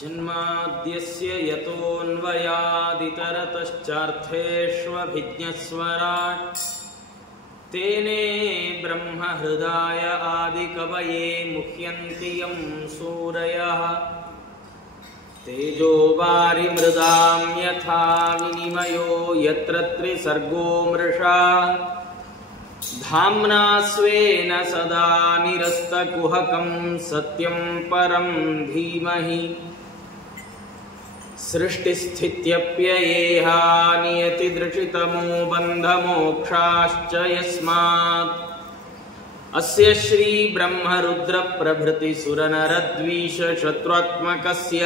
ಜನ್ಮಾದ್ಯಸ್ಯ ಯತೋನ್ವಯಾದಿತರತಶ್ಚಾರ್ಥೇಷ್ವಭಿಜ್ಞಸ್ವರಾಟ್ ತೇನೇ ಬ್ರಹ್ಮ ಹೃದಯ ಆದಿಕವಯೇ ಮುಹ್ಯಂತಿ ಯಂ ಸೂರಯಃ ತೇಜೋ ವಾರಿಮೃದಾಂ ಯಥಾ ವಿನಿಮಯೋ ಯತ್ರ ತ್ರಿಸರ್ಗೋ ಮೃಷಾ ಧಾಮ್ನಾ ಸ್ವೇನ ಸದಾ ನಿರಸ್ತಕುಹಕಂ ಸತ್ಯಂ ಪರಂ ಧೀಮಹಿ ಸೃಷ್ಟಿಸ್ಥಿತ್ಯಪ್ಯಯೇಹ ನಿಯತಿದೃಶಿತಮೋ ಬಂಧಮೋಕ್ಷಾಶ್ಚ ಯಸ್ಮಾತ್ ಅಸ್ಯ ಶ್ರೀ ಬ್ರಹ್ಮರುದ್ರ ಪ್ರಭೃತಿ ಸುರನರದ್ವೀಷ ಶತ್ರುತ್ಮಕಸ್ಯ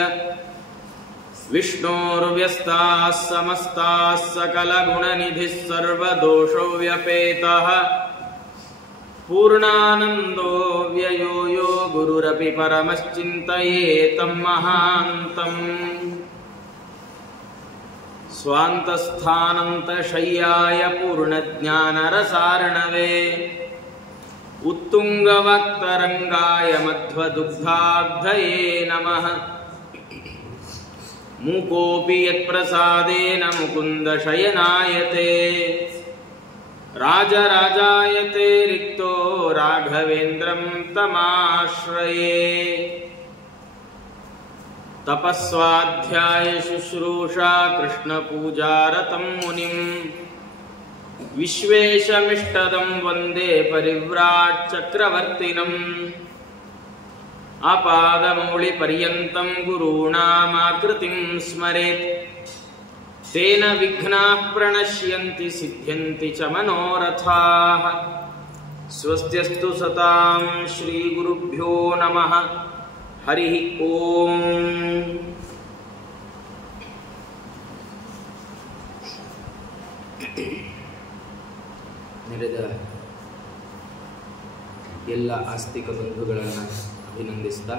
ವಿಷ್ಣೋರ್ವ್ಯಸ್ತಾಃ ಸಮಸ್ತಾಃ ಸಕಲಗುಣನಿಧಿಃ ಸರ್ವದೋಷವ್ಯಪೇತಃ ಪೂರ್ಣಾನಂದೋ ವ್ಯಯೋ ಯೋ ಗುರುರಪಿ ಪರಮಶ್ಚಿಂತಯೇತಂ ಮಹಾಂತಂ ಸ್ವಾಂತಸ್ಥಾನಂತಶಯ್ಯಾಯ ಪೂರ್ಣಜ್ಞಾನರಸಾರ್ಣವೇ ಉತ್ತುಂಗವಕ್ತರಂಗಾಯ ಮಧ್ವದುಗ್ಧಾಬ್ಧಯೇ ನಮಃ ಮೂಕೋಪಿ ಯತ್ಪ್ರಸಾದೇನ ಮುಕುಂದ ಶಯನಾಯತೆ ರಾಜರಾಜಾಯತೆ ರಿಕ್ತೋ ರಾಘವೇಂದ್ರಂ ತಮಾಶ್ರಯೇ ತಪಸ್ವಾಧ್ಯಾಯ ಶುಶ್ರೂಷಾ ಕೃಷ್ಣ ಪೂಜಾರತಂ ಮುನಿಂ ವಿಶ್ವೇಶಮಿಷ್ಟದಂ ವಂದೇ ಪರಿವ್ರಾಟ್ ಚಕ್ರವರ್ತಿನಂ ಆಪಾದಮೌಳಿಪರ್ಯಂತಂ ಗುರುಣಾಮಾಕೃತಿಂ ಸ್ಮರೇತ್ ತೇನ ವಿಘ್ನಾಃ ಪ್ರಣಶ್ಯಂತಿ ಸಿದ್ಧ್ಯಂತಿ ಚ ಮನೋರಥಾಃ ಸ್ವಸ್ತ್ಯಸ್ತು ಸತಾಂ ಶ್ರೀ ಗುರುಭ್ಯೋ ನಮಃ ಹರಿ ಓಂ. ನೆರೆದ ಎಲ್ಲ ಆಸ್ತಿಕ ಬಂಧುಗಳನ್ನು ಅಭಿನಂದಿಸ್ತಾ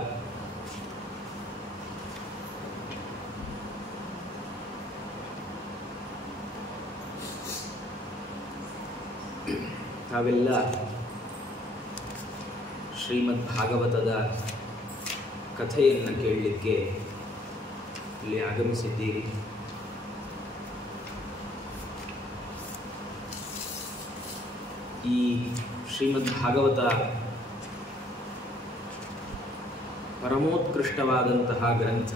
ತಾವೆಲ್ಲ ಶ್ರೀಮದ್ ಭಾಗವತದ ಕಥೆಯನ್ನು ಕೇಳಲಿಕ್ಕೆ ಇಲ್ಲಿ ಆಗಮಿಸಿದ್ದೀರಿ. ಈ ಶ್ರೀಮದ್ ಭಾಗವತ ಪರಮೋತ್ಕೃಷ್ಟವಾದಂತಹ ಗ್ರಂಥ.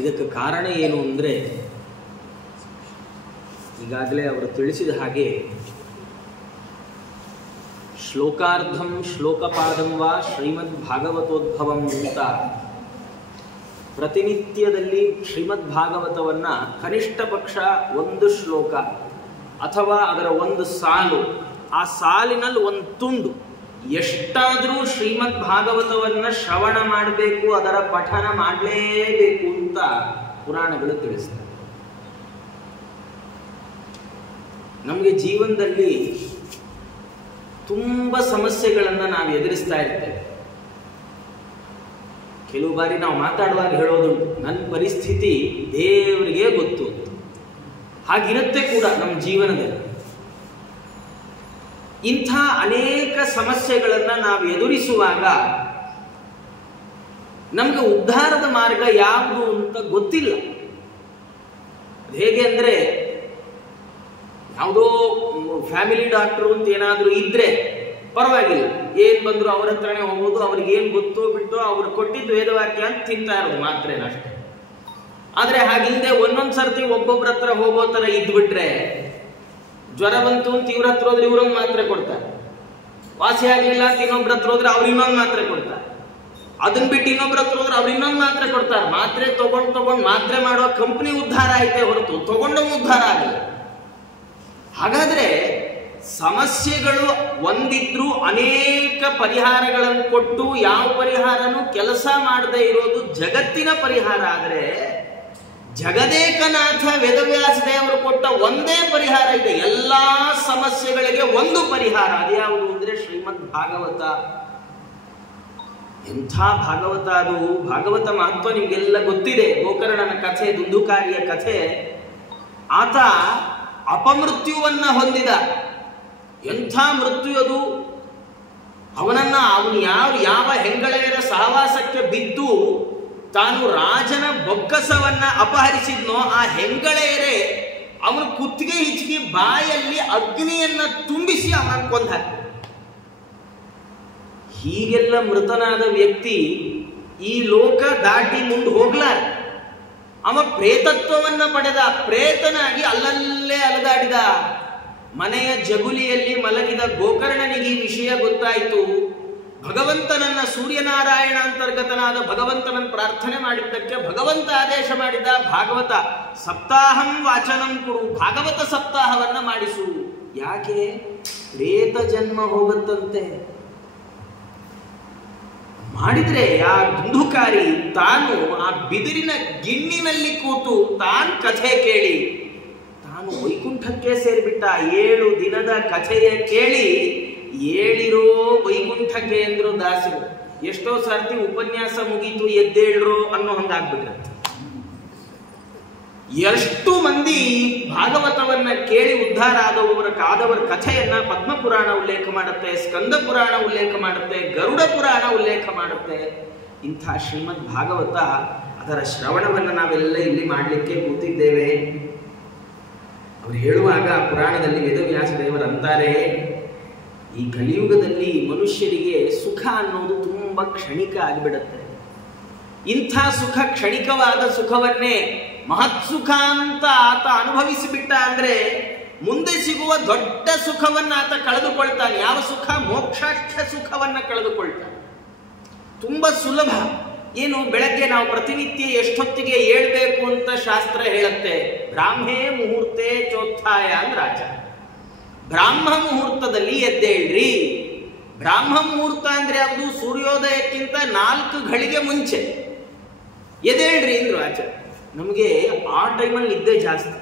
ಇದಕ್ಕೆ ಕಾರಣ ಏನು ಅಂದರೆ, ಈಗಾಗಲೇ ಅವರು ತಿಳಿಸಿದ ಹಾಗೆ ಶ್ಲೋಕಾರ್ಧಂ ಶ್ಲೋಕಪಾದಂ ವಾ ಶ್ರೀಮದ್ ಭಾಗವತೋದ್ಭವಂ ಅಂತ ಪ್ರತಿನಿತ್ಯದಲ್ಲಿ ಶ್ರೀಮದ್ ಭಾಗವತವನ್ನು ಕನಿಷ್ಠ ಪಕ್ಷ ಒಂದು ಶ್ಲೋಕ ಅಥವಾ ಅದರ ಒಂದು ಸಾಲು, ಆ ಸಾಲಿನಲ್ಲಿ ಒಂದು ತುಂಡು, ಎಷ್ಟಾದರೂ ಶ್ರೀಮದ್ ಭಾಗವತವನ್ನು ಶ್ರವಣ ಮಾಡಬೇಕು, ಅದರ ಪಠನ ಮಾಡಲೇಬೇಕು ಅಂತ ಪುರಾಣಗಳು ತಿಳಿಸ್ತವೆ. ನಮಗೆ ಜೀವನದಲ್ಲಿ ತುಂಬ ಸಮಸ್ಯೆಗಳನ್ನು ನಾವು ಎದುರಿಸ್ತಾ ಇರ್ತೇವೆ. ಕೆಲವು ಬಾರಿ ನಾವು ಮಾತಾಡುವಾಗ ಹೇಳೋದುಂಟು, ನನ್ನ ಪರಿಸ್ಥಿತಿ ದೇವರಿಗೆ ಗೊತ್ತು ಅಂತ. ಹಾಗಿರುತ್ತೆ ಕೂಡ ನಮ್ಮ ಜೀವನದಲ್ಲಿ. ಇಂಥ ಅನೇಕ ಸಮಸ್ಯೆಗಳನ್ನು ನಾವು ಎದುರಿಸುವಾಗ ನಮಗೆ ಉದ್ಧಾರದ ಮಾರ್ಗ ಯಾವುದು ಅಂತ ಗೊತ್ತಿಲ್ಲ. ಹೇಗೆ ಅಂದರೆ, ಯಾವುದೋ ಫ್ಯಾಮಿಲಿ ಡಾಕ್ಟ್ರು ಅಂತ ಏನಾದರೂ ಇದ್ರೆ ಪರವಾಗಿಲ್ಲ, ಏನು ಬಂದರೂ ಅವ್ರ ಹತ್ರನೇ ಹೋಗೋದು, ಅವ್ರಿಗೆ ಏನು ಗೊತ್ತೋ ಬಿಟ್ಟೋ ಅವ್ರು ಕೊಟ್ಟಿದ್ದು ವೇದವಾಕ್ಯ ಅಂತ ತಿಂತಾ ಇರೋದು ಮಾತ್ರೇನಷ್ಟೇ. ಆದರೆ ಹಾಗಿಲ್ಲದೆ ಒಂದೊಂದು ಸರ್ತಿ ಒಬ್ಬೊಬ್ಬರ ಹತ್ರ ಹೋಗೋ ಥರ ಇದ್ಬಿಟ್ರೆ, ಜ್ವರ ಬಂತು ಅಂತ ಇವ್ರ ಹತ್ರ ಹೋದ್ರೆ ಇವ್ರೊಂದು ಮಾತ್ರೆ ಕೊಡ್ತಾರೆ, ವಾಸಿ ಆಗಲಿಲ್ಲ ಅಂತ ಇನ್ನೊಬ್ರ ಹತ್ರ ಹೋದ್ರೆ ಅವ್ರು ಇನ್ನೊಂದು ಮಾತ್ರೆ ಕೊಡ್ತಾರೆ, ಅದನ್ನ ಬಿಟ್ಟು ಇನ್ನೊಬ್ರ ಹತ್ರ ಹೋದ್ರೆ ಅವ್ರು ಇನ್ನೊಂದು ಮಾತ್ರೆ ಕೊಡ್ತಾರೆ. ಮಾತ್ರೆ ತಗೊಂಡು ಮಾತ್ರೆ ಮಾಡುವ ಕಂಪ್ನಿ ಉದ್ಧಾರ ಆಯ್ತೆ ಹೊರತು ತಗೊಂಡವನು ಉದ್ಧಾರ ಆಗಲ್ಲ. ಹಾಗಾದ್ರೆ ಸಮಸ್ಯೆಗಳು ಒಂದಿದ್ರೂ ಅನೇಕ ಪರಿಹಾರಗಳನ್ನು ಕೊಟ್ಟು ಯಾವ ಪರಿಹಾರನೂ ಕೆಲಸ ಮಾಡದೇ ಇರೋದು ಜಗತ್ತಿನ ಪರಿಹಾರ. ಆದರೆ ಜಗದೇಕನಾಥ ವೇದವ್ಯಾಸ ದೇವರು ಕೊಟ್ಟ ಒಂದೇ ಪರಿಹಾರ ಇದೆ, ಎಲ್ಲಾ ಸಮಸ್ಯೆಗಳಿಗೆ ಒಂದು ಪರಿಹಾರ. ಅದ್ಯಾವುದು ಅಂದ್ರೆ ಶ್ರೀಮದ್ ಭಾಗವತ. ಎಂಥ ಭಾಗವತ ಅದು. ಭಾಗವತ ಮಹತ್ವ ನಿಮಗೆಲ್ಲ ಗೊತ್ತಿದೆ. ಗೋಕರ್ಣನ ಕಥೆ, ದುಂದುಕಾರಿಯ ಕಥೆ. ಆತ ಅಪಮೃತ್ಯುವನ್ನ ಹೊಂದಿದ. ಎಂಥ ಮೃತ್ಯು ಅದು. ಅವನು ಯಾವ ಹೆಂಗಳೆಯರ ಸಹವಾಸಕ್ಕೆ ಬಿದ್ದು ತಾನು ರಾಜನ ಬೊಕ್ಕಸವನ್ನ ಅಪಹರಿಸಿದ್ನೋ ಆ ಹೆಂಗಳೆಯರೇ ಅವನು ಕುತ್ತಿಗೆ ಹಿಚ್ಕಿ ಬಾಯಲ್ಲಿ ಅಗ್ನಿಯನ್ನ ತುಂಬಿಸಿ ಅವನನ್ನು ಕೊಂದ. ಹೀಗೆಲ್ಲ ಮೃತನಾದ ವ್ಯಕ್ತಿ ಈ ಲೋಕ ದಾಟಿ ಮುಂದೆ ಹೋಗ್ಲಾರ. ಅವ ಪ್ರೇತತ್ವವನ್ನ ಪಡೆದ. ಪ್ರೇತನಾಗಿ ಅಲ್ಲಲ್ಲೇ ಅಲದಾಡಿದ. ಮನೆಯ ಜಗುಲಿಯಲ್ಲಿ ಮಲಗಿದ ಗೋಕರ್ಣನಿಗೆ ಈ ವಿಷಯ ಗೊತ್ತಾಯಿತು. ಭಗವಂತನನ್ನ, ಸೂರ್ಯನಾರಾಯಣ ಅಂತರ್ಗತನಾದ ಭಗವಂತನನ್ನು ಪ್ರಾರ್ಥನೆ ಮಾಡಿದ್ದಕ್ಕೆ ಭಗವಂತ ಆದೇಶ ಮಾಡಿದ, ಭಾಗವತ ಸಪ್ತಾಹಂ ವಾಚನಂ ಕುರು, ಭಾಗವತ ಸಪ್ತಾಹವನ್ನ ಮಾಡಿಸು. ಯಾಕೆ? ಪ್ರೇತ ಜನ್ಮ ಹೋಗುತ್ತಂತೆ. ಮಾಡಿದ್ರೆ ಆ ದುಂದುಕಾರಿ ತಾನು ಆ ಬಿದಿರಿನ ಗಿಣ್ಣಿನಲ್ಲಿ ಕೂತು ತಾನು ಕಥೆ ಕೇಳಿ ತಾನು ವೈಕುಂಠಕ್ಕೆ ಸೇರಿಬಿಟ್ಟ. 7 ದಿನದ ಕಥೆಯ ಕೇಳಿ ಏಳಿರೋ ವೈಕುಂಠಕ್ಕೆ ಎಂದ್ರು ದಾಸರು. ಎಷ್ಟೋ ಸರ್ತಿ ಉಪನ್ಯಾಸ ಮುಗೀತು ಎದ್ದೇಳ್ರು ಅನ್ನೋ ಹಂಗಾಗ್ಬಿಟ್ರಂತೆ. ಎಷ್ಟು ಮಂದಿ ಭಾಗವತವನ್ನ ಕೇಳಿ ಉದ್ಧಾರ ಆದವರ ಕಥೆಯನ್ನ ಪದ್ಮಪುರಾಣ ಉಲ್ಲೇಖ ಮಾಡುತ್ತೆ, ಸ್ಕಂದ ಪುರಾಣ ಉಲ್ಲೇಖ ಮಾಡುತ್ತೆ, ಗರುಡ ಪುರಾಣ ಉಲ್ಲೇಖ ಮಾಡುತ್ತೆ. ಇಂಥ ಶ್ರೀಮದ್ ಭಾಗವತ, ಅದರ ಶ್ರವಣವನ್ನು ನಾವೆಲ್ಲ ಇಲ್ಲಿ ಮಾಡಲಿಕ್ಕೆ ಕೂತಿದ್ದೇವೆ. ಅವರು ಹೇಳುವಾಗ ಪುರಾಣದಲ್ಲಿ ವೇದವ್ಯಾಸ ದೇವರು ಅಂತಾರೆ, ಈ ಕಲಿಯುಗದಲ್ಲಿ ಮನುಷ್ಯರಿಗೆ ಸುಖ ಅನ್ನೋದು ತುಂಬಾ ಕ್ಷಣಿಕ ಆಗಿಬಿಡುತ್ತೆ. ಇಂಥ ಸುಖ, ಕ್ಷಣಿಕವಾದ ಸುಖವನ್ನೇ ಮಹತ್ ಸುಖ ಅಂತ ಆತ ಅನುಭವಿಸಿಬಿಟ್ಟ ಅಂದ್ರೆ ಮುಂದೆ ಸಿಗುವ ದೊಡ್ಡ ಸುಖವನ್ನ ಆತ ಕಳೆದುಕೊಳ್ತಾನೆ. ಯಾವ ಸುಖ? ಮೋಕ್ಷಾಖ್ಯ ಸುಖವನ್ನ ಕಳೆದುಕೊಳ್ತಾನೆ. ತುಂಬಾ ಸುಲಭ. ಏನು? ಬೆಳಗ್ಗೆ ನಾವು ಪ್ರತಿನಿತ್ಯ ಎಷ್ಟೊತ್ತಿಗೆ ಏಳ್ಬೇಕು ಅಂತ ಶಾಸ್ತ್ರ ಹೇಳುತ್ತೆ. ಬ್ರಾಹ್ಮೇ ಮುಹೂರ್ತೆ ಚೋತ್ಥಾಯ ಅಂದ್ರ ಆಚಾರ. ಬ್ರಾಹ್ಮ ಮುಹೂರ್ತದಲ್ಲಿ ಎದ್ದೇಳ್ರಿ. ಬ್ರಾಹ್ಮ ಮುಹೂರ್ತ ಅಂದ್ರೆ ಯಾವುದು? ಸೂರ್ಯೋದಯಕ್ಕಿಂತ 4 ಘಳಿಗೆ ಮುಂಚೆ ಎದ್ದೇಳ್ರಿ ಅಂದ್ರು ಆಚಾರ. ನಮಗೆ ಆ ಟೈಮಲ್ಲಿ ನಿದ್ದೆ ಜಾಸ್ತಿ.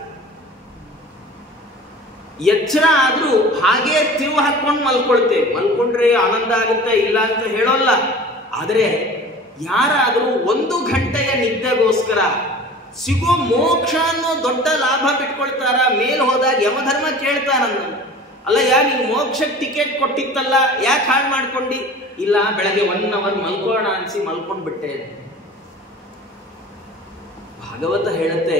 ಎಚ್ಚರ ಆದ್ರೂ ಹಾಗೆ ತಿರುವು ಹಾಕೊಂಡು ಮಲ್ಕೊಳ್ತೇವೆ. ಮಲ್ಕೊಂಡ್ರೆ ಆನಂದ ಆಗುತ್ತೆ, ಇಲ್ಲ ಅಂತ ಹೇಳೋಲ್ಲ. ಆದರೆ ಯಾರಾದ್ರೂ 1 ಗಂಟೆಯ ನಿದ್ದೆಗೋಸ್ಕರ ಸಿಗೋ ಮೋಕ್ಷ ಅನ್ನೋ ದೊಡ್ಡ ಲಾಭ ಬಿಟ್ಕೊಳ್ತಾರ. ಮೇಲ್ ಹೋದಾಗ ಯಮಧರ್ಮ ಕೇಳ್ತಾನಂದ, ಅಲ್ಲ ನೀನು ಮೋಕ್ಷಕ್ಕೆ ಟಿಕೆಟ್ ಕೊಟ್ಟಿತ್ತಲ್ಲ, ಯಾಕೆ ಹಾಳು ಮಾಡ್ಕೊಂಡಿ? ಇಲ್ಲ, ಬೆಳಗ್ಗೆ 1 ಅವರ್ ಮಲ್ಕೋಣ ಅನ್ಸಿ ಮಲ್ಕೊಂಡ್ಬಿಟ್ಟೆ. ಭಾಗವತ ಹೇಳುತ್ತೆ,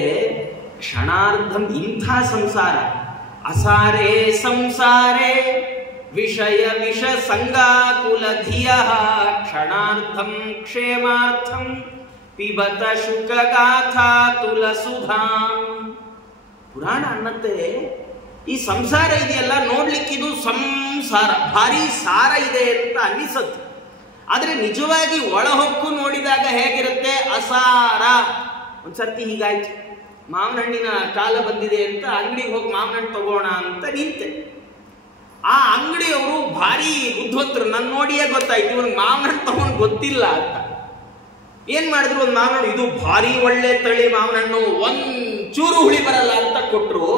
ಕ್ಷಣಾರ್ಧಂ ಇಂಥ ಸಂಸಾರ ಅಸಾರೇ ಸಂಸಾರೇ ವಿಷಯ ವಿಷ ಸಂಗಾಕುಲ ಧಿಯ ಕ್ಷಣಾರ್ಧಂ ಕ್ಷೇಮಾರ್ಥಂ ಪಿಬತ ಶುಕಗಾಥಾ ತುಲಸುಧಾಂ. ಪುರಾಣ ಅನ್ನತ್ತೆ, ಈ ಸಂಸಾರ ಇದೆಯಲ್ಲ, ನೋಡ್ಲಿಕ್ಕಿದು ಸಂಸಾರ ಭಾರಿ ಸಾರ ಇದೆ ಅಂತ ಅನ್ನಿಸತ್ತೆ. ಆದ್ರೆ ನಿಜವಾಗಿ ಒಳಹೊಕ್ಕು ನೋಡಿದಾಗ ಹೇಗಿರುತ್ತೆ? ಅಸಾರ. ಒಂದ್ಸರ್ತಿ ಹೀಗಾಯ್ತು, ಮಾವಿನ ಹಣ್ಣಿನ ಕಾಲ ಬಂದಿದೆ ಅಂತ ಅಂಗಡಿಗೆ ಹೋಗಿ ಮಾವಿನ ಹಣ್ಣು ತಗೋಣ ಅಂತ ನಿಂತೆ. ಆ ಅಂಗಡಿಯವರು ಭಾರಿ ಬುದ್ಧಿವಂತರು, ನನ್ನ ನೋಡಿಯೇ ಗೊತ್ತಾಯ್ತು ಇವ್ರಿಗೆ ಮಾವಿನ ಹಣ್ಣು ತಗೊಂಡು ಗೊತ್ತಿಲ್ಲ ಅಂತ. ಏನ್ ಮಾಡಿದ್ರು? ಒಂದು ಮಾವಿನ ಹಣ್ಣು, ಇದು ಭಾರಿ ಒಳ್ಳೆ ತಳಿ ಮಾವಿನ ಹಣ್ಣು, ಒಂಚೂರು ಹುಳಿ ಬರಲ್ಲ ಅಂತ ಕೊಟ್ರು.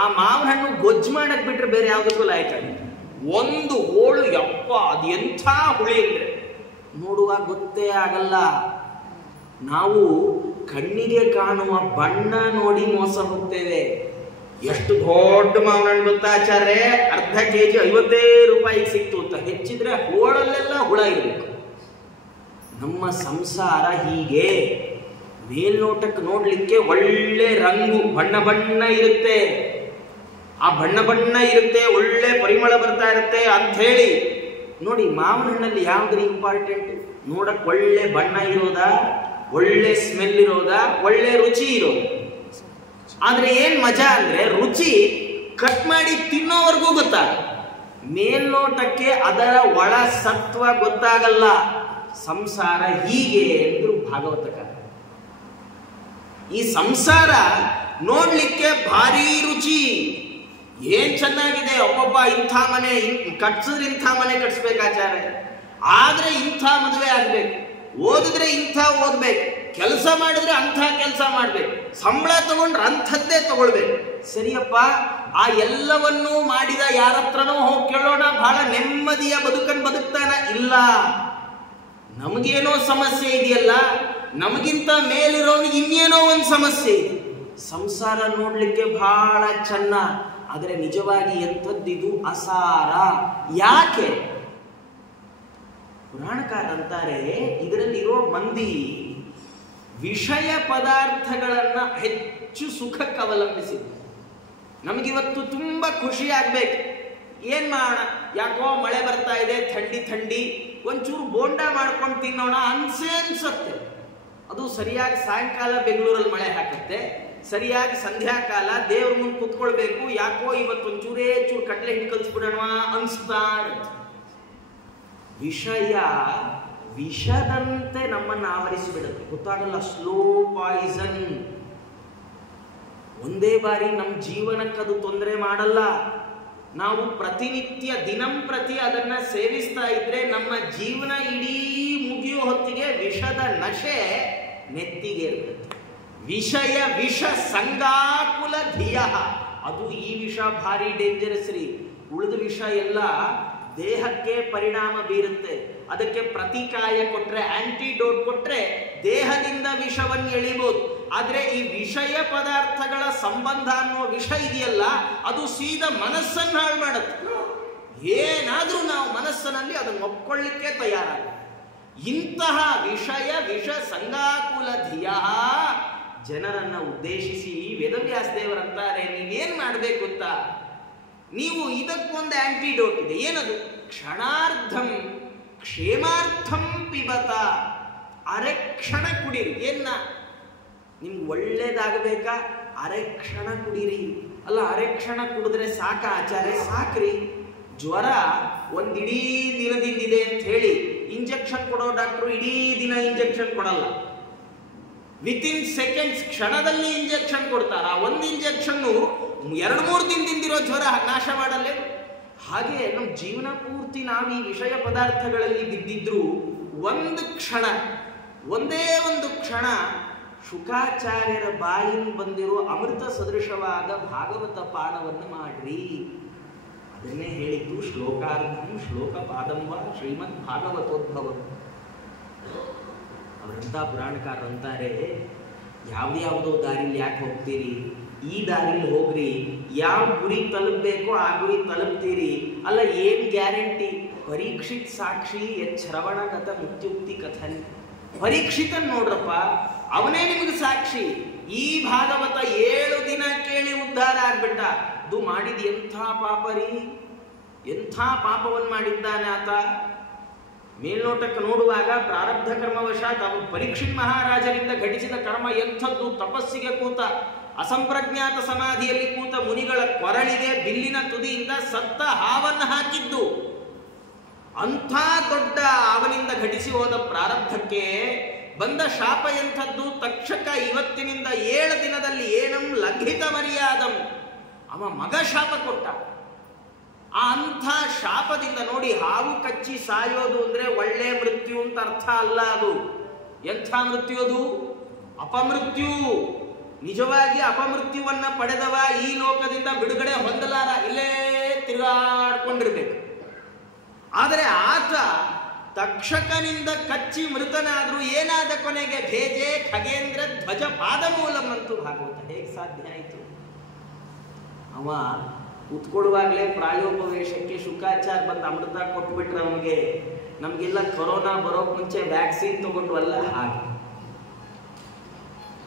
ಆ ಮಾವಿನ ಹಣ್ಣು ಗೊಜ್ಜು ಮಾಡಕ್ ಬಿಟ್ರೆ ಬೇರೆ ಯಾವ್ದಕ್ಕೂ ಲಾಯ್ಕಾಗಿ ಒಂದು ಹೋಳು, ಯಪ್ಪ ಅದು ಎಂಥ ಹುಳಿ ಅಂದ್ರೆ ನೋಡುವಾಗ ಗೊತ್ತೇ ಆಗಲ್ಲ. ನಾವು ಕಣ್ಣಿಗೆ ಕಾಣುವ ಬಣ್ಣ ನೋಡಿ ಮೋಸ ಹೋಗ್ತೇವೆ. ಎಷ್ಟು ದೊಡ್ಡ ಮಾವಿನ ಹಣ್ಣು ಗೊತ್ತಾ ಆಚಾರ್ಯ? ಅರ್ಧ ಕೆಜಿ 50 ರೂಪಾಯಿಗೆ ಸಿಕ್ತು ಅಂತ. ಹೆಚ್ಚಿದ್ರೆ ಹೋಳಲ್ಲೆಲ್ಲ ಹುಳ ಇರಬೇಕು. ನಮ್ಮ ಸಂಸಾರ ಹೀಗೆ. ಮೇಲ್ನೋಟಕ್ಕೆ ನೋಡ್ಲಿಕ್ಕೆ ಒಳ್ಳೆ ರಂಗು, ಬಣ್ಣ ಬಣ್ಣ ಇರುತ್ತೆ. ಆ ಬಣ್ಣ ಬಣ್ಣ ಇರುತ್ತೆ, ಒಳ್ಳೆ ಪರಿಮಳ ಬರ್ತಾ ಇರುತ್ತೆ ಅಂತ ಹೇಳಿ ನೋಡಿ. ಮಾವಿನ ಹಣ್ಣಲ್ಲಿ ಯಾವ್ದು ಇಂಪಾರ್ಟೆಂಟ್? ನೋಡಕ್ ಒಳ್ಳೆ ಬಣ್ಣ ಇರೋದಾ, ಒಳ್ಳೆ ಸ್ಮೆಲ್ ಇರೋದಾ, ಒಳ್ಳೆ ರುಚಿ ಇರೋದು? ಆದ್ರೆ ಏನ್ ಮಜಾ ಅಂದ್ರೆ ರುಚಿ ಕಟ್ ಮಾಡಿ ತಿನ್ನೋವರೆಗೂ ಗೊತ್ತಾಗಲ್ಲ. ಮೇಲ್ನೋಟಕ್ಕೆ ಅದರ ಒಳ ಸತ್ವ ಗೊತ್ತಾಗಲ್ಲ. ಸಂಸಾರ ಹೀಗೆ ಎಂದ್ರು ಭಾಗವತಕಾರ. ಈ ಸಂಸಾರ ನೋಡ್ಲಿಕ್ಕೆ ಭಾರಿ ರುಚಿ, ಏನ್ ಚೆನ್ನಾಗಿದೆ, ಒಬ್ಬೊಬ್ಬ ಇಂಥ ಮನೆ ಕಟ್ಸಿದ್ರೆ ಇಂಥ ಮನೆ ಕಟ್ಸ್ಬೇಕಾಚಾರ್ಯ, ಆದ್ರೆ ಇಂಥ ಮದುವೆ ಆಗ್ಬೇಕು, ಓದಿದ್ರೆ ಇಂಥ ಓದ್ಬೇಕು, ಕೆಲಸ ಮಾಡಿದ್ರೆ ಅಂಥ ಕೆಲಸ ಮಾಡ್ಬೇಕು, ಸಂಬಳ ತಗೊಂಡ್ರೆ ಅಂಥದ್ದೇ ತಗೊಳ್ಬೇಕು. ಸರಿಯಪ್ಪ, ಆ ಎಲ್ಲವನ್ನೂ ಮಾಡಿದ ಯಾರತ್ರನೋ ಹೋಗಿ ಕೇಳೋಣ, ಬಹಳ ನೆಮ್ಮದಿಯ ಬದುಕನ್ನು ಬದುಕ್ತಾನ? ಇಲ್ಲ. ನಮಗೇನೋ ಸಮಸ್ಯೆ ಇದೆಯಲ್ಲ, ನಮಗಿಂತ ಮೇಲಿರೋನಿಗೆ ಇನ್ನೇನೋ ಒಂದು ಸಮಸ್ಯೆ ಇದೆ. ಸಂಸಾರ ನೋಡ್ಲಿಕ್ಕೆ ಬಹಳ ಚೆನ್ನ, ಆದರೆ ನಿಜವಾಗಿ ಎಂಥದ್ದಿದು ಅಸಾರ. ಯಾಕೆ? ಪುರಾಣಕಾರಂತಾರೆ ಇದರಲ್ಲಿರೋ ಮಂದಿ ವಿಷಯ ಪದಾರ್ಥಗಳನ್ನ ಹೆಚ್ಚು ಸುಖಕ್ಕೆ ಅವಲಂಬಿಸಿದ್ರು. ನಮಗಿವತ್ತು ತುಂಬಾ ಖುಷಿ ಆಗ್ಬೇಕು, ಏನ್ ಮಾಡೋಣ, ಯಾಕೋ ಮಳೆ ಬರ್ತಾ ಇದೆ, ಥಂಡಿ ಥಂಡಿ, ಒಂಚೂರು ಬೋಂಡ ಮಾಡ್ಕೊಂಡು ತಿನ್ನೋಣ ಅನ್ಸತ್ತೆ. ಅದು ಸರಿಯಾಗಿ ಸಾಯಂಕಾಲ ಬೆಂಗಳೂರಲ್ಲಿ ಮಳೆ ಹಾಕತ್ತೆ, ಸರಿಯಾಗಿ ಸಂಧ್ಯಾಕಾಲ ದೇವ್ರ ಮುಂದೆ ಕುತ್ಕೊಳ್ಬೇಕು, ಯಾಕೋ ಇವತ್ತು ಒಂಚೂರೇ ಚೂರು ಕಟ್ಲೆ ಹಿಟ್ಟು ಕಲ್ಸ್ಬಿಡೋಣ ಅನ್ಸ್ತಾ ಇರುತ್ತೆ. ವಿಷಯ ವಿಷದಂತೆ ನಮ್ಮನ್ನು ಆವರಿಸಿಬಿಡುತ್ತೆ, ಗೊತ್ತಾಗಲ್ಲ. Slow Poisson. ಒಂದೇ ಬಾರಿ ನಮ್ಮ ಜೀವನಕ್ಕೆ ಅದು ತೊಂದರೆ ಮಾಡಲ್ಲ. ನಾವು ಪ್ರತಿನಿತ್ಯ ದಿನಂಪ್ರತಿ ಅದನ್ನ ಸೇವಿಸ್ತಾ ಇದ್ರೆ ನಮ್ಮ ಜೀವನ ಇಡೀ ಮುಗಿಯೋ ಹೊತ್ತಿಗೆ ವಿಷದ ನಶೆ ನೆತ್ತಿಗೆ ಇರುತ್ತೆ. ವಿಷಯ ವಿಷ ಸಂಗಾಕುಲ ಧಿಯ. ಅದು ಈ ವಿಷ ಭಾರಿ ಡೇಂಜರಸ್ ರೀ. ಉಳಿದ ವಿಷ ಎಲ್ಲ ದೇಹಕ್ಕೆ ಪರಿಣಾಮ ಬೀರುತ್ತೆ. ಅದಕ್ಕೆ ಪ್ರತಿಕಾಯ ಕೊಟ್ರೆ, ಆಂಟಿಡೋಟ್ ಕೊಟ್ರೆ ದೇಹದಿಂದ ವಿಷವನ್ನು ಎಳಿಬಹುದು. ಆದ್ರೆ ಈ ವಿಷಯ ಪದಾರ್ಥಗಳ ಸಂಬಂಧ ಅನ್ನೋ ವಿಷ ಇದೆಯಲ್ಲ, ಅದು ಸೀದಾ ಮನಸ್ಸನ್ನು ಹಾಳು ಮಾಡುತ್ತೆ. ಏನಾದ್ರೂ ನಾವು ಮನಸ್ಸಿನಲ್ಲಿ ಅದನ್ನು ಒಪ್ಕೊಳ್ಳಿಕ್ಕೆ ತಯಾರಾಗ. ಇಂತಹ ವಿಷಯ ವಿಷ ಸಂಗಾಕುಲ ಧಿಯ ಜನರನ್ನ ಉದ್ದೇಶಿಸಿ ವೇದವ್ಯಾಸ ದೇವರಂತಾರೆ, ನೀವೇನ್ ಮಾಡ್ಬೇಕು ಗೊತ್ತಾ, ನೀವು ಇದಕ್ಕೊಂದು ಆಂಟಿಡೋಟ್ ಇದೆ. ಏನದು? ಕ್ಷಣಾರ್ಧಂ ಕ್ಷೇಮಾರ್ಥಂ ಪಿಬತ. ಅರೆ ಕ್ಷಣ ಕುಡೀರಿ. ಏನ ನಿಮ್ಗೆ ಒಳ್ಳೇದಾಗಬೇಕಾ? ಅರೆ ಕ್ಷಣ ಕುಡೀರಿ. ಅಲ್ಲ, ಅರೆ ಕ್ಷಣ ಕುಡಿದ್ರೆ ಸಾಕ ಆಚಾರ್ಯ? ಸಾಕ್ರಿ. ಜ್ವರ ಒಂದಿಡೀ ದಿನದಿಂದಿದೆ ಅಂತ ಹೇಳಿ ಇಂಜೆಕ್ಷನ್ ಕೊಡೋ ಡಾಕ್ಟ್ರು ಇಡೀ ದಿನ ಇಂಜೆಕ್ಷನ್ ಕೊಡಲ್ಲ. ವಿತಿನ್ ಸೆಕೆಂಡ್ಸ್, ಕ್ಷಣದಲ್ಲಿ ಇಂಜೆಕ್ಷನ್ ಕೊಡ್ತಾರ. ಒಂದು ಇಂಜೆಕ್ಷನ್ 2-3 ದಿನದಿಂದಿರೋ ಜ್ವರ ನಾಶ ಮಾಡಲ್ಲೇ. ಹಾಗೆ ನಮ್ಮ ಜೀವನ ಪೂರ್ತಿ ನಾವು ಈ ವಿಷಯ ಪದಾರ್ಥಗಳಲ್ಲಿ ಬಿದ್ದಿದ್ರು ಒಂದು ಕ್ಷಣ, ಒಂದೇ ಒಂದು ಕ್ಷಣ ಶುಕಾಚಾರ್ಯರ ಬಾಯಿಂದ ಬಂದಿರೋ ಅಮೃತ ಸದೃಶವಾದ ಭಾಗವತ ಪಾಠವನ್ನು ಮಾಡ್ರಿ. ಅದನ್ನೇ ಹೇಳಿದ್ದು ಶ್ಲೋಕಾರ್ಧಂ ಶ್ಲೋಕ ಪಾದಂವ ಶ್ರೀಮದ್ ಭಾಗವತೋದ್ಭವ. ಅವರಂತ ಪುರಾಣಕಾರರಂತಾರೆ, ಯಾವ್ದ್ಯಾವುದೋ ದಾರಿಲಿ ಯಾಕೆ ಹೋಗ್ತೀರಿ, ಈ ದಾರಿಲಿ ಹೋಗ್ರಿ. ಯಾವ ಗುರಿ ತಲುಪಬೇಕೋ ಆ ಗುರಿ ತಲುಪ್ತೀರಿ. ಅಲ್ಲ, ಏನ್ ಗ್ಯಾರಂಟಿ? ಪರೀಕ್ಷಿತ್ ಸಾಕ್ಷಿ ಶ್ರವಣಗತ ಮುಕ್ತ್ಯುಕ್ತಿ ಕಥನ್. ಪರೀಕ್ಷಿತನ್ ನೋಡ್ರಪ್ಪ, ಅವನೇ ನಿಮಗೆ ಸಾಕ್ಷಿ. ಈ ಭಾಗವತ 7 ದಿನ ಕೇಳಿ ಉದ್ಧಾರ ಆಗ್ಬಿಟ್ಟ. ಅದು ಮಾಡಿದ ಎಂಥ ಪಾಪ ರೀ, ಎಂಥ ಪಾಪವನ್ನು ಮಾಡಿದ್ದಾನೆ ಆತ. ಮೇಲ್ನೋಟಕ್ಕೆ ನೋಡುವಾಗ ಪ್ರಾರಬ್ಧ ಕರ್ಮವಶಾತ್ ಅವನು ಪರೀಕ್ಷಿತ್ ಮಹಾರಾಜರಿಂದ ಘಟಿಸಿದ ಕರ್ಮ ಎಂಥದ್ದು. ತಪಸ್ಸಿಗೆ ಕೂತ, ಅಸಂಪ್ರಜ್ಞಾತ ಸಮಾಧಿಯಲ್ಲಿ ಕೂತ ಮುನಿಗಳ ಕೊರಳಿಗೆ ಬಿಲ್ಲಿನ ತುದಿಯಿಂದ ಸತ್ತ ಹಾವನ್ನು ಹಾಕಿದ್ದು. ಅಂಥ ದೊಡ್ಡ ಅವನಿಂದ ಘಟಿಸಿ ಹೋದ ಪ್ರಾರಬ್ಧಕ್ಕೆ ಬಂದ ಶಾಪ ಎಂಥದ್ದು. ತಕ್ಷಕ ಇವತ್ತಿನಿಂದ 7 ದಿನದಲ್ಲಿ ಏನಂ ಲಂಘಿತ ಮರ್ಯಾದಂ. ಅವ ಮಗ ಶಾಪ ಕೊಟ್ಟ. ಆ ಅಂಥ ಶಾಪದಿಂದ ನೋಡಿ, ಹಾವು ಕಚ್ಚಿ ಸಾಯೋದು ಅಂದ್ರೆ ಒಳ್ಳೆ ಮೃತ್ಯು ಅಂತ ಅರ್ಥ ಅಲ್ಲ. ಅದು ಎಂಥ ಮೃತ್ಯು? ಅದು ಅಪಮೃತ್ಯು. ನಿಜವಾಗಿ ಅಪಮೃತ್ಯುವನ್ನ ಪಡೆದವ ಈ ಲೋಕದಿಂದ ಬಿಡುಗಡೆ ಹೊಂದಲಾರ, ಇಲ್ಲೇ ತಿರುಗಾಡ್ಕೊಂಡಿರ್ಬೇಕು. ಆದರೆ ಆತ ತಕ್ಷಕನಿಂದ ಕಚ್ಚಿ ಮೃತನಾದ್ರೂ ಏನಾದ ಕೊನೆಗೆ ಭೇಜೆ ಖಗೇಂದ್ರ ಧ್ವಜ ಪಾದ ಮೂಲಂ ಅಂತೂ ಭಾಗವತ. ಹೇಗೆ ಸಾಧ್ಯ ಆಯಿತು? ಅವ ಕೂತ್ಕೊಳ್ಳುವಾಗಲೇ ಪ್ರಾಯೋಪವೇಶಕ್ಕೆ ಶುಕಾಚಾರ ಬಂದು ಅಮೃತ ಕೊಟ್ಬಿಟ್ರೆ ಅವನಿಗೆ, ನಮಗೆಲ್ಲ ಕೊರೋನಾ ಬರೋಕ್ ಮುಂಚೆ ವ್ಯಾಕ್ಸಿನ್ ತಗೊಂಡ್ವಲ್ಲ ಹಾಗೆ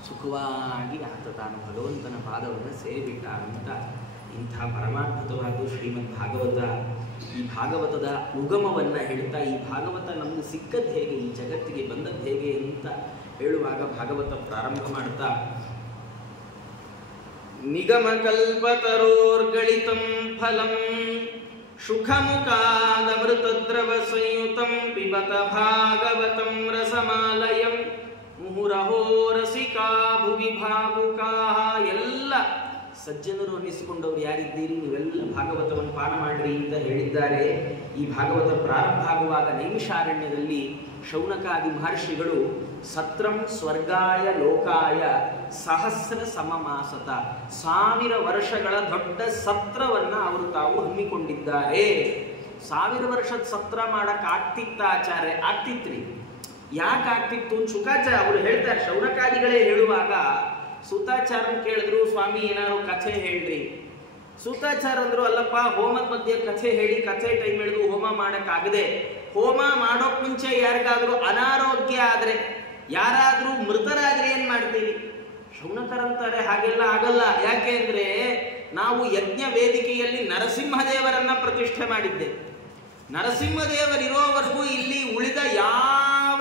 ಸುಖವಾಗಿ ಆತ ತಾನು ಭಗವಂತನ ಪಾದವನ್ನು ಸೇರಿಬಿಟ್ಟ ಅಂತ. ಇಂಥ ಪರಮಾದ್ಭುತವಾದ ಶ್ರೀಮದ್ ಭಾಗವತ. ಈ ಭಾಗವತದ ಉಗಮವನ್ನ ಹೇಳ್ತಾ, ಈ ಭಾಗವತ ನಮ್ಗೆ ಸಿಕ್ಕದ್ದು ಹೇಗೆ, ಈ ಜಗತ್ತಿಗೆ ಬಂದದ್ದು ಹೇಗೆ ಅಂತ ಹೇಳುವಾಗ ಭಾಗವತ ಪ್ರಾರಂಭ ಮಾಡ್ತಾ, ನಿಗಮಕಲ್ಪತರೋರ್ಗಳಿತಂ ಫಲಂ ಶುಖಮುಖಾದಮೃತದ್ರವ ಸಂಯುತಂ ಪಿಬತ ಭಾಗವತಂ ರಸಮಾಲಯಂ ಮುಹುರಹೋ ರಸಿಕಾ ಭುವಿ ಭಾವುಕಾಃ. ಎಲ್ಲ ಸಜ್ಜನರು ಅನ್ನಿಸಿಕೊಂಡವ್ರು ಯಾರಿದ್ದೀರಿ, ನೀವೆಲ್ಲ ಭಾಗವತವನ್ನು ಪಾಠ ಮಾಡ್ರಿ ಅಂತ ಹೇಳಿದ್ದಾರೆ. ಈ ಭಾಗವತ ಪ್ರಾರಂಭ ಆಗುವಾಗ ನೈಮಿಷಾರಣ್ಯದಲ್ಲಿ ಶೌನಕಾದಿ ಮಹರ್ಷಿಗಳು ಸತ್ರಂ ಸ್ವರ್ಗಾಯ ಲೋಕಾಯ ಸಹಸ್ರ ಸಮಮಾಸತ, 1000 ವರ್ಷಗಳ ದೊಡ್ಡ ಸತ್ರವನ್ನ ಅವರು ತಾವು ಹಮ್ಮಿಕೊಂಡಿದ್ದಾರೆ. 1000 ವರ್ಷದ ಸತ್ರ ಮಾಡಕ್ ಆಗ್ತಿತ್ತ ಆಚಾರ್ಯ? ಆಗ್ತಿತ್ರಿ. ಯಾಕಾಗ್ತಿತ್ತು ಶುಕಾಚಾರ್ಯ ಅವರು ಹೇಳ್ತಾರೆ. ಶೌನಕಾದಿಗಳೇ ಹೇಳುವಾಗ ಸೂತಾಚಾರ್ಯನ ಕೇಳಿದ್ರು, ಸ್ವಾಮಿ ಏನಾದ್ರು ಕಥೆ ಹೇಳ್ರಿ. ಸೂತಾಚಾರ್ಯ ಅಂದ್ರು, ಅಲ್ಲಪ್ಪ ಹೋಮದ ಮಧ್ಯೆ ಕಥೆ ಹೇಳಿ, ಕಥೆ ಟೈಮ್ ಹಿಡಿದು ಹೋಮ ಮಾಡಕ್ಕಾಗದೆ, ಹೋಮ ಮಾಡೋಕ್ ಮುಂಚೆ ಯಾರಿಗಾದ್ರೂ ಅನಾರೋಗ್ಯ ಆದ್ರೆ, ಯಾರಾದ್ರೂ ಮೃತರಾದ್ರೆ ಏನ್ ಮಾಡ್ತೀವಿ? ಶೌನಕರಂತಾರೆ ಹಾಗೆಲ್ಲ ಆಗಲ್ಲ. ಯಾಕೆ ಅಂದ್ರೆ ನಾವು ಯಜ್ಞ ವೇದಿಕೆಯಲ್ಲಿ ನರಸಿಂಹದೇವರನ್ನ ಪ್ರತಿಷ್ಠೆ ಮಾಡಿದ್ದೆ. ನರಸಿಂಹದೇವರಿರೋವರೆಗೂ ಇಲ್ಲಿ ಉಳಿದ ಯಾವ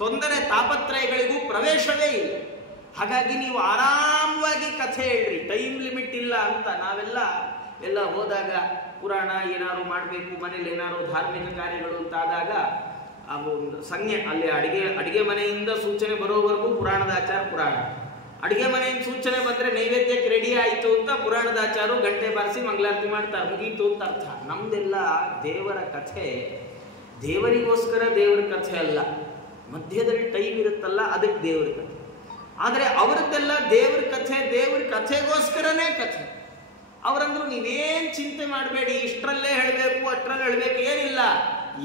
ತೊಂದರೆ ತಾಪತ್ರಯಗಳಿಗೂ ಪ್ರವೇಶವೇ ಇಲ್ಲ. ಹಾಗಾಗಿ ನೀವು ಆರಾಮವಾಗಿ ಕಥೆ ಹೇಳ್ರಿ, ಟೈಮ್ ಲಿಮಿಟ್ ಇಲ್ಲ ಅಂತ. ನಾವೆಲ್ಲ ಹೋದಾಗ ಪುರಾಣ ಏನಾದ್ರು ಮಾಡಬೇಕು, ಮನೇಲಿ ಏನಾದ್ರು ಧಾರ್ಮಿಕ ಕಾರ್ಯಗಳು ಅಂತಾದಾಗ ಸಂಜ್ಞೆ ಅಲ್ಲಿ ಅಡಿಗೆ ಮನೆಯಿಂದ ಸೂಚನೆ ಬರೋವರೆಗೂ ಪುರಾಣದ ಆಚಾರ ಪುರಾಣ, ಅಡಿಗೆ ಮನೆಯಿಂದ ಸೂಚನೆ ಬಂದ್ರೆ ನೈವೇದ್ಯಕ್ಕೆ ರೆಡಿ ಆಯಿತು ಅಂತ ಪುರಾಣದ ಆಚಾರ ಗಂಟೆ ಬಾರಿಸಿ ಮಂಗಳಾರತಿ ಮಾಡ್ತಾರೆ, ಮುಗೀತು ಅಂತ ಅರ್ಥ. ನಮ್ದೆಲ್ಲ ದೇವರ ಕಥೆ ದೇವರಿಗೋಸ್ಕರ ದೇವರ ಕಥೆ ಅಲ್ಲ, ಮಧ್ಯದಲ್ಲಿ ಟೈಮ್ ಇರುತ್ತಲ್ಲ ಅದಕ್ಕೆ ದೇವರ ಕಥೆ. ಆದರೆ ಅವರದ್ದೆಲ್ಲ ದೇವರ ಕಥೆಗೋಸ್ಕರನೇ ಕಥೆ. ಅವರಂದ್ರು ನೀವೇನ್ ಚಿಂತೆ ಮಾಡಬೇಡಿ, ಇಷ್ಟರಲ್ಲೇ ಹೇಳಬೇಕು ಅಷ್ಟರಲ್ಲೇ ಹೇಳಬೇಕು ಏನಿಲ್ಲ,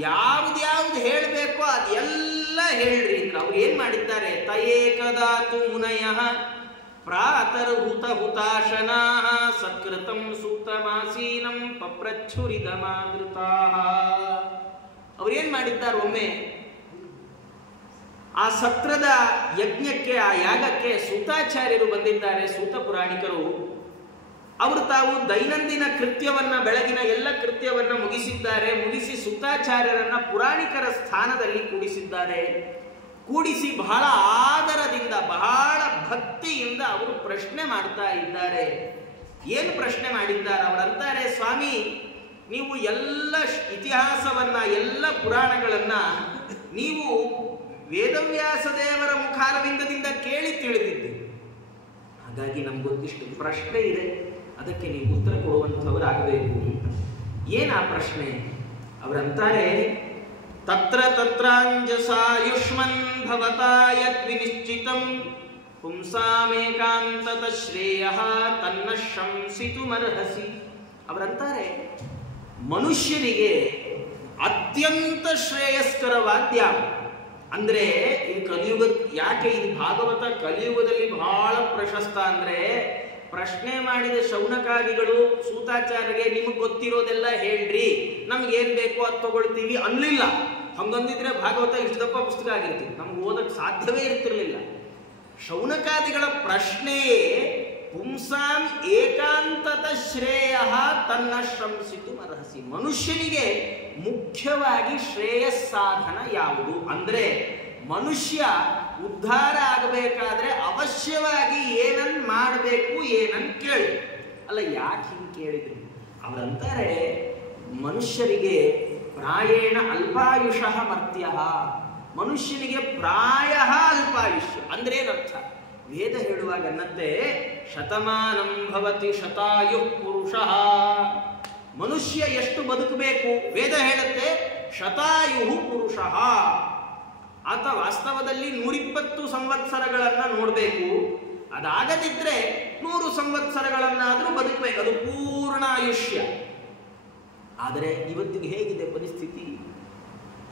ಯಾವ್ದು ಹೇಳಬೇಕು ಅದೆಲ್ಲ ಹೇಳ್ರಿ ಅಂದ್ರೆ ಅವ್ರು ಏನ್ ಮಾಡಿದ್ದಾರೆ? ತಯೇಕದಾತು ಮುನಯ ಪ್ರಾತರ್ಹುತ ಹುತಾಶನಾ ಸತ್ಕೃತಂ ಸೂಕ್ತಮಾಸೀನಂ ಪಪ್ರಚ್ಛುರಿದ ಮಾದೃತಾ. ಅವ್ರೇನ್ ಮಾಡಿದ್ದಾರೆ? ಒಮ್ಮೆ ಆ ಸತ್ರದ ಯಜ್ಞಕ್ಕೆ, ಆ ಯಾಗಕ್ಕೆ ಸೂತಾಚಾರ್ಯರು ಬಂದಿದ್ದಾರೆ, ಸೂತ ಪುರಾಣಿಕರು. ಅವರು ತಾವು ದೈನಂದಿನ ಕೃತ್ಯವನ್ನ, ಬೆಳಗಿನ ಎಲ್ಲ ಕೃತ್ಯವನ್ನ ಮುಗಿಸಿದ್ದಾರೆ. ಮುಗಿಸಿ ಸೂತಾಚಾರ್ಯರನ್ನ ಪುರಾಣಿಕರ ಸ್ಥಾನದಲ್ಲಿ ಕೂಡಿಸಿದ್ದಾರೆ. ಕೂಡಿಸಿ ಬಹಳ ಆದರದಿಂದ, ಬಹಳ ಭಕ್ತಿಯಿಂದ ಅವರು ಪ್ರಶ್ನೆ ಮಾಡ್ತಾ ಇದ್ದಾರೆ. ಏನು ಪ್ರಶ್ನೆ ಮಾಡಿದ್ದಾರೆ? ಅವರಂತಾರೆ, ಸ್ವಾಮಿ ನೀವು ಎಲ್ಲ ಇತಿಹಾಸವನ್ನ, ಎಲ್ಲ ಪುರಾಣಗಳನ್ನ ನೀವು ವೇದವ್ಯಾಸ ದೇವರ ಮುಖಾರವಿಂದದಿಂದ ಕೇಳಿ ತಿಳಿದಿದ್ದೀರಿ. ಹಾಗಾಗಿ ನಮ್ಗೊಂದಿಷ್ಟು ಪ್ರಶ್ನೆ ಇದೆ, ಅದಕ್ಕೆ ನೀವು ಉತ್ತರ ಕೊಡುವಂಥವರಾಗಬೇಕು. ಏನಾ ಪ್ರಶ್ನೆ? ಅವರಂತಾರೆ, ತತ್ರ ತತ್ರಾಂಜಸಾಯುಷ್ಮನ್ ಭವತಾ ಯದ್ವಿನಿಶ್ಚಿತಂ ಪುಂಸಾಮೇಕಾಂತತ ಶ್ರೇಯಃ ತನ್ನ ಶಂಸಿತುಮರ್ಹಸಿ. ಅವರಂತಾರೆ, ಮನುಷ್ಯನಿಗೆ ಅತ್ಯಂತ ಶ್ರೇಯಸ್ಕರವಾದ್ಯ ಅಂದ್ರೆ ಈ ಕಲಿಯುಗ, ಯಾಕೆ ಇದು ಭಾಗವತ ಕಲಿಯುಗದಲ್ಲಿ ಬಹಳ ಪ್ರಶಸ್ತ ಅಂದ್ರೆ, ಪ್ರಶ್ನೆ ಮಾಡಿದ ಶೌನಕಾದಿಗಳು ಸೂತಾಚಾರ್ಯರಿಗೆ ನಿಮಗೆ ಗೊತ್ತಿರೋದೆಲ್ಲ ಹೇಳ್ರಿ, ನಮ್ಗೇನ್ ಬೇಕೋ ಅದು ತಗೊಳ್ತೀವಿ ಅನ್ಲಿಲ್ಲ. ಹಂಗಂದಿದ್ರೆ ಭಾಗವತ ಇಷ್ಟು ದಪ್ಪ ಪುಸ್ತಕ ಆಗಿರ್ತೀವಿ, ನಮ್ಗೆ ಓದಕ್ಕೆ ಸಾಧ್ಯವೇ ಇರ್ತಿರ್ಲಿಲ್ಲ. ಶೌನಕಾದಿಗಳ ಪ್ರಶ್ನೆಯೇ ಪುಂಸಾಂ ಏಕಾಂತತ ಶ್ರೇಯ ತನ್ನ ಶ್ರಮಿಸಿತು ಮರಹಸಿ. ಮನುಷ್ಯನಿಗೆ ಮುಖ್ಯವಾಗಿ ಶ್ರೇಯಸ್ಸಾಧನ ಯಾವುದು ಅಂದ್ರೆ, ಮನುಷ್ಯ ಉದ್ಧಾರ ಆಗಬೇಕಾದ್ರೆ ಅವಶ್ಯವಾಗಿ ಏನನ್ ಮಾಡಬೇಕು, ಏನನ್ ಕೇಳಿ. ಅಲ್ಲ, ಯಾಕೆ ಹಿಂಗೆ ಕೇಳಿದ್ರು? ಅವರಂತಾರೆ, ಮನುಷ್ಯರಿಗೆ ಪ್ರಾಯೇಣ ಅಲ್ಪಾಯುಷಃ ಮರ್ತ್ಯ. ಮನುಷ್ಯನಿಗೆ ಪ್ರಾಯ ಅಲ್ಪಾಯುಷ್ಯ ಅಂದ್ರೆ ಏನರ್ಥ? ವೇದ ಹೇಳುವಾಗ ಅನ್ನತ್ತೆ, ಶತಮಾನಂ ಭವತಿ ಶತಾಯು ಪುರುಷಃ. ಮನುಷ್ಯ ಎಷ್ಟು ಬದುಕಬೇಕು? ವೇದ ಹೇಳುತ್ತೆ ಶತಾಯು ಪುರುಷಃ. ಆತ ವಾಸ್ತವದಲ್ಲಿ 120 ಸಂವತ್ಸರಗಳನ್ನ ನೋಡ್ಬೇಕು. ಅದಾಗದಿದ್ರೆ 100 ಸಂವತ್ಸರಗಳನ್ನಾದ್ರೂ ಬದುಕಬೇಕು, ಅದು ಪೂರ್ಣ ಆಯುಷ್ಯ. ಆದರೆ ಇವತ್ತಿಗೆ ಹೇಗಿದೆ ಪರಿಸ್ಥಿತಿ?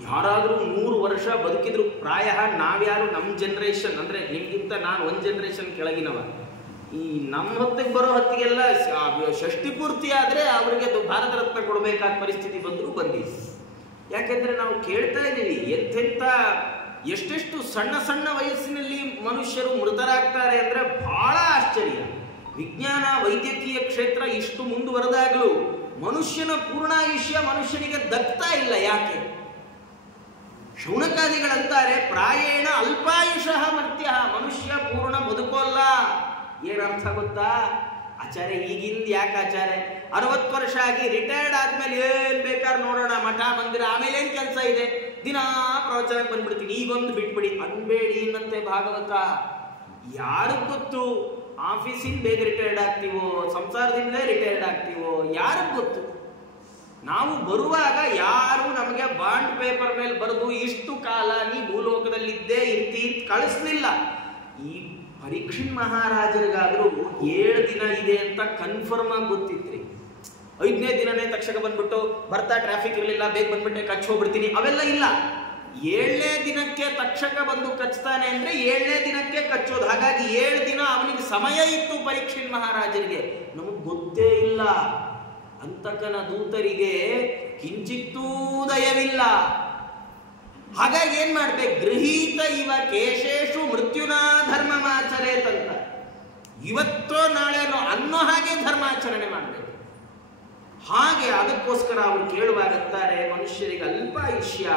ಯಾರಾದ್ರೂ 100 ವರ್ಷ ಬದುಕಿದ್ರು ಪ್ರಾಯ ನಾವ್ಯಾರು, ನಮ್ಮ ಜನರೇಷನ್ ಅಂದ್ರೆ ನಿಮ್ಗಿಂತ ನಾನು 1 ಜನರೇಷನ್ ಕೆಳಗಿನವ, ಈ ನಮ್ಮ ಹೊತ್ತಿಗೆ ಬರೋ ಹೊತ್ತಿಗೆಲ್ಲ ಷಷ್ಠಿ ಪೂರ್ತಿ ಆದ್ರೆ ಅವ್ರಿಗೆ ಭಾರತ ರತ್ನ ಕೊಡಬೇಕಾದ ಪರಿಸ್ಥಿತಿ ಬಂದಿದೆ. ಯಾಕೆಂದ್ರೆ ನಾವು ಕೇಳ್ತಾ ಇದ್ದೀವಿ ಎಂತೆಂಥ ಎಷ್ಟೆಷ್ಟು ಸಣ್ಣ ಸಣ್ಣ ವಯಸ್ಸಿನಲ್ಲಿ ಮನುಷ್ಯರು ಮೃತರಾಗ್ತಾರೆ ಅಂದ್ರೆ ಬಹಳ ಆಶ್ಚರ್ಯ. ವಿಜ್ಞಾನ ವೈದ್ಯಕೀಯ ಕ್ಷೇತ್ರ ಇಷ್ಟು ಮುಂದುವರೆದಾಗಲೂ ಮನುಷ್ಯನ ಪೂರ್ಣಾಯುಷ್ಯ ಮನುಷ್ಯನಿಗೆ ದಕ್ತಾ ಇಲ್ಲ. ಯಾಕೆ? ಶೌನಕಾದಿಗಳಂತಾರೆ, ಪ್ರಾಯೇಣ ಅಲ್ಪಾಯುಷಃ ಮರ್ತ್ಯ. ಮನುಷ್ಯ ಪೂರ್ಣ ಬದುಕೋಲ್ಲ. ಏನರ್ಥ ಗೊತ್ತಾ ಆಚಾರ್ಯ? ಈಗಿಂದ ಯಾಕೆ ಆಚಾರ್ಯ 60 ವರ್ಷ ಆಗಿ ರಿಟೈರ್ಡ್ ಆದ್ಮೇಲೆ ಏನ್ ಬೇಕಾದ್ರೆ ನೋಡೋಣ, ಮಠ ಮಂದಿರ, ಆಮೇಲೆ ಏನ್ ಕೆಲಸ ಇದೆ, ದಿನಾ ಪ್ರವಚನಕ್ಕೆ ಬಂದ್ಬಿಡ್ತೀನಿ, ಈಗೊಂದು ಬಿಟ್ಬಿಡಿ ಅನ್ಬೇಡಿ ಅನ್ನಂತೆ ಭಾಗವತ. ಯಾರಿಗ್ ಗೊತ್ತು? ಆಫೀಸಿಂದ ಬೇಗ ರಿಟೈರ್ಡ್ ಆಗ್ತೀವೋ, ಸಂಸಾರದಿಂದಲೇ ರಿಟೈರ್ಡ್ ಆಗ್ತೀವೋ, ಯಾರಿಗ್ ಗೊತ್ತು? ನಾವು ಬರುವಾಗ ಯಾರು ನಮಗೆ ಬಾಂಡ್ ಪೇಪರ್ ಮೇಲೆ ಬರೆದು ಇಷ್ಟು ಕಾಲ ನೀ ಭೂಲೋಕದಲ್ಲಿದ್ದೇ ಇರ್ತಿ ಕಳಿಸ್ಲಿಲ್ಲ. ಈ ಪರೀಕ್ಷಿತ್ ಮಹಾರಾಜರಿಗಾದ್ರೂ 7 ದಿನ ಇದೆ ಅಂತ ಕನ್ಫರ್ಮ್ ಆಗಿ ಗೊತ್ತಿತ್ರಿ. 5ನೇ ದಿನನೇ ತಕ್ಷಕ ಬಂದ್ಬಿಟ್ಟು ಬರ್ತಾ ಟ್ರಾಫಿಕ್ ಇರಲಿಲ್ಲ, ಬೇಗ ಬಂದ್ಬಿಟ್ಟೆ ಕಚ್ಚಿ ಹೋಗ್ಬಿಡ್ತೀನಿ, ಅವೆಲ್ಲ ಇಲ್ಲ. 7ನೇ ದಿನಕ್ಕೆ ತಕ್ಷಕ ಬಂದು ಕಚ್ತಾನೆ ಅಂದ್ರೆ 7ನೇ ದಿನಕ್ಕೆ ಕಚ್ಚೋದು. ಹಾಗಾಗಿ 7 ದಿನ ಅವನಿಗೆ ಸಮಯ ಇತ್ತು ಪರೀಕ್ಷಿತ್ ಮಹಾರಾಜರಿಗೆ. ನಮಗ್ ಗೊತ್ತೇ ಇಲ್ಲ, ಅಂತಕನ ದೂತರಿಗೆ ಕಿಂಚಿತ್ತೂ ದಯವಿಲ್ಲ. ಹಾಗಾಗಿ ಏನ್ ಮಾಡ್ಬೇಕು? ಗೃಹೀತ ಇವ ಕೇಶೇಶು ಮೃತ್ಯುನಾ ಧರ್ಮಮಾಚರೇತಂತ. ಇವತ್ತೋ ನಾಳೆನೋ ಅನ್ನೋ ಹಾಗೆ ಧರ್ಮಾಚರಣೆ ಮಾಡಬೇಕು. ಹಾಗೆ ಅದಕ್ಕೋಸ್ಕರ ಅವರು ಕೇಳುವಾಗಂತಾರೆ, ಮನುಷ್ಯರಿಗೆ ಅಲ್ಪಾಯುಷ್ಯ,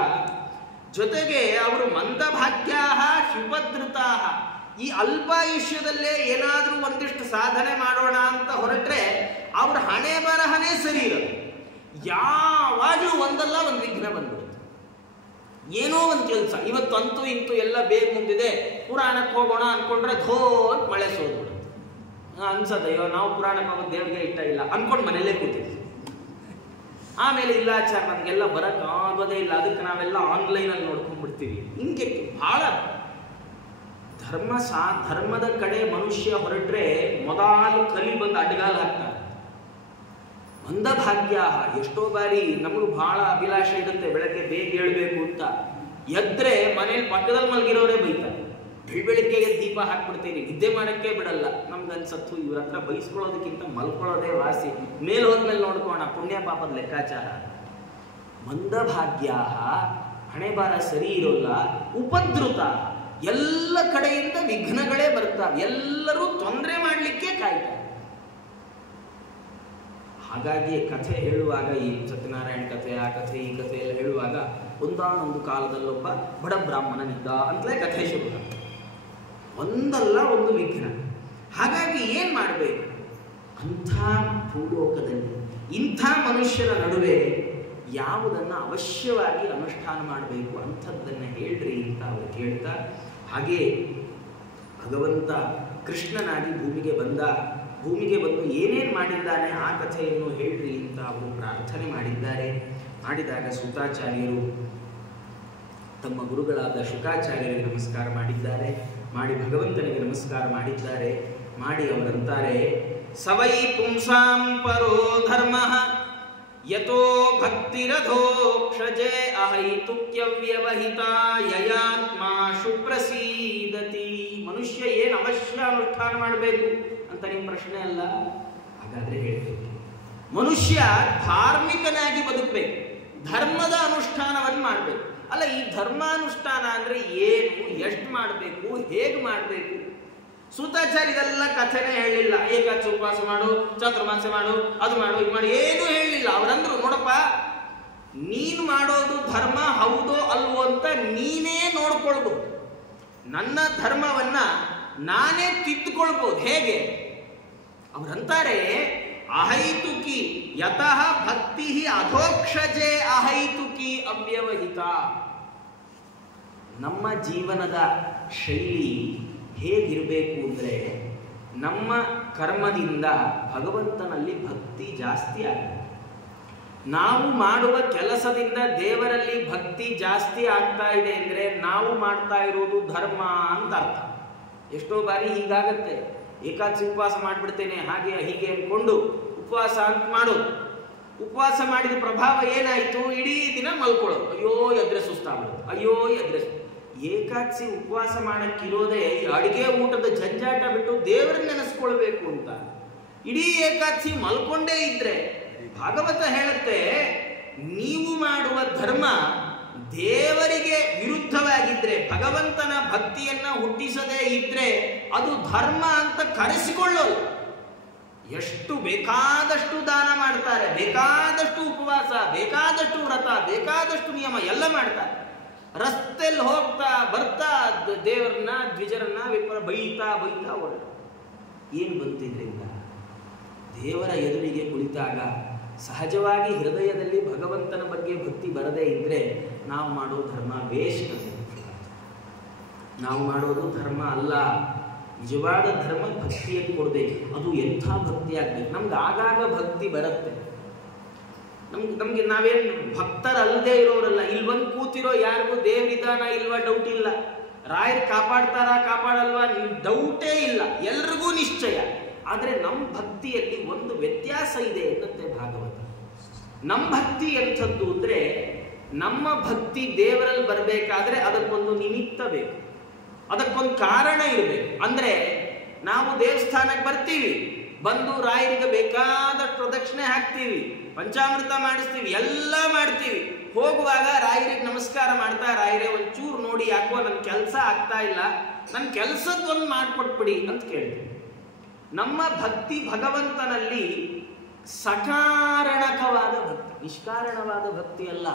ಜೊತೆಗೆ ಅವರು ಮಂದಭಾಗ್ಯಾ ಶುಭದೃತಾ. ಈ ಅಲ್ಪಾಯುಷ್ಯದಲ್ಲೇ ಏನಾದ್ರೂ ಒಂದಿಷ್ಟು ಸಾಧನೆ ಮಾಡೋಣ ಅಂತ ಹೊರಟ್ರೆ ಅವ್ರ ಹಣೆ ಬರಹನೇ ಸರಿ ಇರೋದು. ಯಾವಾಗಲೂ ಒಂದಲ್ಲ ಒಂದು ವಿಘ್ನ ಬಂದ್ಬಿಡುತ್ತೆ. ಏನೋ ಒಂದು ಕೆಲಸ ಇವತ್ತು ಅಂತೂ ಇಂತೂ ಎಲ್ಲ ಬೇಗ ಮುಂದಿದೆ, ಪುರಾಣಕ್ಕೆ ಹೋಗೋಣ ಅನ್ಕೊಂಡ್ರೆ ಧೋ ಅಂತ ಮಳೆ ಸೋದ್ಬಿಡುತ್ತೆ. ಅನ್ಸತ್ತೆ, ಅಯ್ಯೋ ನಾವು ಪುರಾಣಕ್ಕೆ ಹೋಗೋದು ದೇವ್ರಿಗೆ ಇಷ್ಟ ಇಲ್ಲ ಅನ್ಕೊಂಡು ಮನೆಯಲ್ಲೇ ಕೂತಿದ್ವಿ. ಆಮೇಲೆ ಇಲ್ಲ ಆಚಾರ ನಮಗೆಲ್ಲ ಬರಕ್ ಆಗೋದೇ ಇಲ್ಲ, ಅದಕ್ಕೆ ನಾವೆಲ್ಲ ಆನ್ಲೈನಲ್ಲಿ ನೋಡ್ಕೊಂಡ್ಬಿಡ್ತೀವಿ. ಹಿಂಗೆ ಬಹಳ ಧರ್ಮದ ಕಡೆ ಮನುಷ್ಯ ಹೊರಟ್ರೆ ಮೊದಲು ಕಲಿ ಬಂದು ಅಡ್ಡಗಾಲು ಹಾಕ್ತಾರೆ. ಮಂದಭಾಗ್ಯ. ಎಷ್ಟೋ ಬಾರಿ ನಮಗೂ ಬಹಳ ಅಭಿಲಾಷೆ ಇರುತ್ತೆ ಬೆಳಗ್ಗೆ ಬೇಗ ಹೇಳ್ಬೇಕು ಅಂತ. ಎದ್ರೆ ಮನೇಲಿ ಪಕ್ಕದಲ್ಲಿ ಮಲಗಿರೋರೇ ಬೈತಾರೆ. ಬೆಳಿಗ್ಗೆಗೆ ದೀಪ ಹಾಕ್ಬಿಡ್ತೀನಿ, ನಿದ್ದೆ ಮಾಡಕ್ಕೆ ಬಿಡಲ್ಲ. ನಮ್ಗನ್ಸತ್ತು ಇವ್ರ ಹತ್ರ ಬೈಸ್ಕೊಳ್ಳೋದಕ್ಕಿಂತ ಮಲ್ಕೊಳ್ಳೋದೇ ವಾಸಿ, ಮೇಲ್ ಹೋದ್ಮೇಲೆ ನೋಡ್ಕೋಣ ಪುಣ್ಯ ಪಾಪದ ಲೆಕ್ಕಾಚಾರ. ಮಂದಭಾಗ್ಯ, ಹಣೆ ಬಾರ ಸರಿ ಇರೋಲ್ಲ. ಉಪದ್ರುತ, ಎಲ್ಲ ಕಡೆಯಿಂದ ವಿಘ್ನಗಳೇ ಬರ್ತಾವೆ, ಎಲ್ಲರೂ ತೊಂದರೆ ಮಾಡಲಿಕ್ಕೆ ಕಾಯ್ತಾರೆ. ಹಾಗಾಗಿ ಕಥೆ ಹೇಳುವಾಗ, ಈ ಸತ್ಯನಾರಾಯಣ ಕಥೆ, ಆ ಕಥೆ, ಈ ಕಥೆ ಎಲ್ಲ ಹೇಳುವಾಗ ಒಂದಾನೊಂದು ಕಾಲದಲ್ಲೊಬ್ಬ ಬಡ ಬ್ರಾಹ್ಮಣನಿದ್ದ ಅಂತಲೇ ಕಥೆ ಶುರು. ಒಂದಲ್ಲ ಒಂದು ವಿಘ್ನ. ಹಾಗಾಗಿ ಏನ್ ಮಾಡಬೇಕು? ಅಂಥ ಭೂಲೋಕದಲ್ಲಿ ಇಂಥ ಮನುಷ್ಯರ ನಡುವೆ ಯಾವುದನ್ನ ಅವಶ್ಯವಾಗಿ ಅನುಷ್ಠಾನ ಮಾಡಬೇಕು ಅಂಥದ್ದನ್ನ ಹೇಳ್ರಿ ಅಂತ ಅವರು ಕೇಳ್ತಾ, ಹಾಗೆ ಭಗವಂತ ಕೃಷ್ಣನಾಗಿ ಭೂಮಿಗೆ ಬಂದು ಏನೇನು ಮಾಡಿದ್ದಾನೆ ಆ ಕಥೆಯನ್ನು ಹೇಳ್ರಿ ಅಂತ ಅವರು ಪ್ರಾರ್ಥನೆ ಮಾಡಿದ್ದಾರೆ. ಮಾಡಿದಾಗ ಸೂತಾಚಾರ್ಯರು ತಮ್ಮ ಗುರುಗಳಾದ ಶುಕಾಚಾರ್ಯರಿಗೆ ನಮಸ್ಕಾರ ಮಾಡಿದ್ದಾರೆ. ಮಾಡಿ ಭಗವಂತನಿಗೆ ನಮಸ್ಕಾರ ಮಾಡಿದ್ದಾರೆ. ಮಾಡಿ ಅವರಂತಾರೆ, ಸವೈ ಪುಂಸಾಂ ಪರೋ ಧರ್ಮ ಯತೋ ಭಕ್ತಿರಧೋಕ್ಷಜೆ ಅಹೈತುಕ್ಯವ್ಯವಹಿತ ಯಯಾತ್ಮ ಶುಪ್ರಸೀದತಿ. ಮನುಷ್ಯ ಏನು ಅವಶ್ಯ ಅನುಷ್ಠಾನ ಮಾಡಬೇಕು ಅಂತ ನಿಮ್ಮ ಪ್ರಶ್ನೆ ಅಲ್ಲ. ಹಾಗಾದ್ರೆ ಹೇಳ್ಬೇಕು, ಮನುಷ್ಯ ಧಾರ್ಮಿಕನಾಗಿ ಬದುಕಬೇಕು, ಧರ್ಮದ ಅನುಷ್ಠಾನವನ್ನು ಮಾಡಬೇಕು. ಅಲ್ಲ, ಈ ಧರ್ಮಾನುಷ್ಠಾನ ಅಂದ್ರೆ ಏನು, ಎಷ್ಟು ಮಾಡಬೇಕು, ಹೇಗೆ ಮಾಡಬೇಕು? ಸೂತಾಚಾರ್ಯ ಇದೆಲ್ಲ ಕಥೆನೇ ಹೇಳಿಲ್ಲ. ಏಕಾಚ ಉಪವಾಸ ಮಾಡು, ಚಾತುರ್ಮಾಸ ಮಾಡು, ಅದು ಮಾಡು, ಇದು ಮಾಡಿ, ಏನೂ ಹೇಳಿಲ್ಲ. ಅವರಂದ್ರು, ನೋಡಪ್ಪ, ನೀನು ಮಾಡೋದು ಧರ್ಮ ಹೌದೋ ಅಲ್ವೋ ಅಂತ ನೀನೇ ನೋಡ್ಕೊಳ್ಬಹುದು. ನನ್ನ ಧರ್ಮವನ್ನ ನಾನೇ ತಿದ್ದುಕೊಳ್ಬಹುದು. ಹೇಗೆ? ಅವರಂತಾರೆ, ಅಹೈತುಕಿ ಯತಃ ಭಕ್ತಿ ಅಧೋಕ್ಷಜೆ ಅಹೈತುಕಿ ಅವ್ಯವಹಿತ. ನಮ್ಮ ಜೀವನದ ಶೈಲಿ ಹೇಗಿರಬೇಕು ಅಂದರೆ, ನಮ್ಮ ಕರ್ಮದಿಂದ ಭಗವಂತನಲ್ಲಿ ಭಕ್ತಿ ಜಾಸ್ತಿ ಆಗುತ್ತೆ. ನಾವು ಮಾಡುವ ಕೆಲಸದಿಂದ ದೇವರಲ್ಲಿ ಭಕ್ತಿ ಜಾಸ್ತಿ ಆಗ್ತಾ ಇದೆ ಅಂದರೆ ನಾವು ಮಾಡ್ತಾ ಇರೋದು ಧರ್ಮ ಅಂತ ಅರ್ಥ. ಎಷ್ಟೋ ಬಾರಿ ಹೀಗಾಗತ್ತೆ. ಏಕಾದಶಿ ಉಪವಾಸ ಮಾಡಿಬಿಡ್ತೇನೆ ಹಾಗೆ ಹೀಗೆ ಅಂದ್ಕೊಂಡು ಉಪವಾಸ ಅಂತ ಮಾಡೋದು. ಉಪವಾಸ ಮಾಡಿದ ಪ್ರಭಾವ ಏನಾಯಿತು? ಇಡೀ ದಿನ ಮಲ್ಕೊಳ್ಳೋದು, ಅಯ್ಯೋ ಎದ್ರೆ ಸುಸ್ತಾಗ್ಬಿಡೋದು, ಅಯ್ಯೋ ಎದ್ರೆ. ಏಕಾದಶಿ ಉಪವಾಸ ಮಾಡಕ್ಕಿರೋದೇ ಅಡಿಗೆ ಊಟದ ಜಂಜಾಟ ಬಿಟ್ಟು ದೇವರನ್ನ ನೆನೆಸ್ಕೊಳ್ಬೇಕು ಅಂತ. ಇಡೀ ಏಕಾದಶಿ ಮಲ್ಕೊಂಡೇ ಇದ್ರೆ, ಭಾಗವತ ಹೇಳುತ್ತೆ, ನೀವು ಮಾಡುವ ಧರ್ಮ ದೇವರಿಗೆ ವಿರುದ್ಧವಾಗಿದ್ರೆ, ಭಗವಂತನ ಭಕ್ತಿಯನ್ನ ಹುಟ್ಟಿಸದೇ ಇದ್ರೆ ಅದು ಧರ್ಮ ಅಂತ ಕರೆಸಿಕೊಳ್ಳೋದು. ಎಷ್ಟು ಬೇಕಾದಷ್ಟು ದಾನ ಮಾಡ್ತಾರೆ, ಬೇಕಾದಷ್ಟು ಉಪವಾಸ, ಬೇಕಾದಷ್ಟು ವ್ರತ, ಬೇಕಾದಷ್ಟು ನಿಯಮ ಎಲ್ಲ ಮಾಡ್ತಾರೆ. ರಸ್ತೆಯಲ್ಲಿ ಹೋಗ್ತಾ ಬರ್ತಾ ದೇವರನ್ನ ದ್ವಿಜರನ್ನ ವಿಪ್ರ ಬೈತಾ ಹೊರಡ. ಏನು ಬಂತಿದ್ರಿಂದ? ದೇವರ ಎದುರಿಗೆ ಕುಳಿತಾಗ ಸಹಜವಾಗಿ ಹೃದಯದಲ್ಲಿ ಭಗವಂತನ ಬಗ್ಗೆ ಭಕ್ತಿ ಬರದೇ ಇದ್ರೆ ನಾವು ಮಾಡೋ ಧರ್ಮ ವೇಸ್ಟ್. ನಾವು ಮಾಡೋದು ಧರ್ಮ ಅಲ್ಲ. ನಿಜವಾದ ಧರ್ಮ ಭಕ್ತಿಯನ್ನು ಕೊಡಬೇಕು. ಅದು ಎಂಥ ಭಕ್ತಿ ಆಗ್ಬೇಕು? ನಮ್ಗೆ ಆಗಾಗ ಭಕ್ತಿ ಬರುತ್ತೆ. ನಮ್ಗೆ ನಾವೇನು ಭಕ್ತರಲ್ಲದೆ ಇರೋರಲ್ಲ. ಇಲ್ಲಿ ಬಂದು ಕೂತಿರೋ ಯಾರಿಗೂ ದೇವರಿದಾನ ಇಲ್ವಾ ಡೌಟ್ ಇಲ್ಲ. ರಾಯರು ಕಾಪಾಡ್ತಾರ ಕಾಪಾಡಲ್ವಾ ಡೌಟೇ ಇಲ್ಲ, ಎಲ್ರಿಗೂ ನಿಶ್ಚಯ. ಆದರೆ ನಮ್ಮ ಭಕ್ತಿಯಲ್ಲಿ ಒಂದು ವ್ಯತ್ಯಾಸ ಇದೆ ಎನ್ನುತ್ತೆ ಭಾಗವತ. ನಮ್ಮ ಭಕ್ತಿ ಎಂಥದ್ದು ಅಂದರೆ, ನಮ್ಮ ಭಕ್ತಿ ದೇವರಲ್ಲಿ ಬರಬೇಕಾದ್ರೆ ಅದಕ್ಕೊಂದು ನಿಮಿತ್ತ ಬೇಕು, ಅದಕ್ಕೊಂದು ಕಾರಣ ಇರಬೇಕು. ಅಂದ್ರೆ ನಾವು ದೇವಸ್ಥಾನಕ್ಕೆ ಬರ್ತೀವಿ, ಬಂದು ರಾಯರಿಗೆ ಬೇಕಾದಷ್ಟು ಪ್ರದಕ್ಷಿಣೆ ಹಾಕ್ತೀವಿ, ಪಂಚಾಮೃತ ಮಾಡಿಸ್ತೀವಿ, ಎಲ್ಲ ಮಾಡ್ತೀವಿ. ಹೋಗುವಾಗ ರಾಯರಿಗೆ ನಮಸ್ಕಾರ ಮಾಡ್ತಾ, ರಾಯರೇ ಒಂಚೂರು ನೋಡಿ, ಯಾಕೋ ನನ್ನ ಕೆಲಸ ಆಗ್ತಾ ಇಲ್ಲ, ನನ್ನ ಕೆಲಸದ್ದೊಂದು ಮಾಡಿಕೊಟ್ಬಿಡಿ ಅಂತ ಕೇಳ್ತೀವಿ. ನಮ್ಮ ಭಕ್ತಿ ಭಗವಂತನಲ್ಲಿ ಸಕಾರಣಕವಾದ ಭಕ್ತಿ, ನಿಷ್ಕಾರಣವಾದ ಭಕ್ತಿ ಅಲ್ಲ.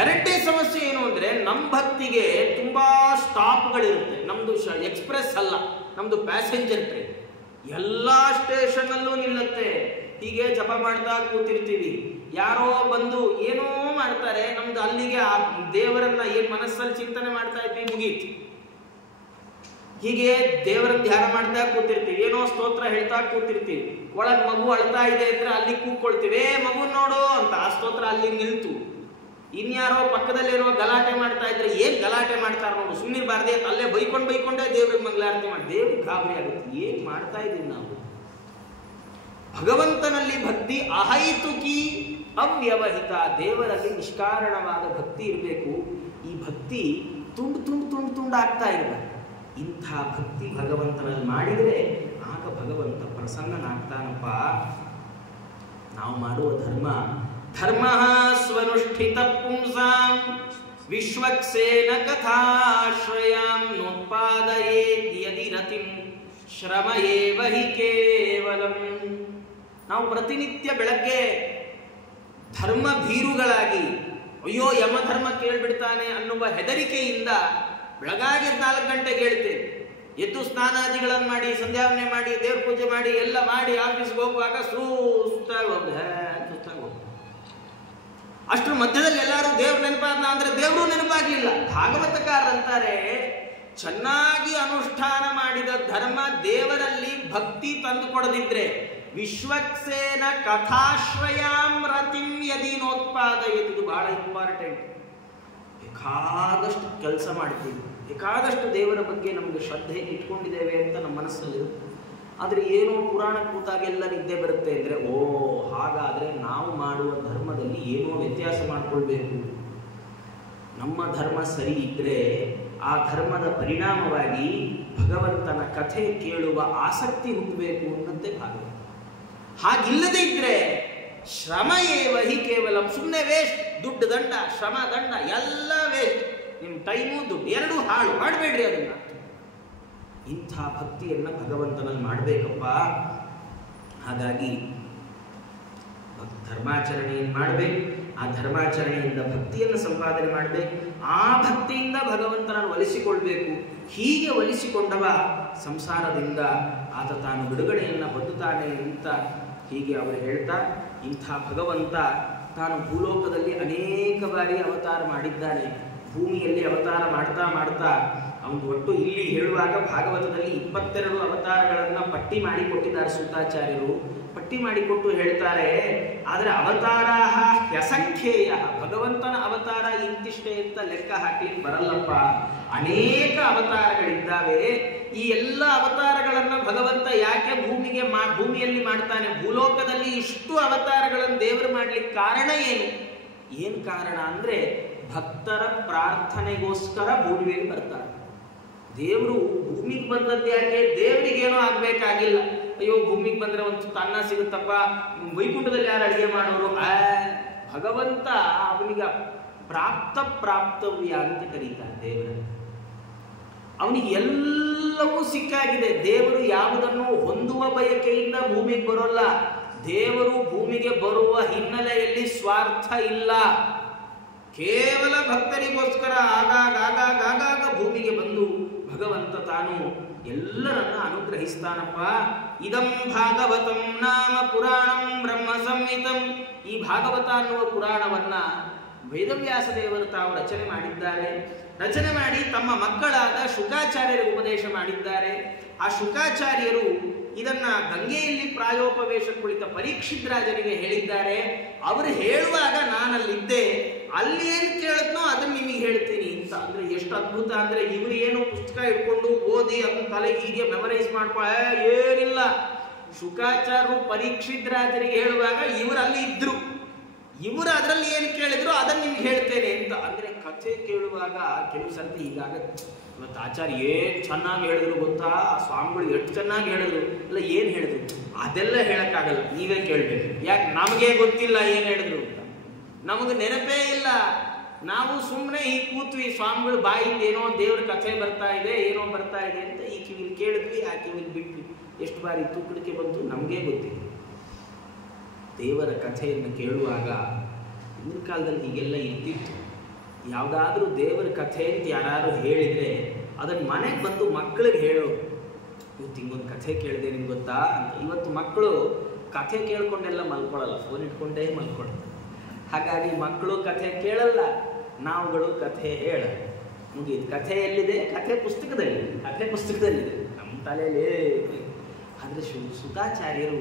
ಎರಡನೇ ಸಮಸ್ಯೆ ಏನು ಅಂದ್ರೆ, ನಮ್ಮ ಭಕ್ತಿಗೆ ತುಂಬಾ ಸ್ಟಾಪ್ಗಳಿರುತ್ತೆ. ನಮ್ದು ಎಕ್ಸ್ಪ್ರೆಸ್ ಅಲ್ಲ, ನಮ್ದು ಪ್ಯಾಸೆಂಜರ್ ಟ್ರೈನ್. ಎಲ್ಲಾ ಸ್ಟೇಷನ್ ಅಲ್ಲೂ ನಿಲ್ಲುತ್ತೆ. ಹೀಗೆ ಜಪ ಮಾಡ್ತಾ ಕೂತಿರ್ತೀವಿ, ಯಾರೋ ಬಂದು ಏನೋ ಮಾಡ್ತಾರೆ, ನಮ್ದು ಅಲ್ಲಿಗೆ ಆ ದೇವರನ್ನ ಏನ್ ಮನಸ್ಸಲ್ಲಿ ಚಿಂತನೆ ಮಾಡ್ತಾ ಇದ್ವಿ ಮುಗೀತು. ಹೀಗೆ ದೇವರನ್ನ ಧ್ಯಾನ ಮಾಡ್ತಾ ಕೂತಿರ್ತೀವಿ, ಏನೋ ಸ್ತೋತ್ರ ಹೇಳ್ತಾ ಕೂತಿರ್ತೀವಿ. ಒಳಗ್ ಮಗು ಅಳ್ತಾ ಇದೆ ಅಂದ್ರೆ ಅಲ್ಲಿ ಕೂತ್ಕೊಳ್ತೀವಿ, ಮಗು ನೋಡು ಅಂತ, ಆ ಸ್ತೋತ್ರ ಅಲ್ಲಿ ನಿಲ್ತು. ಇನ್ಯಾರೋ ಪಕ್ಕದಲ್ಲಿರೋ ಗಲಾಟೆ ಮಾಡ್ತಾ ಇದ್ರೆ, ಏನ್ ಗಲಾಟೆ ಮಾಡ್ತಾರ ನೋಡು, ಸುಮ್ಮನಿರ್ಬಾರ್ದೆ ಅಂತ ಅಲ್ಲೇ ಬೈಕೊಂಡೇ ದೇವ್ರಿಗೆ ಮಂಗಳಾರತಿ ಮಾಡಿ, ದೇವ್ರಿಗೆ ಗಾಬರಿ ಆಗುತ್ತೆ, ಏನ್ ಮಾಡ್ತಾ ಇದೀವಿ ನಾವು. ಭಗವಂತನಲ್ಲಿ ಭಕ್ತಿ ಅಹೈತುಕಿ ಅವ್ಯವಹಿತ, ದೇವರಲ್ಲಿ ನಿಷ್ಕಾರಣವಾದ ಭಕ್ತಿ ಇರಬೇಕು. ಈ ಭಕ್ತಿ ತುಂಡಾಗ್ತಾ ಇರಬೇಕು. ಇಂಥ ಭಕ್ತಿ ಭಗವಂತನಲ್ಲಿ ಮಾಡಿದರೆ ಆಗ ಭಗವಂತ ಪ್ರಸನ್ನನಾಗ್ತಾನಪ್ಪ. ನಾವು ಮಾಡುವ ಧರ್ಮ ಸ್ವನುಷ್ಠಿತ ಪುಂಸಾಂ ವಿಶ್ವಕ್ಸೇನ ಕಥಾಶ್ರಯಾಂ ನೋತ್ಪಾದಯೇತ್ ಯದಿ ರತಿಂ ಶ್ರಮ ಏವ ಹಿ ಕೇವಲಂ. ನಾವು ಪ್ರತಿನಿತ್ಯ ಬೆಳಗ್ಗೆ ಧರ್ಮ ಭೀರುಗಳಾಗಿ, ಅಯ್ಯೋ ಯಮಧರ್ಮ ಕೇಳ್ಬಿಡ್ತಾನೆ ಅನ್ನುವ ಹೆದರಿಕೆಯಿಂದ ಬೆಳಗಾಗಿ 4 ಗಂಟೆಗೆ ಹೇಳ್ತೇವೆ. ಎದ್ದು ಸ್ನಾನಾದಿಗಳನ್ನು ಮಾಡಿ, ಸಂಧ್ಯಾವನೆ ಮಾಡಿ, ದೇವ್ರ ಪೂಜೆ ಮಾಡಿ, ಎಲ್ಲ ಮಾಡಿ ಆಫೀಸ್ಗೆ ಹೋಗುವಾಗ ಸುಸ್ತಾಗಿ ಹೋಗ್ತದೆ. ಅಷ್ಟರ ಮಧ್ಯದಲ್ಲಿ ಎಲ್ಲರೂ ದೇವ್ರ ನೆನಪಾದ್ನ ಅಂದ್ರೆ ದೇವರು ನೆನಪಾಗ್ಲಿಲ್ಲ. ಭಾಗವತಕಾರರಂತಾರೆ, ಚೆನ್ನಾಗಿ ಅನುಷ್ಠಾನ ಮಾಡಿದ ಧರ್ಮ ದೇವರಲ್ಲಿ ಭಕ್ತಿ ತಂದು ಕೊಡದಿದ್ರೆ ವಿಶ್ವಕ್ಸೇನ ಕಥಾಶ್ರಯಾಂ ರತಿಂ ಯದಿ ನೋತ್ಪಾದಯೇತ್. ಇದು ಬಹಳ ಇಂಪಾರ್ಟೆಂಟ್. ಬೇಕಾದಷ್ಟು ಕೆಲಸ ಮಾಡ್ತೀವಿ, ಬೇಕಾದಷ್ಟು ದೇವರ ಬಗ್ಗೆ ನಮಗೆ ಶ್ರದ್ಧೆ ಇಟ್ಕೊಂಡಿದ್ದೇವೆ ಅಂತ ನಮ್ಮ ಮನಸ್ಸಲ್ಲಿರುತ್ತೆ. ಆದರೆ ಏನೋ ಪುರಾಣ ಕೂತಾಗೆಲ್ಲ ನಿದ್ದೆ ಬರುತ್ತೆ ಅಂದರೆ, ಓ ಹಾಗಾದರೆ ನಾವು ಮಾಡುವ ಧರ್ಮದಲ್ಲಿ ಏನೋ ವ್ಯತ್ಯಾಸ ಮಾಡಿಕೊಳ್ಬೇಕು. ನಮ್ಮ ಧರ್ಮ ಸರಿ ಇದ್ದರೆ ಆ ಧರ್ಮದ ಪರಿಣಾಮವಾಗಿ ಭಗವಂತನ ಕಥೆ ಕೇಳುವ ಆಸಕ್ತಿ ಹುಟ್ಟಬೇಕು ಅನ್ನಂತೆ ಭಾಗವತ. ಹಾಗಿಲ್ಲದೆ ಇದ್ರೆ ಶ್ರಮ ಏವ ಹಿ ಕೇವಲ, ಸುಮ್ಮನೆ ವೇಸ್ಟ್. ದುಡ್ಡು ದಂಡ, ಶ್ರಮ ದಂಡ ಎಲ್ಲ ವೇಸ್ಟ್. ನಿಮ್ಮ ಟೈಮು ದುಡ್ಡು ಎರಡೂ ಹಾಳು ಮಾಡಬೇಡ್ರಿ ಅದನ್ನ. ಇಂಥ ಭಕ್ತಿಯನ್ನ ಭಗವಂತನಲ್ಲಿ ಮಾಡಬೇಕಪ್ಪ. ಹಾಗಾಗಿ ಧರ್ಮಾಚರಣೆಯನ್ನು ಮಾಡಬೇಕು. ಆ ಧರ್ಮಾಚರಣೆಯಿಂದ ಭಕ್ತಿಯನ್ನು ಸಂಪಾದನೆ ಮಾಡಬೇಕು. ಆ ಭಕ್ತಿಯಿಂದ ಭಗವಂತನನ್ನು ಒಲಿಸಿಕೊಳ್ಬೇಕು. ಹೀಗೆ ಒಲಿಸಿಕೊಂಡವ ಸಂಸಾರದಿಂದ ಆತ ತಾನು ಬಿಡುಗಡೆಯನ್ನು ಹೊಂದುತ್ತಾನೆ ಅಂತ ಹೀಗೆ ಅವರು ಹೇಳ್ತಾ, ಇಂಥ ಭಗವಂತ ತಾನು ಭೂಲೋಕದಲ್ಲಿ ಅನೇಕ ಬಾರಿ ಅವತಾರ ಮಾಡಿದ್ದಾನೆ. ಭೂಮಿಯಲ್ಲಿ ಅವತಾರ ಮಾಡ್ತಾ ಮಾಡ್ತಾ ಅವನು ಒಟ್ಟು ಇಲ್ಲಿ ಹೇಳುವಾಗ ಭಾಗವತದಲ್ಲಿ 22 ಅವತಾರಗಳನ್ನು ಪಟ್ಟಿ ಮಾಡಿಕೊಟ್ಟಿದ್ದಾರೆ ಸೂತಾಚಾರ್ಯರು. ಪಟ್ಟಿ ಮಾಡಿಕೊಟ್ಟು ಹೇಳ್ತಾರೆ, ಆದರೆ ಅವತಾರ ಅಸಂಖ್ಯೇಯ, ಭಗವಂತನ ಅವತಾರ ಇಂತಿಷ್ಟೇ ಅಂತ ಲೆಕ್ಕ ಹಾಕಲಿಕ್ಕೆ ಬರಲ್ಲಪ್ಪ. ಅನೇಕ ಅವತಾರಗಳಿದ್ದಾವೆ. ಈ ಎಲ್ಲ ಅವತಾರಗಳನ್ನು ಭಗವಂತ ಯಾಕೆ ಭೂಮಿಯಲ್ಲಿ ಮಾಡ್ತಾನೆ? ಭೂಲೋಕದಲ್ಲಿ ಇಷ್ಟು ಅವತಾರಗಳನ್ನು ದೇವರು ಮಾಡ್ಲಿಕ್ಕೆ ಕಾರಣ ಏನು ಕಾರಣ ಅಂದ್ರೆ, ಭಕ್ತರ ಪ್ರಾರ್ಥನೆಗೋಸ್ಕರ ಭೂಮಿಯಲ್ಲಿ ಬರ್ತಾರೆ. ದೇವರು ಭೂಮಿಗೆ ಬಂದದ್ದು ಯಾಕೆ? ದೇವರಿಗೇನೋ ಆಗ್ಬೇಕಾಗಿಲ್ಲ. ಅಯ್ಯೋ ಭೂಮಿಗೆ ಬಂದ್ರೆ ಒಂದು ಅನ್ನ ಸಿಗುತ್ತಪ್ಪ, ವೈಕುಂಠದಲ್ಲಿ ಯಾರು ಅಡಿಗೆ ಮಾಡೋರು? ಭಗವಂತ ಅವನಿಗೆ ಪ್ರಾಪ್ತವ್ಯ ಅಂತ ಕರೀತಾರೆ ದೇವರನ್ನು. ಅವನಿಗೆ ಎಲ್ಲವೂ ಸಿಕ್ಕಾಗಿದೆ. ದೇವರು ಯಾವುದನ್ನು ಹೊಂದುವ ಬಯಕೆಯಿಂದ ಭೂಮಿಗೆ ಬರೋಲ್ಲ. ದೇವರು ಭೂಮಿಗೆ ಬರುವ ಹಿನ್ನೆಲೆಯಲ್ಲಿ ಸ್ವಾರ್ಥ ಇಲ್ಲ. ಕೇವಲ ಭಕ್ತರಿಗೋಸ್ಕರ ಆಗಾಗ ಭೂಮಿಗೆ ಬಂದು ಭಗವಂತ ತಾನು ಎಲ್ಲರನ್ನ ಅನುಗ್ರಹಿಸ್ತಾನಪ್ಪ. ಇದಂ ಭಾಗವತಂ ನಾಮ ಪುರಾಣಂ ಬ್ರಹ್ಮ ಸಂಹಿತಂ. ಈ ಭಾಗವತ ಅನ್ನುವ ಪುರಾಣವನ್ನ ವೇದವ್ಯಾಸ ದೇವರು ತಾವು ರಚನೆ ಮಾಡಿದ್ದಾರೆ. ರಚನೆ ಮಾಡಿ ತಮ್ಮ ಮಕ್ಕಳಾದ ಶುಕಾಚಾರ್ಯರಿಗೆ ಉಪದೇಶ ಮಾಡಿದ್ದಾರೆ. ಆ ಶುಕಾಚಾರ್ಯರು ಇದನ್ನ ಗಂಗೆಯಲ್ಲಿ ಪ್ರಾಯೋಪವೇಶ ಕುಳಿತ ಪರೀಕ್ಷಿತ್ ರಾಜನಿಗೆ ಹೇಳಿದ್ದಾರೆ. ಅವರು ಹೇಳುವಾಗ ನಾನಲ್ಲಿದ್ದೆ, ಅಲ್ಲಿ ಏನು ಕೇಳಿದ್ನೋ ಅದನ್ನ ನಿಮಗೆ ಹೇಳ್ತೀನಿ ಅಂತ. ಅಂದ್ರೆ ಎಷ್ಟು ಅದ್ಭುತ ಅಂದ್ರೆ, ಇವರು ಏನು ಪುಸ್ತಕ ಇಟ್ಕೊಂಡು ಓದಿ ಅದನ್ನ ತಲೆ ಹೀಗೆ ಮೆಮರೈಸ್ ಏನಿಲ್ಲ. ಶುಕಾಚಾರ್ಯರು ಪರೀಕ್ಷಿತ್ ರಾಜರಿಗೆ ಹೇಳುವಾಗ ಇವರು ಅಲ್ಲಿ ಇದ್ರು. ಇವರು ಅದರಲ್ಲಿ ಏನು ಕೇಳಿದ್ರು ಅದನ್ನು ನಿಮ್ಗೆ ಹೇಳ್ತೇನೆ ಅಂತ. ಅಂದರೆ ಕಥೆ ಕೇಳುವಾಗ ಕೆಲವು ಸರ್ತಿ ಹೀಗಾಗತ್ತೆ. ಇವತ್ತು ಆಚಾರ್ಯ ಏನು ಚೆನ್ನಾಗಿ ಹೇಳಿದ್ರು ಗೊತ್ತಾ, ಸ್ವಾಮಿಗಳು ಎಷ್ಟು ಚೆನ್ನಾಗಿ ಹೇಳಿದ್ರು, ಇಲ್ಲ ಏನು ಹೇಳಿದ್ರು ಅದೆಲ್ಲ ಹೇಳಕ್ಕಾಗಲ್ಲ, ನೀವೇ ಕೇಳಬೇಕು. ಯಾಕೆ? ನಮಗೇ ಗೊತ್ತಿಲ್ಲ ಏನು ಹೇಳಿದ್ರು ಅಂತ, ನಮಗೆ ನೆನಪೇ ಇಲ್ಲ. ನಾವು ಸುಮ್ಮನೆ ಈ ಕೂತ್ವಿ, ಸ್ವಾಮಿಗಳು ಬಾಯಿಂದ ಏನೋ ದೇವ್ರ ಕಥೆ ಬರ್ತಾ ಇದೆ, ಏನೋ ಬರ್ತಾ ಇದೆ ಅಂತ ಈ ಕಿವಿಲಿ ಕೇಳಿದ್ವಿ, ಆ ಕಿವಿಲಿ ಬಿಟ್ವಿ. ಎಷ್ಟು ಬಾರಿ ತೂಕಡಿಕೆ ಬಂತು ನಮಗೇ ಗೊತ್ತಿಲ್ಲ. ದೇವರ ಕಥೆಯನ್ನು ಕೇಳುವಾಗ ಹಿಂದಿನ ಕಾಲದಲ್ಲಿ ಹೀಗೆಲ್ಲ ಇದ್ದಿತ್ತು. ಯಾವುದಾದ್ರೂ ದೇವರ ಕಥೆ ಅಂತ ಯಾರು ಹೇಳಿದರೆ ಅದನ್ನು ಮನೆಗೆ ಬಂದು ಮಕ್ಕಳಿಗೆ ಹೇಳೋರು. ಇವತ್ತು ಹಿಂಗೊಂದು ಕಥೆ ಕೇಳಿದೆ ನಿಮ್ಗೆ ಗೊತ್ತಾ ಅಂತ. ಇವತ್ತು ಮಕ್ಕಳು ಕಥೆ ಕೇಳ್ಕೊಂಡೆಲ್ಲ ಮಲ್ಕೊಳ್ಳಲ್ಲ, ಫೋನ್ ಇಟ್ಕೊಂಡೇ ಮಲ್ಕೊಳ್ತಾರೆ. ಹಾಗಾಗಿ ಮಕ್ಕಳು ಕಥೆ ಕೇಳಲ್ಲ, ನಾವುಗಳು ಕಥೆ ಹೇಳಲ್ಲ. ಮುಗಿದು ಕಥೆ ಎಲ್ಲಿದೆ? ಕಥೆ ಪುಸ್ತಕದಲ್ಲಿದೆ, ನಮ್ಮ ತಲೆಯಲ್ಲೇ. ಆದರೆ ಸುತಾಚಾರ್ಯರು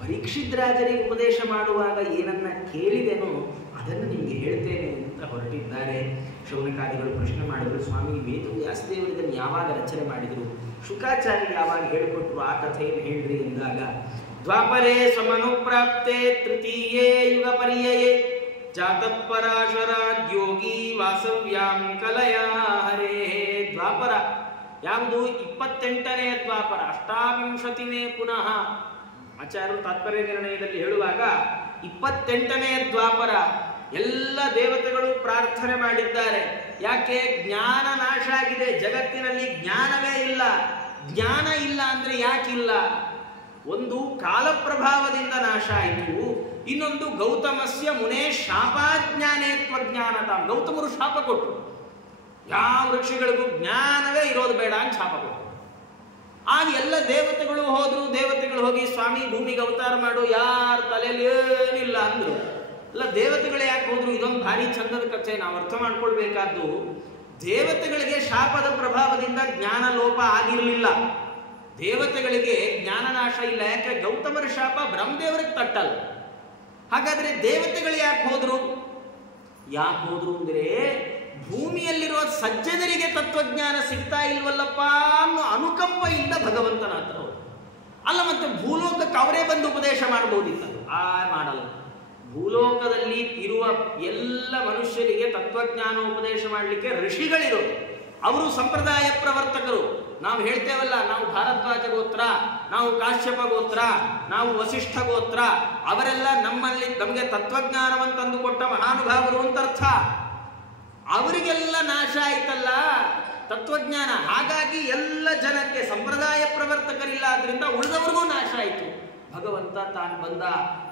ಪರೀಕ್ಷಿತ್ ರಾಜರಿಗೆ ಉಪದೇಶ ಮಾಡುವಾಗ ಏನನ್ನ ಕೇಳಿದೆನೋ ಅದನ್ನು ನಿಮಗೆ ಹೇಳ್ತೇನೆ ಅಂತ ಹೊರಟಿದ್ದಾರೆ. ಶೌನಕಾದಿಗಳು ಪ್ರಶ್ನೆ ಮಾಡಿದರು, ಸ್ವಾಮಿ ವೇದವ್ಯಾಸದೇವರು ಇದನ್ನು ಯಾವಾಗ ರಚನೆ ಮಾಡಿದರು, ಶುಕಾಚಾರ್ಯರು ಯಾವಾಗ ಹೇಳಿಕೊಟ್ರು, ಆ ಕಥೆಯನ್ನು ಹೇಳ್ರಿ ಎಂದಾಗ, ದ್ವಾಪರೇ ಸ್ವಮನುಪ್ರಾಪ್ತೆ ತೃತೀಯೇ ಯುಗ ಪರ್ಯಯೇ ಜಾತಪರಾಶರಾದ್ಯೋಗಿ ವಾಸವ್ಯಾಂ ಕಲಯಾ ಹರೇ. ದ್ವಾಪರ ಯಾವುದು? 28ನೇ ದ್ವಾಪರ, ಅಷ್ಟಾವಿಂಶತಿನೇ ಪುನಃ. ಆಚಾರ್ಯರು ತಾತ್ಪರ್ಯ ನಿರ್ಣಯದಲ್ಲಿ ಹೇಳುವಾಗ 28ನೇ ದ್ವಾಪರ ಎಲ್ಲ ದೇವತೆಗಳು ಪ್ರಾರ್ಥನೆ ಮಾಡಿದ್ದಾರೆ. ಯಾಕೆ? ಜ್ಞಾನ ನಾಶ ಆಗಿದೆ, ಜಗತ್ತಿನಲ್ಲಿ ಜ್ಞಾನವೇ ಇಲ್ಲ. ಜ್ಞಾನ ಇಲ್ಲ ಅಂದ್ರೆ ಯಾಕಿಲ್ಲ? ಒಂದು ಕಾಲಪ್ರಭಾವದಿಂದ ನಾಶ ಆಯಿತು, ಇನ್ನೊಂದು ಗೌತಮಸ್ಯ ಮುನೇ ಶಾಪಾಜ್ಞಾನೇತ್ವ ಜ್ಞಾನತ. ಗೌತಮರು ಶಾಪ ಕೊಟ್ಟರು, ಯಾವ ಋಷಿಗಳಿಗೂ ಜ್ಞಾನವೇ ಇರೋದು ಬೇಡ ಅಂತ ಶಾಪ ಕೊಟ್ಟರು. ಆಗ ಎಲ್ಲ ದೇವತೆಗಳು ಹೋದ್ರು. ದೇವತೆಗಳು ಹೋಗಿ ಸ್ವಾಮಿ ಭೂಮಿಗೆ ಅವತಾರ ಮಾಡು, ಯಾರ ತಲೆಯಲ್ಲಿ ಏನಿಲ್ಲ ಅಂದ್ರು. ಅಲ್ಲ, ದೇವತೆಗಳು ಯಾಕೆ ಹೋದ್ರು? ಇದೊಂದು ಭಾರಿ ಚಂದದ ಕಥೆ, ನಾವು ಅರ್ಥ ಮಾಡ್ಕೊಳ್ಬೇಕಾದ್ದು. ದೇವತೆಗಳಿಗೆ ಶಾಪದ ಪ್ರಭಾವದಿಂದ ಜ್ಞಾನ ಲೋಪ ಆಗಿರಲಿಲ್ಲ, ದೇವತೆಗಳಿಗೆ ಜ್ಞಾನನಾಶ ಇಲ್ಲ. ಯಾಕೆ? ಗೌತಮರ ಶಾಪ ಬ್ರಹ್ಮದೇವರಿಗೆ ತಟ್ಟಲ್ಲ. ಹಾಗಾದ್ರೆ ದೇವತೆಗಳು ಯಾಕೆ ಹೋದ್ರು ಅಂದ್ರೆ ಭೂಮಿಯಲ್ಲಿರುವ ಸಜ್ಜನರಿಗೆ ತತ್ವಜ್ಞಾನ ಸಿಗ್ತಾ ಇಲ್ವಲ್ಲಪ್ಪ ಅನ್ನೋ ಅನುಕಂಪೆಯಿಂದ ಭಗವಂತನ ಹತ್ರ ಹೋದ್ರು. ಅಲ್ಲ, ಮತ್ತೆ ಭೂಲೋಕಕ್ಕೆ ಅವರೇ ಬಂದು ಉಪದೇಶ ಮಾಡಬಹುದಿತ್ತು, ಮಾಡಲ್ಲ. ಭೂಲೋಕದಲ್ಲಿ ಇರುವ ಎಲ್ಲ ಮನುಷ್ಯರಿಗೆ ತತ್ವಜ್ಞಾನ ಉಪದೇಶ ಮಾಡಲಿಕ್ಕೆ ಋಷಿಗಳಿರೋರು, ಅವರು ಸಂಪ್ರದಾಯ ಪ್ರವರ್ತಕರು. ನಾವು ಹೇಳ್ತೇವಲ್ಲ, ನಾವು ಭಾರದ್ವಾಜ ಗೋತ್ರ, ನಾವು ಕಾಶ್ಯಪ ಗೋತ್ರ, ನಾವು ವಸಿಷ್ಠ ಗೋತ್ರ, ಅವರೆಲ್ಲ ನಮಗೆ ತತ್ವಜ್ಞಾನವನ್ನು ತಂದು ಕೊಟ್ಟ ಮಹಾನುಭಾವರು ಅಂತ ಅರ್ಥ. ಅವರಿಗೆಲ್ಲ ನಾಶ ಆಯ್ತಲ್ಲ ತತ್ವಜ್ಞಾನ. ಹಾಗಾಗಿ ಎಲ್ಲ ಜನಕ್ಕೆ ಸಂಪ್ರದಾಯ ಪ್ರವರ್ತಕರಿಲ್ಲ, ಆದ್ರಿಂದ ಉಳಿದವರಿಗೂ ನಾಶ ಆಯಿತು. ಭಗವಂತ ತಾನು ಬಂದ.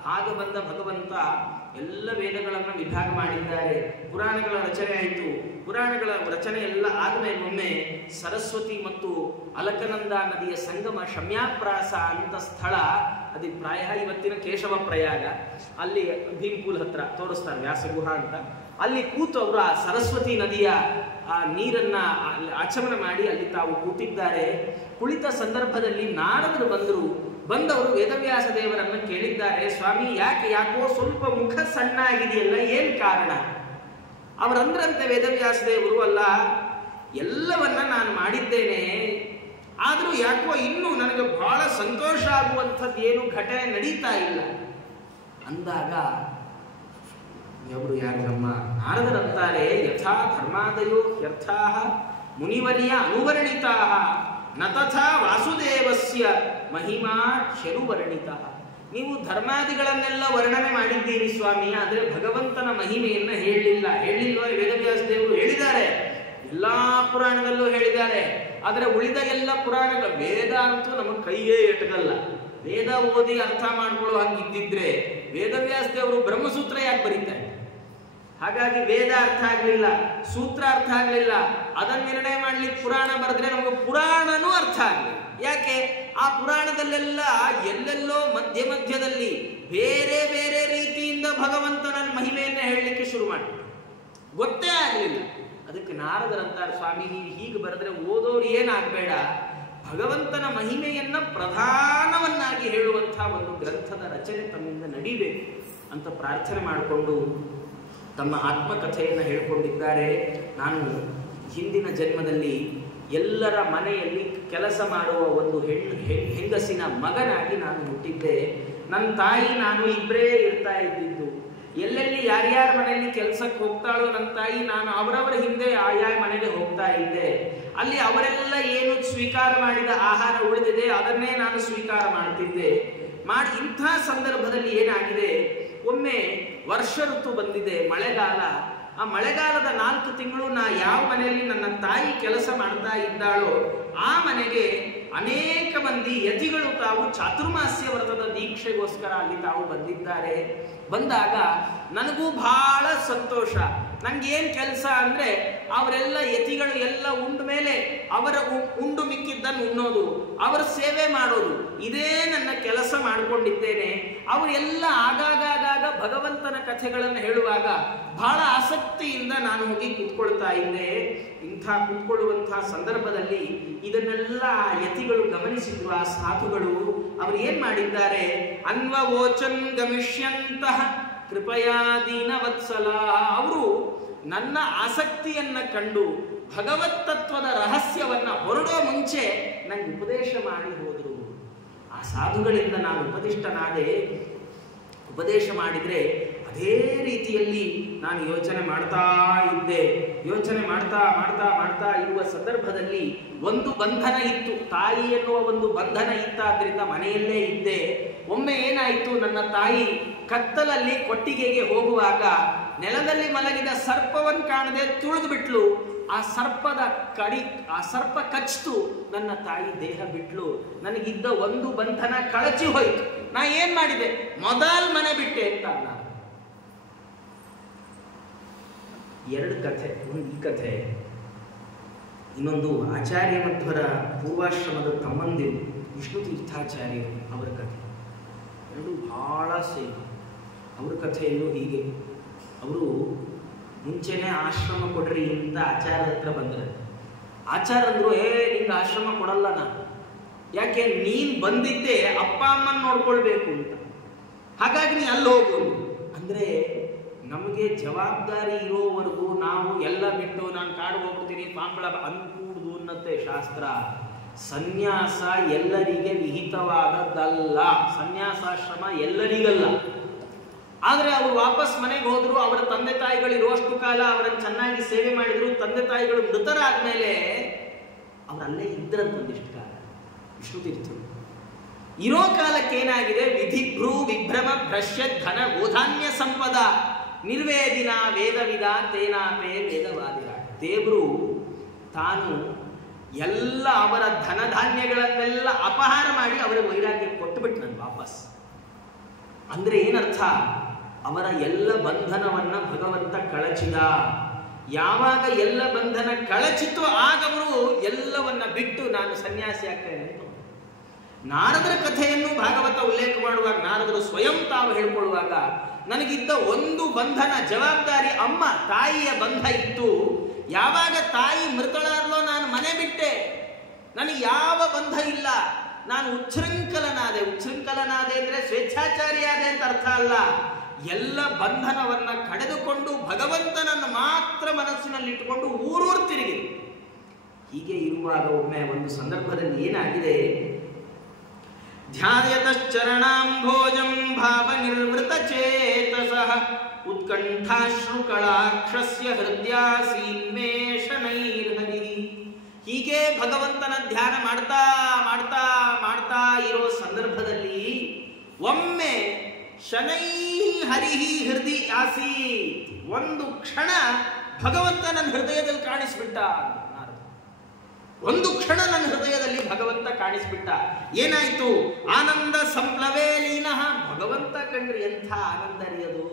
ಹಾಗೆ ಬಂದ ಭಗವಂತ ಎಲ್ಲ ವೇದಗಳನ್ನು ವಿಭಾಗ ಮಾಡಿದ್ದಾರೆ, ಪುರಾಣಗಳ ರಚನೆ ಆಯಿತು. ಪುರಾಣಗಳ ರಚನೆ ಎಲ್ಲ ಆದಮೇಲೆ ಒಮ್ಮೆ ಸರಸ್ವತಿ ಮತ್ತು ಅಲಕನಂದ ನದಿಯ ಸಂಗಮ ಶಮ್ಯಾಪ್ರಾಸ ಅಂತ ಸ್ಥಳ, ಅದು ಪ್ರಾಯ ಇವತ್ತಿನ ಕೇಶವ ಪ್ರಯಾಗ, ಅಲ್ಲಿ ಭೀಮ್ಪೂಲ್ ಹತ್ರ ತೋರಿಸ್ತಾರೆ ವ್ಯಾಸಗುಹ ಅಂತ. ಅಲ್ಲಿ ಕೂತು ಅವರು ಆ ಸರಸ್ವತಿ ನದಿಯ ಆ ನೀರನ್ನ ಆಚಮನ ಮಾಡಿ ಅಲ್ಲಿ ತಾವು ಕೂತಿದ್ದಾರೆ. ಕುಳಿತ ಸಂದರ್ಭದಲ್ಲಿ ನಾರದರು ಬಂದವರು ವೇದವ್ಯಾಸ ದೇವರನ್ನು ಕೇಳಿದ್ದಾರೆ, ಸ್ವಾಮಿ ಯಾಕೋ ಸ್ವಲ್ಪ ಮುಖ ಸಣ್ಣ ಆಗಿದೆಯಲ್ಲ, ಏನ್ ಕಾರಣ? ಅವರಂದ್ರಂತೆ ವೇದವ್ಯಾಸ ದೇವರು, ಅಲ್ಲ ಎಲ್ಲವನ್ನ ನಾನು ಮಾಡಿದ್ದೇನೆ, ಆದರೂ ಯಾಕೋ ಇನ್ನೂ ನನಗೆ ಬಹಳ ಸಂತೋಷ ಆಗುವಂಥದ್ದು ಏನು ಘಟನೆ ನಡೀತಾ ಇಲ್ಲ ಅಂದಾಗ ಯಾರು ನಮ್ಮ ನಾರದರಂತಾರೆ, ಯಥಾ ಧರ್ಮಾದಯೋ ಹ್ಯರ್ಥಾ ಮುನಿವರ್ಯ ಅನುವರ್ಣಿತಾ ನ ತಥಾ ವಾಸುದೇವಸ್ಯ ಮಹಿಮಾ ಕ್ಷನುವರ್ಣಿತ. ನೀವು ಧರ್ಮಾದಿಗಳನ್ನೆಲ್ಲ ವರ್ಣನೆ ಮಾಡಿದ್ದೀರಿ ಸ್ವಾಮಿ, ಆದರೆ ಭಗವಂತನ ಮಹಿಮೆಯನ್ನ ಹೇಳಿಲ್ವ? ವೇದವ್ಯಾಸ ದೇವರು ಹೇಳಿದ್ದಾರೆ, ಎಲ್ಲಾ ಪುರಾಣದಲ್ಲೂ ಹೇಳಿದ್ದಾರೆ. ಆದರೆ ಉಳಿದ ಎಲ್ಲ ಪುರಾಣಗಳು, ವೇದ ಅಂತೂ ನಮಗೆ ಕೈಯೇ ಎಟಗಲ್ಲ. ವೇದ ಓದಿ ಅರ್ಥ ಮಾಡ್ಕೊಳ್ಳೋ ಹಂಗಿದ್ದಿದ್ರೆ ವೇದವ್ಯಾಸ ದೇವರು ಬ್ರಹ್ಮಸೂತ್ರ ಯಾಕೆ ಬರೀತಾರೆ? ಹಾಗಾಗಿ ವೇದ ಅರ್ಥ ಆಗಲಿಲ್ಲ, ಸೂತ್ರ ಅರ್ಥ ಆಗಲಿಲ್ಲ, ಅದನ್ನ ನಿರ್ಣಯ ಮಾಡ್ಲಿಕ್ಕೆ ಪುರಾಣ ಬರೆದ್ರೆ ನಮಗೆ ಪುರಾಣನೂ ಅರ್ಥ ಆಗಲಿಲ್ಲ. ಯಾಕೆ? ಆ ಪುರಾಣದಲ್ಲೆಲ್ಲ ಎಲ್ಲೆಲ್ಲೋ ಮಧ್ಯದಲ್ಲಿ ಬೇರೆ ಬೇರೆ ರೀತಿಯಿಂದ ಭಗವಂತನ ಮಹಿಮೆಯನ್ನ ಹೇಳಲಿಕ್ಕೆ ಶುರು ಮಾಡಿದ್ರು, ಗೊತ್ತೇ ಆಗಲಿಲ್ಲ. ಅದಕ್ಕೆ ನಾರದರಂತಾರೆ, ಸ್ವಾಮಿ ನೀವು ಹೀಗೆ ಬರೆದ್ರೆ ಓದೋರು ಏನಾಗಬೇಡ, ಭಗವಂತನ ಮಹಿಮೆಯನ್ನ ಪ್ರಧಾನವನ್ನಾಗಿ ಹೇಳುವಂತಹ ಒಂದು ಗ್ರಂಥದ ರಚನೆ ತಮ್ಮಿಂದ ನಡೀಬೇಕು ಅಂತ ಪ್ರಾರ್ಥನೆ ಮಾಡಿಕೊಂಡು ತಮ್ಮ ಆತ್ಮಕಥೆಯನ್ನು ಹೇಳಿಕೊಂಡಿದ್ದಾರೆ. ನಾನು ಹಿಂದಿನ ಜನ್ಮದಲ್ಲಿ ಎಲ್ಲರ ಮನೆಯಲ್ಲಿ ಕೆಲಸ ಮಾಡುವ ಒಂದು ಹೆಂಗಸಿನ ಮಗನಾಗಿ ನಾನು ಹುಟ್ಟಿದ್ದೆ. ನನ್ನ ತಾಯಿ ನಾನು ಇಬ್ಬರೇ ಇರ್ತಾ ಇದ್ದಿದ್ದು. ಎಲ್ಲೆಲ್ಲಿ ಯಾರ್ಯಾರ ಮನೆಯಲ್ಲಿ ಕೆಲಸಕ್ಕೆ ಹೋಗ್ತಾಳೋ ನನ್ನ ತಾಯಿ, ನಾನು ಅವರವರ ಹಿಂದೆ ಆಯಾ ಮನೆಗೆ ಹೋಗ್ತಾ ಇದ್ದೆ. ಅಲ್ಲಿ ಅವರೆಲ್ಲ ಏನು ಸ್ವೀಕಾರ ಮಾಡಿದ ಆಹಾರ ಉಳಿದಿದೆ ಅದನ್ನೇ ನಾನು ಸ್ವೀಕಾರ ಮಾಡ್ತಿದ್ದೆ. ಇಂಥ ಸಂದರ್ಭದಲ್ಲಿ ಏನಾಗಿದೆ, ಒಮ್ಮೆ ವರ್ಷ ಋತು ಬಂದಿದೆ, ಮಳೆಗಾಲ. ಆ ಮಳೆಗಾಲದ 4 ತಿಂಗಳು ನಾ ಯಾವ ಮನೆಯಲ್ಲಿ ನನ್ನ ತಾಯಿ ಕೆಲಸ ಮಾಡ್ತಾ ಇದ್ದಾಳೋ ಆ ಮನೆಗೆ ಅನೇಕ ಮಂದಿ ಯತಿಗಳು ತಾವು ಚಾತುರ್ಮಾಸ್ಯ ವ್ರತದ ದೀಕ್ಷೆಗೋಸ್ಕರ ಅಲ್ಲಿ ತಾವು ಬಂದಿದ್ದಾರೆ. ಬಂದಾಗ ನನಗೂ ಬಹಳ ಸಂತೋಷ. ನಂಗೇನ್ ಕೆಲಸ ಅಂದ್ರೆ ಅವರೆಲ್ಲ ಯತಿಗಳು ಎಲ್ಲ ಉಂಡ ಮೇಲೆ ಅವರ ಉಂಡು ಮಿಕ್ಕಿದ್ದನ್ನು ಉಣ್ಣೋದು, ಅವರ ಸೇವೆ ಮಾಡೋದು, ಇದೇ ನನ್ನ ಕೆಲಸ ಮಾಡಿಕೊಂಡಿದ್ದೇನೆ. ಅವರೆಲ್ಲ ಆಗಾಗ ಭಗವಂತನ ಕಥೆಗಳನ್ನು ಹೇಳುವಾಗ ಬಹಳ ಆಸಕ್ತಿಯಿಂದ ನಾನು ಹೋಗಿ ಕೂತ್ಕೊಳ್ತಾ ಇದ್ದೆ. ಇಂಥ ಕೂತ್ಕೊಳ್ಳುವಂತಹ ಸಂದರ್ಭದಲ್ಲಿ ಇದನ್ನೆಲ್ಲ ಯತಿಗಳು ಗಮನಿಸಿದ್ರು. ಆ ಸಾಧುಗಳು ಅವರು ಏನ್ ಮಾಡಿದ್ದಾರೆ, ಅನ್ವವೋಚನ್ ಗಮಿಷ್ಯಂತಹ ಕೃಪಯಾ ದೀನವತ್ಸಲ. ಅವರು ನನ್ನ ಆಸಕ್ತಿಯನ್ನ ಕಂಡು ಭಗವತ್ ತತ್ವದ ರಹಸ್ಯವನ್ನ ಹೊರಡೋ ಮುಂಚೆ ನಂಗೆ ಉಪದೇಶ ಮಾಡಿ ಹೋದ್ರು. ಆ ಸಾಧುಗಳಿಂದ ನಾನು ಉಪದಿಷ್ಟನಾದೆ. ಉಪದೇಶ ಮಾಡಿದ್ರೆ ಅದೇ ರೀತಿಯಲ್ಲಿ ನಾನು ಯೋಚನೆ ಮಾಡ್ತಾ ಇದ್ದೆ. ಯೋಚನೆ ಮಾಡ್ತಾ ಮಾಡ್ತಾ ಮಾಡ್ತಾ ಇರುವ ಸಂದರ್ಭದಲ್ಲಿ ಒಂದು ಬಂಧನ ಇತ್ತು, ತಾಯಿ ಎನ್ನುವ ಒಂದು ಬಂಧನ ಇತ್ತಾದ್ರಿಂದ ಮನೆಯಲ್ಲೇ ಇದ್ದೆ. ಒಮ್ಮೆ ಏನಾಯಿತು, ನನ್ನ ತಾಯಿ ಕತ್ತಲಲ್ಲಿ ಕೊಟ್ಟಿಗೆಗೆ ಹೋಗುವಾಗ ನೆಲದಲ್ಲಿ ಮಲಗಿದ ಸರ್ಪವನ್ನು ಕಾಣದೆ ತುಳಿದು ಬಿಟ್ಲು. ಆ ಸರ್ಪ ಕಚ್ಚಿತು, ನನ್ನ ತಾಯಿ ದೇಹ ಬಿಟ್ಲು. ನನಗಿದ್ದ ಒಂದು ಬಂಧನ ಕಳಚಿ ಹೋಯ್ತು. ನಾ ಏನ್ ಮಾಡಿದೆ, ಮೊದಲ್ ಮನೆ ಬಿಟ್ಟೆ ಅಂತ ಅಲ್ಲ. 2 ಕಥೆ, ಒಂದು ಈ ಕಥೆ, ಇನ್ನೊಂದು ಆಚಾರ್ಯ ಮಧ್ವರ ಪೂರ್ವಾಶ್ರಮದ ತಮ್ಮಂದಿರು ವಿಷ್ಣು ತೀರ್ಥಾಚಾರ್ಯರು ಅವರ ಕಥೆ. 2 ಬಹಳ ಸೇವೆ. ಅವ್ರ ಕಥೆಯಲ್ಲೂ ಹೀಗೆ, ಅವರು ಮುಂಚೆನೆ ಆಶ್ರಮ ಕೊಡ್ರಿ ಅಂತ ಆಚಾರ್ಯರ ಹತ್ರ ಬಂದ್ರೆ ಆಚಾರ್ಯಂದ್ರು, ನಿಂಗೆ ಆಶ್ರಮ ಕೊಡಲ್ಲ ನಾನು, ಯಾಕೆ ನೀನ್ ಬಂದಿದ್ದೆ ಅಪ್ಪ ಅಮ್ಮನ ನೋಡ್ಕೊಳ್ಬೇಕು ಅಂತ, ಹಾಗಾಗಿ ನೀ ಅಲ್ಲಿ ಹೋಗು ಅಂದ್ರೆ ನಮಗೆ ಜವಾಬ್ದಾರಿ ಇರೋವರೆಗೂ ನಾವು ಎಲ್ಲ ಬಿಟ್ಟು ನಾನು ಕಾಡು ಹೋಗ್ತೀನಿ ಪಾಂಬಳ ಅನ್ಕೂಡುದು ಅನ್ನತ್ತೆ ಶಾಸ್ತ್ರ. ಸನ್ಯಾಸ ಎಲ್ಲರಿಗೆ ವಿಹಿತವಾದದ್ದಲ್ಲ, ಸನ್ಯಾಸಾಶ್ರಮ ಎಲ್ಲರಿಗಲ್ಲ. ಆದ್ರೆ ಅವರು ವಾಪಸ್ ಮನೆಗೆ ಹೋದ್ರು. ಅವರ ತಂದೆ ತಾಯಿಗಳು ಇರುವಷ್ಟು ಕಾಲ ಅವರನ್ನು ಚೆನ್ನಾಗಿ ಸೇವೆ ಮಾಡಿದ್ರು. ತಂದೆ ತಾಯಿಗಳು ಮೃತರಾದ್ಮೇಲೆ ಅವರಲ್ಲೇ ಇದ್ರಂತ ಒಂದಿಷ್ಟು ಕಾಲ. ವಿಷ್ಣು ತೀರ್ಥರು ಇರೋ ಕಾಲಕ್ಕೆ ಏನಾಗಿದೆ, ವಿಧಿಭ್ರೂ ವಿಭ್ರಮ ಭ್ರಶ್ಯ ಧನ ಗೋಧಾನ್ಯ ಸಂಪದ ನಿರ್ವೇದಿನ ವೇದವಿದ ತೇನಾಪೇ ವೇದವಾದಿರ. ದೇವರು ತಾನು ಎಲ್ಲ ಅವರ ಧನಧಾನ್ಯಗಳನ್ನೆಲ್ಲ ಅಪಹಾರ ಮಾಡಿ ಅವರ ವೈರಾಗ್ಯ ಕೊಟ್ಟುಬಿಟ್ಟು ನಾನು ವಾಪಸ್. ಅಂದ್ರೆ ಏನರ್ಥ, ಅವರ ಎಲ್ಲ ಬಂಧನವನ್ನ ಭಗವಂತ ಕಳಚಿದ. ಯಾವಾಗ ಎಲ್ಲ ಬಂಧನ ಕಳಚಿತೋ ಆಗ ಅವರು ಎಲ್ಲವನ್ನ ಬಿಟ್ಟು ನಾನು ಸನ್ಯಾಸಿ ಆಗ್ತೇನೆ ಅಂತ. ನಾರದರ ಕಥೆಯನ್ನು ಭಾಗವತ ಉಲ್ಲೇಖ ಮಾಡುವಾಗ ನಾರದರು ಸ್ವಯಂ ತಾವು ಹೇಳ್ಕೊಳ್ಳುವಾಗ, ನನಗಿದ್ದ ಒಂದು ಬಂಧನ ಜವಾಬ್ದಾರಿ ಅಮ್ಮ ತಾಯಿಯ ಬಂಧ ಇತ್ತು. ಯಾವಾಗ ತಾಯಿ ಮೃತಳಾದ್ಲೋ ನಾನು ಮನೆ ಬಿಟ್ಟೆ. ನನಗೆ ಯಾವ ಬಂಧ ಇಲ್ಲ. ನಾನು ಉಚ್ಛೃಂಖಲನಾದೆ. ಉಚ್ಛೃಂಖಲನಾದೆ ಅಂದ್ರೆ ಸ್ವೇಚ್ಛಾಚಾರಿಯಾದೆ ಅಂತ ಅರ್ಥ ಅಲ್ಲ. ಎಲ್ಲ ಬಂಧನವನ್ನ ಕಳೆದುಕೊಂಡು ಭಗವಂತನನ್ನು ಮಾತ್ರ ಮನಸ್ಸಿನಲ್ಲಿ ಇಟ್ಟುಕೊಂಡು ಊರೂರು ತಿರುಗಿ. ಹೀಗೆ ಇರುವಾಗ ಒಮ್ಮೆ ಒಂದು ಸಂದರ್ಭದಲ್ಲಿ ಏನಾಗಿದೆ, ಧ್ಯಾಯತಶ್ಚರಣಾಂಭೋಜಂ ಭಾವ ನಿರ್ವೃತ ಚೇತಸಃ ಉತ್ಕಂಠಾಶ್ರು ಕಳಾಕ್ಷಸ್ಯ ಹೃದಯಾಸೀನ್ಮೇಷನೈರ್ಹರಿ. ಹೀಗೆ ಭಗವಂತನ ಧ್ಯಾನ ಮಾಡ್ತಾ ಮಾಡ್ತಾ ಮಾಡ್ತಾ ಇರೋ ಸಂದರ್ಭದಲ್ಲಿ ಒಮ್ಮೆ ಶನೈ ಹರಿಹಿ ಹೃದಯ ಆಸಿ, ಒಂದು ಕ್ಷಣ ಭಗವಂತ ನನ್ನ ಹೃದಯದಲ್ಲಿ ಕಾಣಿಸ್ಬಿಟ್ಟ. ಒಂದು ಕ್ಷಣ ನನ್ನ ಹೃದಯದಲ್ಲಿ ಭಗವಂತ ಕಾಣಿಸ್ಬಿಟ್ಟ. ಏನಾಯ್ತು, ಆನಂದ ಸಂಪ್ಲವೇ ಲೀನಃ. ಭಗವಂತ ಕಂಡ್ರೆ ಎಂಥ ಆನಂದ ರೀ ಅದು.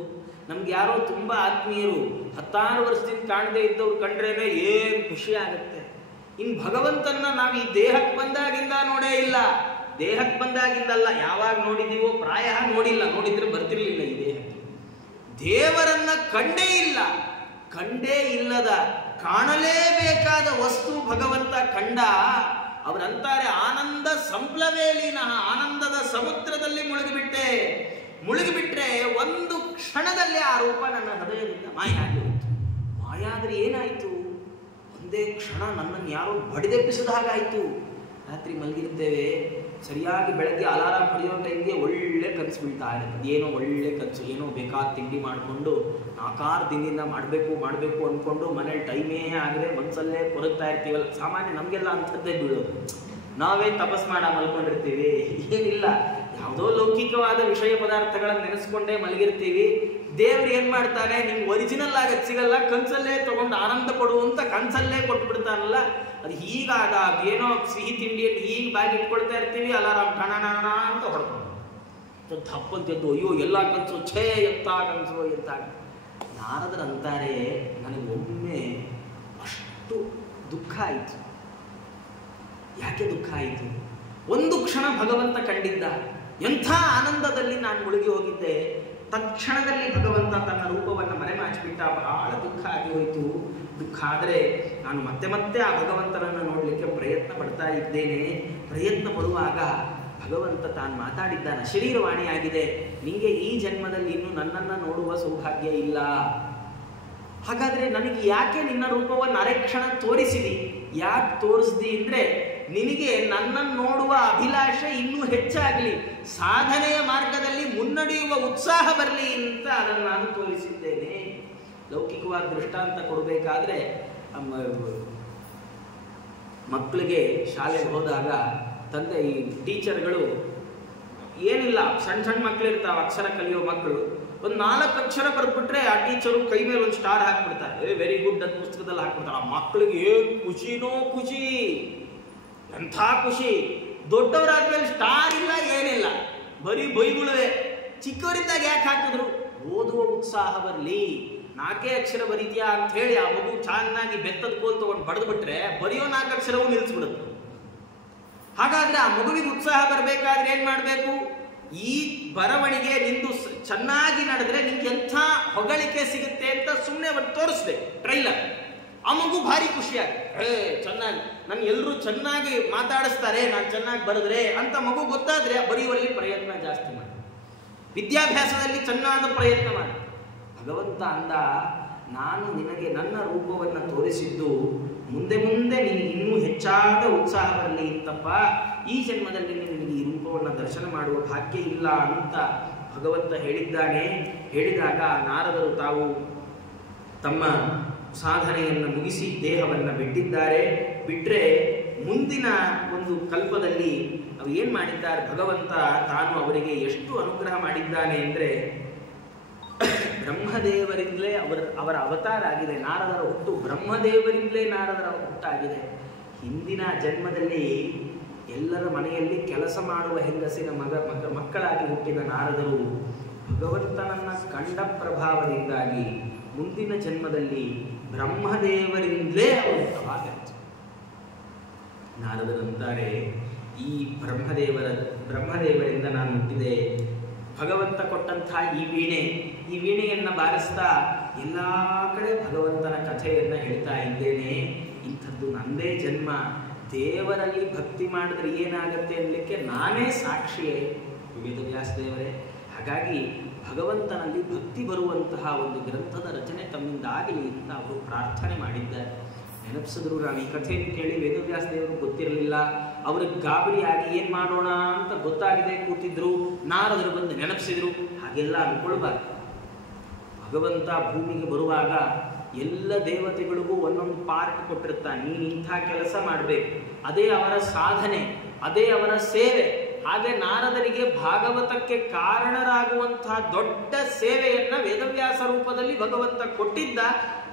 ನಮ್ಗೆ ಯಾರೋ ತುಂಬಾ ಆತ್ಮೀಯರು 16 ವರ್ಷದಿಂದ ಕಾಣದೇ ಇದ್ದವ್ರು ಕಂಡ್ರೇನೆ ಏನ್ ಖುಷಿ ಆಗುತ್ತೆ. ಇನ್ನು ಭಗವಂತನ ನಾವು ಈ ದೇಹಕ್ಕೆ ಬಂದಾಗಿಂದ ನೋಡೇ ಇಲ್ಲ. ದೇಹಕ್ಕೆ ಬಂದಾಗಿಂದಲ್ಲ, ಯಾವಾಗ ನೋಡಿದೀವೋ ಪ್ರಾಯ ನೋಡಿಲ್ಲ, ನೋಡಿದ್ರೆ ಬರ್ತಿರ್ಲಿಲ್ಲ ಈ ದೇಹಕ್ಕೆ. ದೇವರನ್ನ ಕಂಡೇ ಇಲ್ಲ. ಕಂಡೇ ಇಲ್ಲದ ಕಾಣಲೇಬೇಕಾದ ವಸ್ತು ಭಗವಂತ ಕಂಡ. ಅವರಂತಾರೆ ಆನಂದ ಸಂಪ್ಲವೇಲಿನ, ಆನಂದದ ಸಮುದ್ರದಲ್ಲಿ ಮುಳುಗಿಬಿಟ್ಟೆ. ಮುಳುಗಿಬಿಟ್ರೆ ಒಂದು ಕ್ಷಣದಲ್ಲಿ ಆ ರೂಪ ನನ್ನ ಹೃದಯದಿಂದ ಮಾಯ ಆಗಿತ್ತು. ಮಾಯ ಆದ್ರೆ ಏನಾಯ್ತು, ಒಂದೇ ಕ್ಷಣ ನನ್ನನ್ನು ಯಾರೋ ಬಡಿದೆಪ್ಪಿಸಿದ ಹಾಗಾಯ್ತು. ರಾತ್ರಿ ಮಲಗಿರ್ತೇವೆ, ಸರಿಯಾಗಿ ಬೆಳಗ್ಗೆ ಅಲಾರಾಮ್ ಹೊಡೆಯೋ ಟೈಮ್ಗೆ ಒಳ್ಳೆ ಕನಸು ಬೀಳ್ತಾ ಇರುತ್ತೆ. ಏನೋ ಒಳ್ಳೆ ಕನಸು, ಏನೋ ಬೇಕಾದ ತಿಂಡಿ ಮಾಡಿಕೊಂಡು 4-6 ದಿನದಿಂದ ಮಾಡಬೇಕು ಅಂದ್ಕೊಂಡು ಮನೇಲಿ ಟೈಮೇ ಆಗದೆ ಮನಸ್ಸಲ್ಲೇ ಕೊರಗ್ತಾ ಇರ್ತೀವಲ್ಲ. ಸಾಮಾನ್ಯ ನಮಗೆಲ್ಲ ಅಂಥದ್ದೇ ಬೀಳೋದು. ನಾವೇ ತಪಸ್ ಮಲ್ಕೊಂಡಿರ್ತೀವಿ, ಏನಿಲ್ಲ ಯಾವುದೋ ಲೌಕಿಕವಾದ ವಿಷಯ ಪದಾರ್ಥಗಳನ್ನು ನೆನೆಸ್ಕೊಂಡೇ ಮಲಗಿರ್ತೀವಿ. ದೇವ್ರು ಏನ್ ಮಾಡ್ತಾನೆ, ನಿಮ್ಗೆ ಒರಿಜಿನಲ್ ಆಗಕ್ಕೆ ಸಿಗಲ್ಲ, ಕನ್ಸಲ್ಲೇ ತಗೊಂಡು ಆನಂದ ಪಡುವಂತ ಕನ್ಸಲ್ಲೇ ಕೊಟ್ಬಿಡ್ತಾನಲ್ಲ. ಅದು ಹೀಗಾದ ಏನೋ ಸಿಹಿ ತಿಂಡಿಯಲ್ಲಿ ಹೀಗೆ ಬಾಗಿ ಇಟ್ಕೊಳ್ತಾ ಇರ್ತೀವಿ, ಅಲಾರಾಮ್ ಟಣ ಅಂತ ಹೊಡ್ಕೊಂಡು ತಪ್ಪಂತೆದ್ದು ಅಯ್ಯೋ ಎಲ್ಲ ಕನ್ಸು, ಛೇ ಎತ್ತ ಕನ್ಸು ಎತ್ತ. ನಾರದರಂತಾರೆ, ನನಗೊಮ್ಮೆ ಅಷ್ಟು ದುಃಖ ಆಯಿತು. ಯಾಕೆ ದುಃಖ ಆಯಿತು? ಒಂದು ಕ್ಷಣ ಭಗವಂತ ಕಂಡಿದ್ದ, ಎಂಥ ಆನಂದದಲ್ಲಿ ನಾನು ಮುಳುಗಿ ಹೋಗಿದ್ದೆ. ತಕ್ಷಣದಲ್ಲಿ ಭಗವಂತ ತನ್ನ ರೂಪವನ್ನು ಮರೆಮಾಚಿಬಿಟ್ಟ. ಬಹಳ ದುಃಖ ಆಗಿ ಹೋಯಿತು. ದುಃಖ ಆದರೆ ನಾನು ಮತ್ತೆ ಮತ್ತೆ ಆ ಭಗವಂತನನ್ನು ನೋಡಲಿಕ್ಕೆ ಪ್ರಯತ್ನ ಪಡ್ತಾ ಇದ್ದೇನೆ. ಪ್ರಯತ್ನ ಪಡುವಾಗ ಭಗವಂತ ತಾನು ಮಾತಾಡಿದ್ದಾನೆ, ಶರೀರವಾಣಿಯಾಗಿದೆ, ನಿಂಗೆ ಈ ಜನ್ಮದಲ್ಲಿ ಇನ್ನು ನನ್ನನ್ನು ನೋಡುವ ಸೌಭಾಗ್ಯ ಇಲ್ಲ. ಹಾಗಾದ್ರೆ ನನಗೆ ಯಾಕೆ ನಿನ್ನ ರೂಪವನ್ನು ಅರೆಕ್ಷಣ ತೋರಿಸಿದಿ? ಯಾಕೆ ತೋರಿಸ್ದಿ ಅಂದ್ರೆ, ನಿನಗೆ ನನ್ನನ್ನು ನೋಡುವ ಅಭಿಲಾಷೆ ಇನ್ನೂ ಹೆಚ್ಚಾಗಲಿ, ಸಾಧನೆಯ ಮಾರ್ಗದಲ್ಲಿ ಮುನ್ನಡೆಯುವ ಉತ್ಸಾಹ ಬರಲಿ ಅಂತ ಅದನ್ನು ನಾನು ತೋರಿಸಿದ್ದೇನೆ. ಲೌಕಿಕವಾದ ದೃಷ್ಟಾಂತ ಕೊಡಬೇಕಾದ್ರೆ, ಮಕ್ಕಳಿಗೆ ಶಾಲೆಗೆ ಹೋದಾಗ ತಂದೆ ಈ ಟೀಚರ್ಗಳು ಏನಿಲ್ಲ, ಸಣ್ಣ ಮಕ್ಕಳಿರ್ತಾವೆ, ಅಕ್ಷರ ಕಲಿಯೋ ಮಕ್ಕಳು, ಒಂದು 4 ಅಕ್ಷರ ಬರೆದ್ಬಿಟ್ರೆ ಆ ಟೀಚರು ಕೈ ಮೇಲೆ ಒಂದು ಸ್ಟಾರ್ ಹಾಕ್ಬಿಡ್ತಾರೆ, ವೆರಿ ಗುಡ್ ಅಂತ ಪುಸ್ತಕದಲ್ಲಿ ಹಾಕ್ಬಿಡ್ತಾರೆ. ಆ ಮಕ್ಕಳಿಗೆ ಏನು ಖುಷಿನೋ ಖುಷಿ, ಎಂಥ ಖುಷಿ. ದೊಡ್ಡವರಾದ್ಮೇಲೆ ಸ್ಟಾರ್ ಇಲ್ಲ, ಏನಿಲ್ಲ, ಬರೀ ಬೈಗುಳವೆ. ಚಿಕ್ಕವರಿದ್ದಾಗ ಯಾಕೆ ಹಾಕಿದ್ರು? ಓದುವ ಉತ್ಸಾಹ ಬರಲಿ, 4 ಅಕ್ಷರ ಬರೀತೀಯಾ ಅಂತ ಹೇಳಿ ಆ ಮಗು ಚೆನ್ನಾಗಿ ಬೆತ್ತದ ಕೋಲ್ ತಗೊಂಡು ಬಡ್ದು ಬಿಟ್ರೆ ಬರೆಯೋ 4 ಅಕ್ಷರವೂ ನಿಲ್ಲಿಸ್ಬಿಡುತ್ತೆ. ಹಾಗಾದ್ರೆ ಆ ಮಗುವಿಗೆ ಉತ್ಸಾಹ ಬರಬೇಕಾದ್ರೆ ಏನ್ ಮಾಡಬೇಕು? ಈ ಬರವಣಿಗೆ ನಿಂದು ಚೆನ್ನಾಗಿ ನಡೆದ್ರೆ ನಿಂಗೆ ಎಂಥ ಹೊಗಳಿಕೆ ಸಿಗುತ್ತೆ ಅಂತ ಸುಮ್ಮನೆ ಅವತ್ತು ತೋರಿಸ್ದೆ ಟ್ರೈಲರ್. ಆ ಮಗು ಭಾರಿ ಖುಷಿಯಾಗಿ, ಚೆನ್ನಾಗಿ ನನ್ನ ಎಲ್ಲರೂ ಚೆನ್ನಾಗಿ ಮಾತಾಡಿಸ್ತಾರೆ, ನಾನು ಚೆನ್ನಾಗಿ ಬರೆದ್ರೆ ಅಂತ ಮಗು ಗೊತ್ತಾದ್ರೆ ಬರೆಯುವಲ್ಲಿ ಪ್ರಯತ್ನ ಜಾಸ್ತಿ ಮಾಡಿ, ವಿದ್ಯಾಭ್ಯಾಸದಲ್ಲಿ ಚೆನ್ನಾದ ಪ್ರಯತ್ನ ಮಾಡಿ. ಭಗವಂತ ಅಂದ, ನಾನು ನಿನಗೆ ನನ್ನ ರೂಪವನ್ನು ತೋರಿಸಿದ್ದು ಮುಂದೆ ಮುಂದೆ ನಿನಗೆ ಇನ್ನೂ ಹೆಚ್ಚಾದ ಉತ್ಸಾಹ ಬರಲಿ ಅಂತಪ್ಪ. ಈ ಜನ್ಮದಲ್ಲಿ ನಿನಗೆ ಈ ರೂಪವನ್ನು ದರ್ಶನ ಮಾಡುವ ಭಾಗ್ಯ ಇಲ್ಲ ಅಂತ ಭಗವಂತ ಹೇಳಿದ್ದಾನೆ. ಹೇಳಿದಾಗ ನಾರದರು ತಾವು ತಮ್ಮ ಸಾಧನೆಯನ್ನು ಮುಗಿಸಿ ದೇಹವನ್ನು ಬಿಟ್ಟಿದ್ದಾರೆ. ಬಿಟ್ಟರೆ ಮುಂದಿನ ಒಂದು ಕಲ್ಪದಲ್ಲಿ ಅವು ಏನು ಮಾಡಿದ್ದಾರೆ, ಭಗವಂತ ತಾನು ಅವರಿಗೆ ಎಷ್ಟು ಅನುಗ್ರಹ ಮಾಡಿದ್ದಾನೆ ಅಂದರೆ, ಬ್ರಹ್ಮದೇವರಿಂದಲೇ ಅವರ ಅವತಾರ ಆಗಿದೆ. ನಾರದರ ಹುಟ್ಟು ಬ್ರಹ್ಮದೇವರಿಂದಲೇ ನಾರದರ ಹುಟ್ಟಾಗಿದೆ. ಹಿಂದಿನ ಜನ್ಮದಲ್ಲಿ ಎಲ್ಲರ ಮನೆಯಲ್ಲಿ ಕೆಲಸ ಮಾಡುವ ಹೆಂಗಸಿನ ಮಕ್ಕಳಾಗಿ ಹುಟ್ಟಿದ ನಾರದರು ಭಗವಂತನನ್ನ ಕಂಡ ಪ್ರಭಾವದಿಂದಾಗಿ ಮುಂದಿನ ಜನ್ಮದಲ್ಲಿ ಬ್ರಹ್ಮದೇವರಿಂದಲೇ ಅವರು ಹುಟ್ಟುತ್ತಾರೆ. ನಾರದರಂತಾರೆ, ಈ ಬ್ರಹ್ಮದೇವರಿಂದ ನಾನು ಹುಟ್ಟಿದೆ. ಭಗವಂತ ಕೊಟ್ಟಂತಹ ಈ ವೀಣೆಯನ್ನು ಬಾರಿಸ್ತಾ ಎಲ್ಲ ಕಡೆ ಭಗವಂತನ ಕಥೆಯನ್ನು ಹೇಳ್ತಾ ಇದ್ದೇನೆ. ಇಂಥದ್ದು ನಂದೇ ಜನ್ಮ. ದೇವರಲ್ಲಿ ಭಕ್ತಿ ಮಾಡಿದ್ರೆ ಏನಾಗತ್ತೆ ಅನ್ನಲಿಕ್ಕೆ ನಾನೇ ಸಾಕ್ಷಿಯೇ, ವೇದವ್ಯಾಸ ದೇವರೇ. ಹಾಗಾಗಿ ಭಗವಂತನಲ್ಲಿ ಭಕ್ತಿ ಬರುವಂತಹ ಒಂದು ಗ್ರಂಥದ ರಚನೆ ತಮ್ಮಿಂದ ಆಗಲಿ ಅಂತ ಅವರು ಪ್ರಾರ್ಥನೆ ಮಾಡಿದ್ದಾರೆ. ನೆನಪಿಸಿದ್ರು. ನಾನು ಈ ಕಥೆಯನ್ನು ಕೇಳಿ ವೇದವ್ಯಾಸ ದೇವರು ಗೊತ್ತಿರಲಿಲ್ಲ, ಅವ್ರಿಗೆ ಗಾಬರಿಯಾಗಿ ಏನು ಮಾಡೋಣ ಅಂತ ಗೊತ್ತಾಗದೆ ಕೂತಿದ್ರು. ನಾರದರು ಬಂದು ನೆನಪಿಸಿದ್ರು. ಹಾಗೆಲ್ಲ ಅನ್ಕೊಳ್ಬಾರ್ದು. ಭಗವಂತ ಭೂಮಿಗೆ ಬರುವಾಗ ಎಲ್ಲ ದೇವತೆಗಳಿಗೂ ಒಂದೊಂದು ಪಾರ್ಟ್ ಕೊಟ್ಟಿರ್ತಾನೆ. ನೀನು ಇಂಥ ಕೆಲಸ ಮಾಡಬೇಕು, ಅದೇ ಅವರ ಸಾಧನೆ, ಅದೇ ಅವರ ಸೇವೆ. ಹಾಗೆ ನಾರದರಿಗೆ ಭಾಗವತಕ್ಕೆ ಕಾರಣರಾಗುವಂತಹ ದೊಡ್ಡ ಸೇವೆಯನ್ನ ವೇದವ್ಯಾಸ ರೂಪದಲ್ಲಿ ಭಗವಂತ ಕೊಟ್ಟಿದ್ದ.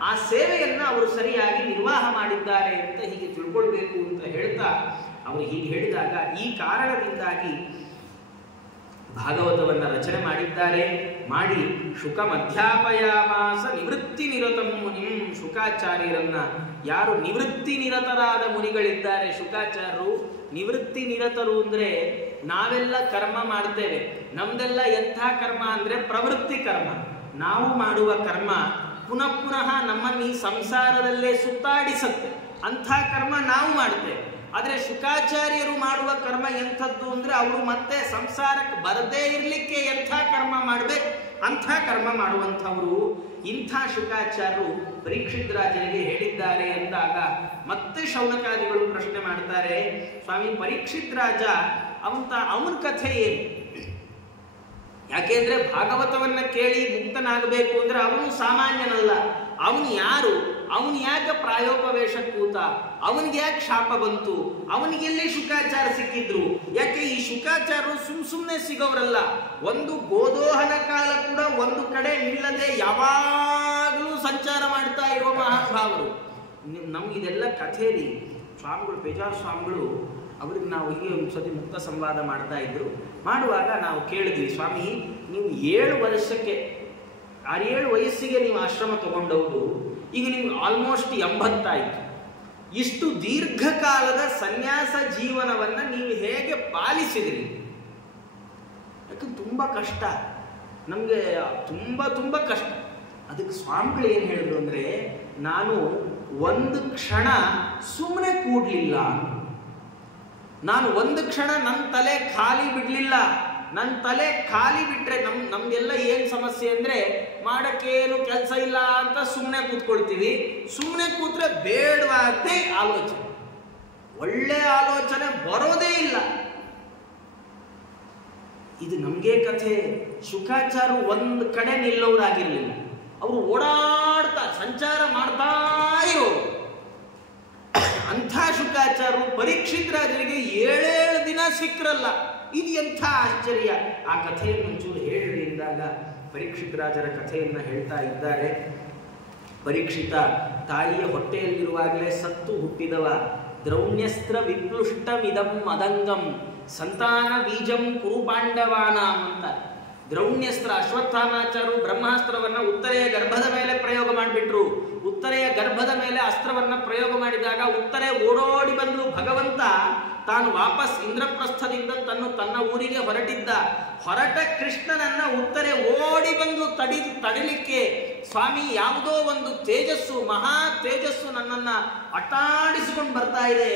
ಆ ಸೇವೆಯನ್ನ ಅವರು ಸರಿಯಾಗಿ ನಿರ್ವಾಹ ಮಾಡಿದ್ದಾರೆ ಅಂತ ಹೀಗೆ ತಿಳ್ಕೊಳ್ಬೇಕು ಅಂತ ಹೇಳ್ತಾ ಅವರು ಹೀಗೆ ಹೇಳಿದಾಗ, ಈ ಕಾರಣದಿಂದಾಗಿ ಭಾಗವತವನ್ನ ರಚನೆ ಮಾಡಿದ್ದಾರೆ. ಮಾಡಿ ಶುಕ ಮಧ್ಯಾಪಯಾಮಾಸ ನಿವೃತ್ತಿ ನಿರತಂ ಮುನಿಂ. ಶುಕಾಚಾರ್ಯರನ್ನ, ಯಾರು ನಿವೃತ್ತಿ ನಿರತರಾದ ಮುನಿಗಳಿದ್ದಾರೆ ಶುಕಾಚಾರ್ಯರು. ನಿವೃತ್ತಿ ನಿರತರು ಅಂದ್ರೆ ನಾವೆಲ್ಲ ಕರ್ಮ ಮಾಡ್ತೇವೆ. ನಮ್ದೆಲ್ಲ ಎಂಥ ಕರ್ಮ ಅಂದ್ರೆ ಪ್ರವೃತ್ತಿ ಕರ್ಮ. ನಾವು ಮಾಡುವ ಕರ್ಮ ಪುನಃ ಪುನಃ ನಮ್ಮನ್ನು ಈ ಸಂಸಾರದಲ್ಲೇ ಸುತ್ತಾಡಿಸುತ್ತೆ. ಅಂಥ ಕರ್ಮ ನಾವು ಮಾಡ್ತೇವೆ. ಆದರೆ ಶುಕಾಚಾರ್ಯರು ಮಾಡುವ ಕರ್ಮ ಎಂಥದ್ದು ಅಂದ್ರೆ ಅವರು ಮತ್ತೆ ಸಂಸಾರಕ್ಕೆ ಬರದೇ ಇರಲಿಕ್ಕೆ ಎಂಥ ಕರ್ಮ ಮಾಡಬೇಕು ಅಂಥ ಕರ್ಮ ಮಾಡುವಂಥವರು. ಇಂಥ ಶುಕಾಚಾರ್ಯರು ಪರೀಕ್ಷಿತ್ ರಾಜನಿಗೆ ಹೇಳಿದ್ದಾರೆ ಎಂದಾಗ ಮತ್ತೆ ಶೌನಕಾದಿಗಳು ಪ್ರಶ್ನೆ ಮಾಡ್ತಾರೆ, ಸ್ವಾಮಿ ಪರೀಕ್ಷಿತ್ ರಾಜ ಅವನ ಕಥೆ ಏನು? ಯಾಕೆಂದ್ರೆ ಭಾಗವತವನ್ನ ಕೇಳಿ ಮುಕ್ತನಾಗಬೇಕು ಅಂದ್ರೆ ಅವನು ಸಾಮಾನ್ಯನಲ್ಲ. ಅವನು ಯಾರು? ಅವನು ಯಾಕೆ ಪ್ರಾಯೋಪವೇಶ ಕೂತ? ಅವನಿಗೆ ಯಾಕೆ ಶಾಪ ಬಂತು? ಅವನಿಗೆಲ್ಲಿ ಶುಕಾಚಾರ ಸಿಕ್ಕಿದ್ರು? ಯಾಕೆ ಈ ಶುಕಾಚಾರರು ಸುಮ್ಮನೆ ಸಿಗೋರಲ್ಲ. ಒಂದು ಗೋದೋಹನ ಕಾಲ ಕೂಡ ಒಂದು ಕಡೆ ನಿಲ್ಲದೆ ಯಾವಾಗಲೂ ಸಂಚಾರ ಮಾಡ್ತಾ ಇರುವ ಮಹಾನುಭಾವರು. ನಮ್ಗಿದೆಲ್ಲ ಕಥೆ ರೀ. ಸ್ವಾಮಿಗಳು, ಬೇಜಾರು ಸ್ವಾಮಿಗಳು, ಅವ್ರಿಗೆ ನಾವು ಹೀಗೆ ಒಂದು ಸತಿ ಮುಕ್ತ ಸಂವಾದ ಮಾಡ್ತಾ ಇದ್ರು. ಮಾಡುವಾಗ ನಾವು ಕೇಳಿದ್ವಿ, ಸ್ವಾಮಿ ನೀವು 7 ವರ್ಷಕ್ಕೆ 7 ವಯಸ್ಸಿಗೆ ನೀವು ಆಶ್ರಮ ತಗೊಂಡವರು, ಈಗ ನಿಮ್ಗೆ ಆಲ್ಮೋಸ್ಟ್ 80 ಆಯಿತು. ಇಷ್ಟು ದೀರ್ಘಕಾಲದ ಸನ್ಯಾಸ ಜೀವನವನ್ನು ನೀವು ಹೇಗೆ ಪಾಲಿಸಿದ್ರಿ? ಯಾಕಂದ್ರೆ ತುಂಬ ಕಷ್ಟ, ನಮಗೆ ತುಂಬ ಕಷ್ಟ. ಅದಕ್ಕೆ ಸ್ವಾಮಿಗಳು ಏನು ಹೇಳಿದ್ರು ಅಂದರೆ, ನಾನು ಒಂದು ಕ್ಷಣ ಸುಮ್ಮನೆ ಕೂಡಲಿಲ್ಲ, ನಾನು ಒಂದು ಕ್ಷಣ ನನ್ನ ತಲೆ ಖಾಲಿ ಬಿಡಲಿಲ್ಲ. ನನ್ನ ತಲೆ ಖಾಲಿ ಬಿಟ್ರೆ ನಮ್ಗೆಲ್ಲ ಏನು ಸಮಸ್ಯೆ ಅಂದರೆ, ಮಾಡೋಕ್ಕೇನು ಕೆಲಸ ಇಲ್ಲ ಅಂತ ಸುಮ್ಮನೆ ಕೂತ್ಕೊಳ್ತೀವಿ. ಸುಮ್ಮನೆ ಕೂತ್ರೆ ಬೇಡವಾದೇ ಆಲೋಚನೆ, ಒಳ್ಳೆ ಆಲೋಚನೆ ಬರೋದೇ ಇಲ್ಲ. ಇದು ನಮಗೆ ಕಥೆ. ಶುಕಾಚಾರ್ಯರು ಒಂದು ಕಡೆ ನಿಲ್ಲೋರಾಗಿರ್ಲಿಲ್ಲ, ಅವರು ಓಡಾಡ್ತಾ ಸಂಚಾರ ಮಾಡ್ತಾ ಇರೋರು. ಅಂಥ ಶುಕಾಚಾರ್ಯರು ಪರೀಕ್ಷಿತ್ ರಾಜರಿಗೆ 7 ದಿನ ಸಿಕ್ಕರಲ್ಲ. ಇದು ಎಂಥ ಆಶ್ಚರ್ಯ! ಆ ಕಥೆಯನ್ನು ಒಂಚೂರು ಹೇಳಿ ಎಂದಾಗ ಪರೀಕ್ಷಿತ್ ರಾಜರ ಕಥೆಯನ್ನು ಹೇಳ್ತಾ ಇದ್ದಾರೆ. ಪರೀಕ್ಷಿತ ತಾಯಿಯ ಹೊಟ್ಟೆಯಲ್ಲಿರುವಾಗಲೇ ಸತ್ತು ಹುಟ್ಟಿದವ. ದ್ರೌಣ್ಯಸ್ತ್ರ ವಿಪ್ಲುಷ್ಟಮಿದಂ ಮದಂಗಂ ಸಂತಾನ ಬೀಜಂ ಕುರು ಪಾಂಡವಾನಾಂ ಅಂತ. ದ್ರೌಣ್ಯಸ್ತ್ರ, ಅಶ್ವತ್ಥಾಮಾಚಾರ್ಯರು ಬ್ರಹ್ಮಾಸ್ತ್ರವನ್ನು ಉತ್ತರೆಯ ಗರ್ಭದ ಮೇಲೆ ಪ್ರಯೋಗ ಮಾಡಿಬಿಟ್ರು. ಉತ್ತರೆಯ ಗರ್ಭದ ಮೇಲೆ ಅಸ್ತ್ರವನ್ನು ಪ್ರಯೋಗ ಮಾಡಿದಾಗ ಉತ್ತರೆ ಓಡೋಡಿ ಬಂದು ಭಗವಂತ ತಾನು ವಾಪಸ್ ಇಂದ್ರಪ್ರಸ್ಥದಿಂದ ತನ್ನ ಊರಿಗೆ ಹೊರಟ ಕೃಷ್ಣನನ್ನ ಉತ್ತರೆ ಓಡಿ ಬಂದು ತಡಿಲಿಕ್ಕೆ, ಸ್ವಾಮಿ ಯಾವುದೋ ಒಂದು ತೇಜಸ್ಸು, ಮಹಾ ತೇಜಸ್ಸು ನನ್ನನ್ನ ಅಟ್ಟಾಡಿಸಿಕೊಂಡು ಬರ್ತಾ ಇದೆ,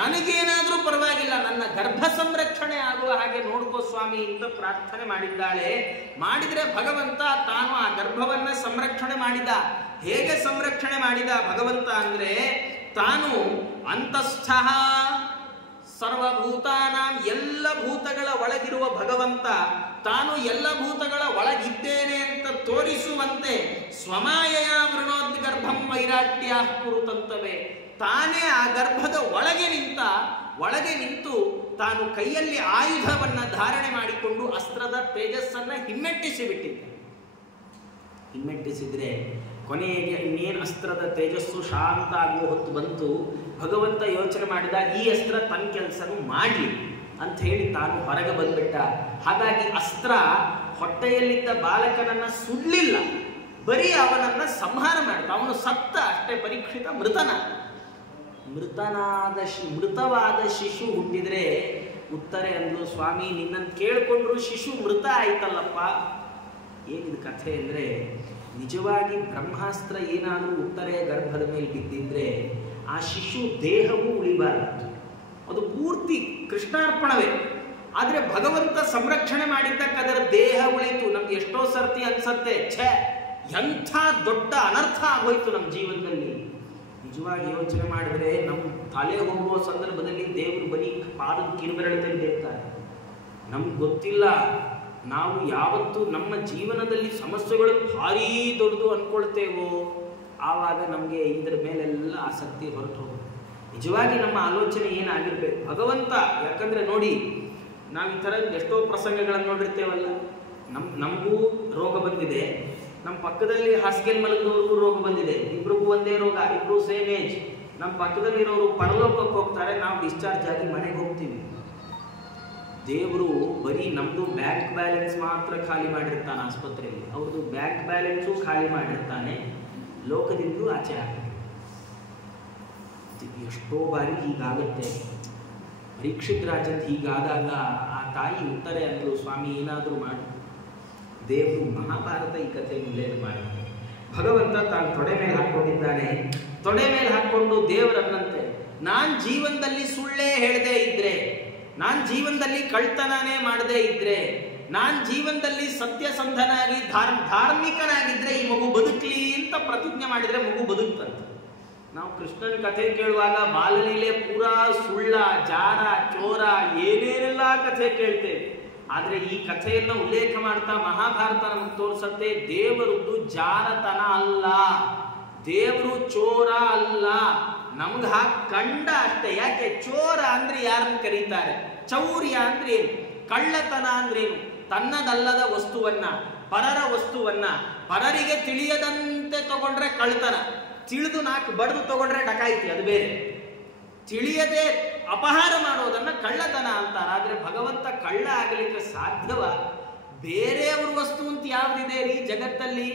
ನನಗೇನಾದ್ರೂ ಪರವಾಗಿಲ್ಲ, ನನ್ನ ಗರ್ಭ ಸಂರಕ್ಷಣೆ ಆಗುವ ಹಾಗೆ ನೋಡ್ಕೋ ಸ್ವಾಮಿ ಅಂತ ಪ್ರಾರ್ಥನೆ ಮಾಡಿದ್ದಾಳೆ. ಮಾಡಿದ್ರೆ ಭಗವಂತ ತಾನು ಆ ಗರ್ಭವನ್ನ ಸಂರಕ್ಷಣೆ ಮಾಡಿದ. ಹೇಗೆ ಸಂರಕ್ಷಣೆ ಮಾಡಿದ ಭಗವಂತ ಅಂದ್ರೆ, ತಾನು ಅಂತಸ್ಥಃ ಸರ್ವಭೂತಾನಾಂ, ಎಲ್ಲ ಭೂತಗಳ ಒಳಗಿರುವ ಭಗವಂತ ತಾನು ಎಲ್ಲ ಭೂತಗಳ ಒಳಗಿದ್ದೇನೆ ಅಂತ ತೋರಿಸುವಂತೆ ಸ್ವಮಾಯಯ ವೃಣೋದ್ಗರ್ಭಂ ವೈರಾಟ್ಯ ಕುರುತಂತವೇ, ತಾನೇ ಆ ಗರ್ಭದ ಒಳಗೆ ನಿಂತು ತಾನು ಕೈಯಲ್ಲಿ ಆಯುಧವನ್ನ ಧಾರಣೆ ಮಾಡಿಕೊಂಡು ಅಸ್ತ್ರದ ತೇಜಸ್ಸನ್ನ ಹಿಮ್ಮೆಟ್ಟಿಸಿದ್ರೆ ಕೊನೆಗೆ ಇನ್ನೇನು ಅಸ್ತ್ರದ ತೇಜಸ್ಸು ಶಾಂತ ಆಗುವ ಹೊತ್ತು ಬಂತು. ಭಗವಂತ ಯೋಚನೆ ಮಾಡಿದ, ಈ ಅಸ್ತ್ರ ತನ್ನ ಕೆಲಸನೂ ಮಾಡಲಿ ಅಂತ ಹೇಳಿ ತಾನು ಹೊರಗೆ ಬಂದ್ಬಿಟ್ಟ. ಹಾಗಾಗಿ ಅಸ್ತ್ರ ಹೊಟ್ಟೆಯಲ್ಲಿದ್ದ ಬಾಲಕನನ್ನ ಸುಡ್ಲಿಲ್ಲ, ಬರೀ ಅವನನ್ನ ಸಂಹಾರ ಮಾಡ್ತ. ಅವನು ಸತ್ತ ಅಷ್ಟೇ. ಪರೀಕ್ಷಿತ ಮೃತವಾದ ಶಿಶು ಹುಟ್ಟಿದ್ರೆ ಉತ್ತರೆ ಅಂದ್ಲು, ಸ್ವಾಮಿ ನಿನ್ನನ್ನು ಕೇಳ್ಕೊಂಡ್ರು ಶಿಶು ಮೃತ ಆಯ್ತಲ್ಲಪ್ಪ. ಏನಿದು ಕಥೆ ಅಂದರೆ, ನಿಜವಾಗಿ ಬ್ರಹ್ಮಾಸ್ತ್ರ ಏನಾದರೂ ಉತ್ತರೆಯ ಗರ್ಭದ ಮೇಲೆ ಬಿದ್ದಿದ್ರೆ ಆ ಶಿಶು ದೇಹವೂ ಉಳಿಬಾರದು, ಅದು ಪೂರ್ತಿ ಕೃಷ್ಣಾರ್ಪಣವೇ. ಆದರೆ ಭಗವಂತ ಸಂರಕ್ಷಣೆ ಮಾಡಿದ್ದಕ್ಕೆ ಅದರ ದೇಹ ಉಳಿತು. ನಮ್ಗೆ ಎಷ್ಟೋ ಸರ್ತಿ ಅನ್ಸತ್ತೆ, ಎಂಥ ದೊಡ್ಡ ಅನರ್ಥ ಆಗೋಯ್ತು ನಮ್ಮ ಜೀವನದಲ್ಲಿ. ನಿಜವಾಗಿ ಯೋಚನೆ ಮಾಡಿದ್ರೆ ನಮ್ಮ ತಲೆ ಹೋಗುವ ಸಂದರ್ಭದಲ್ಲಿ ದೇವರು ಬರೀ ಪಾದದ ಕಿರುಬೆರಳು ತೆಗೆದಿರ್ತಾರೆ. ನಮ್ಗೆ ಗೊತ್ತಿಲ್ಲ, ನಾವು ಯಾವತ್ತು ನಮ್ಮ ಜೀವನದಲ್ಲಿ ಸಮಸ್ಯೆಗಳು ಭಾರೀ ದೊಡ್ಡದು ಅನ್ಕೊಳ್ತೇವೋ ಆವಾಗ ನಮಗೆ ಇದರ ಮೇಲೆಲ್ಲ ಆಸಕ್ತಿ ಹೊರಟು ಹೋಗುತ್ತೆ. ನಿಜವಾಗಿ ನಮ್ಮ ಆಲೋಚನೆ ಏನಾಗಿರ್ಬೇಕು ಭಗವಂತ. ಯಾಕಂದ್ರೆ ನೋಡಿ, ನಾವು ಈ ಥರ ಎಷ್ಟೋ ಪ್ರಸಂಗಗಳನ್ನು ನೋಡಿರ್ತೇವಲ್ಲ. ನಮಗೂ ರೋಗ ಬಂದಿದೆ, ನಮ್ಮ ಪಕ್ಕದಲ್ಲಿ ಹಾಸಿಗೆಲ್ ಮಲಗಿದವ್ರಿಗೂ ರೋಗ ಬಂದಿದೆ, ಇಬ್ರಿಗೂ ಒಂದೇ ರೋಗ, ಇಬ್ರು ಸೇಮ್ ಏಜ್. ನಮ್ಮ ಪಕ್ಕದಲ್ಲಿರೋರು ಪರಲೋಕಕ್ಕೆ ಹೋಗ್ತಾರೆ, ನಾವು ಡಿಸ್ಚಾರ್ಜ್ ಆಗಿ ಮನೆಗೆ ಹೋಗ್ತೀವಿ. ದೇವರು ಬರೀ ನಮ್ಮದು ಬ್ಯಾಂಕ್ ಬ್ಯಾಲೆನ್ಸ್ ಮಾತ್ರ ಖಾಲಿ ಮಾಡಿರ್ತಾನೆ ಆಸ್ಪತ್ರೆಯಲ್ಲಿ, ಅವ್ರದ್ದು ಬ್ಯಾಂಕ್ ಬ್ಯಾಲೆನ್ಸು ಖಾಲಿ ಮಾಡಿರ್ತಾನೆ, ಲೋಕದಿಂದಲೂ ಆಚೆ ಆಗುತ್ತೆ. ಎಷ್ಟೋ ಬಾರಿ ಹೀಗಾಗುತ್ತೆ. ಪರೀಕ್ಷಿತ್ ರಾಜನ್ ಹೀಗಾದಾಗ ಆ ತಾಯಿ ಉತ್ತರ ಅಂದ್ರು, ಸ್ವಾಮಿ ಏನಾದರೂ ಮಾಡಿ. ದೇವರು ಮಹಾಭಾರತ ಈ ಕಥೆ ಉಲ್ಲೇಖ ಮಾಡಿದ್ದಾರೆ. ಭಗವಂತ ತಾನು ತೊಡೆ ಮೇಲೆ ಹಾಕೊಂಡಿದ್ದಾನೆ. ತೊಡೆ ಮೇಲೆ ಹಾಕೊಂಡು ದೇವರನ್ನಂತೆ, ನಾನ್ ಜೀವನದಲ್ಲಿ ಸುಳ್ಳೇ ಹೇಳದೇ ಇದ್ರೆ, ನಾನ್ ಜೀವನದಲ್ಲಿ ಕಳ್ತನನೇ ಮಾಡದೇ ಇದ್ರೆ, ನಾನ್ ಜೀವನದಲ್ಲಿ ಸತ್ಯಸಂಧನಾಗಿ ಧಾರ್ಮಿಕನಾಗಿದ್ರೆ ಈ ಮಗು ಬದುಕಲಿ ಅಂತ ಪ್ರತಿಜ್ಞೆ ಮಾಡಿದ್ರೆ ಮಗು ಬದುಕ್ತಂತೆ. ನಾವು ಕೃಷ್ಣನ ಕಥೆ ಕೇಳುವಾಗ ಬಾಲಲೀಲೆ ಪೂರಾ ಸುಳ್ಳ, ಜಾರ, ಚೋರ ಏನೇನೆಲ್ಲ ಕಥೆ ಕೇಳ್ತೇವೆ. ಆದ್ರೆ ಈ ಕಥೆಯನ್ನ ಉಲ್ಲೇಖ ಮಾಡ್ತಾ ಮಹಾಭಾರತ ನಮಗೆ ತೋರಿಸತ್ತೆ, ದೇವರದ್ದು ಜಾರತನ ಅಲ್ಲ, ದೇವರು ಚೋರ ಅಲ್ಲ, ನಮ್ಗೆ ಹಾಗೆ ಕಂಡ ಅಷ್ಟೇ. ಯಾಕೆ ಚೋರ ಅಂದ್ರೆ ಯಾರನ್ನು ಕರೀತಾರೆ? ಚೌರ್ಯ ಅಂದ್ರೆ ಏನು? ಕಳ್ಳತನ ಅಂದ್ರೇನು? ತನ್ನದಲ್ಲದ ವಸ್ತುವನ್ನ, ಪರರ ವಸ್ತುವನ್ನ ಪರರಿಗೆ ತಿಳಿಯದಂತೆ ತಗೊಂಡ್ರೆ ಕಳ್ಳತನ, ತಿಳಿದು ನಾಲ್ಕು ಬಡ್ದು ತಗೊಂಡ್ರೆ ಡಕಾಯಿತಿ, ಅದು ಬೇರೆ. ತಿಳಿಯದೆ ಅಪಹಾರ ಮಾಡೋದನ್ನ ಕಳ್ಳತನ ಅಂತಾರೆ. ಆದ್ರೆ ಭಗವಂತ ಕಳ್ಳ ಆಗಲಿಕ್ಕೆ ಸಾಧ್ಯವ? ಬೇರೆಯವ್ರ ವಸ್ತು ಅಂತ ಯಾವ್ದಿದೆ ರೀ ಜಗತ್ತಲ್ಲಿ?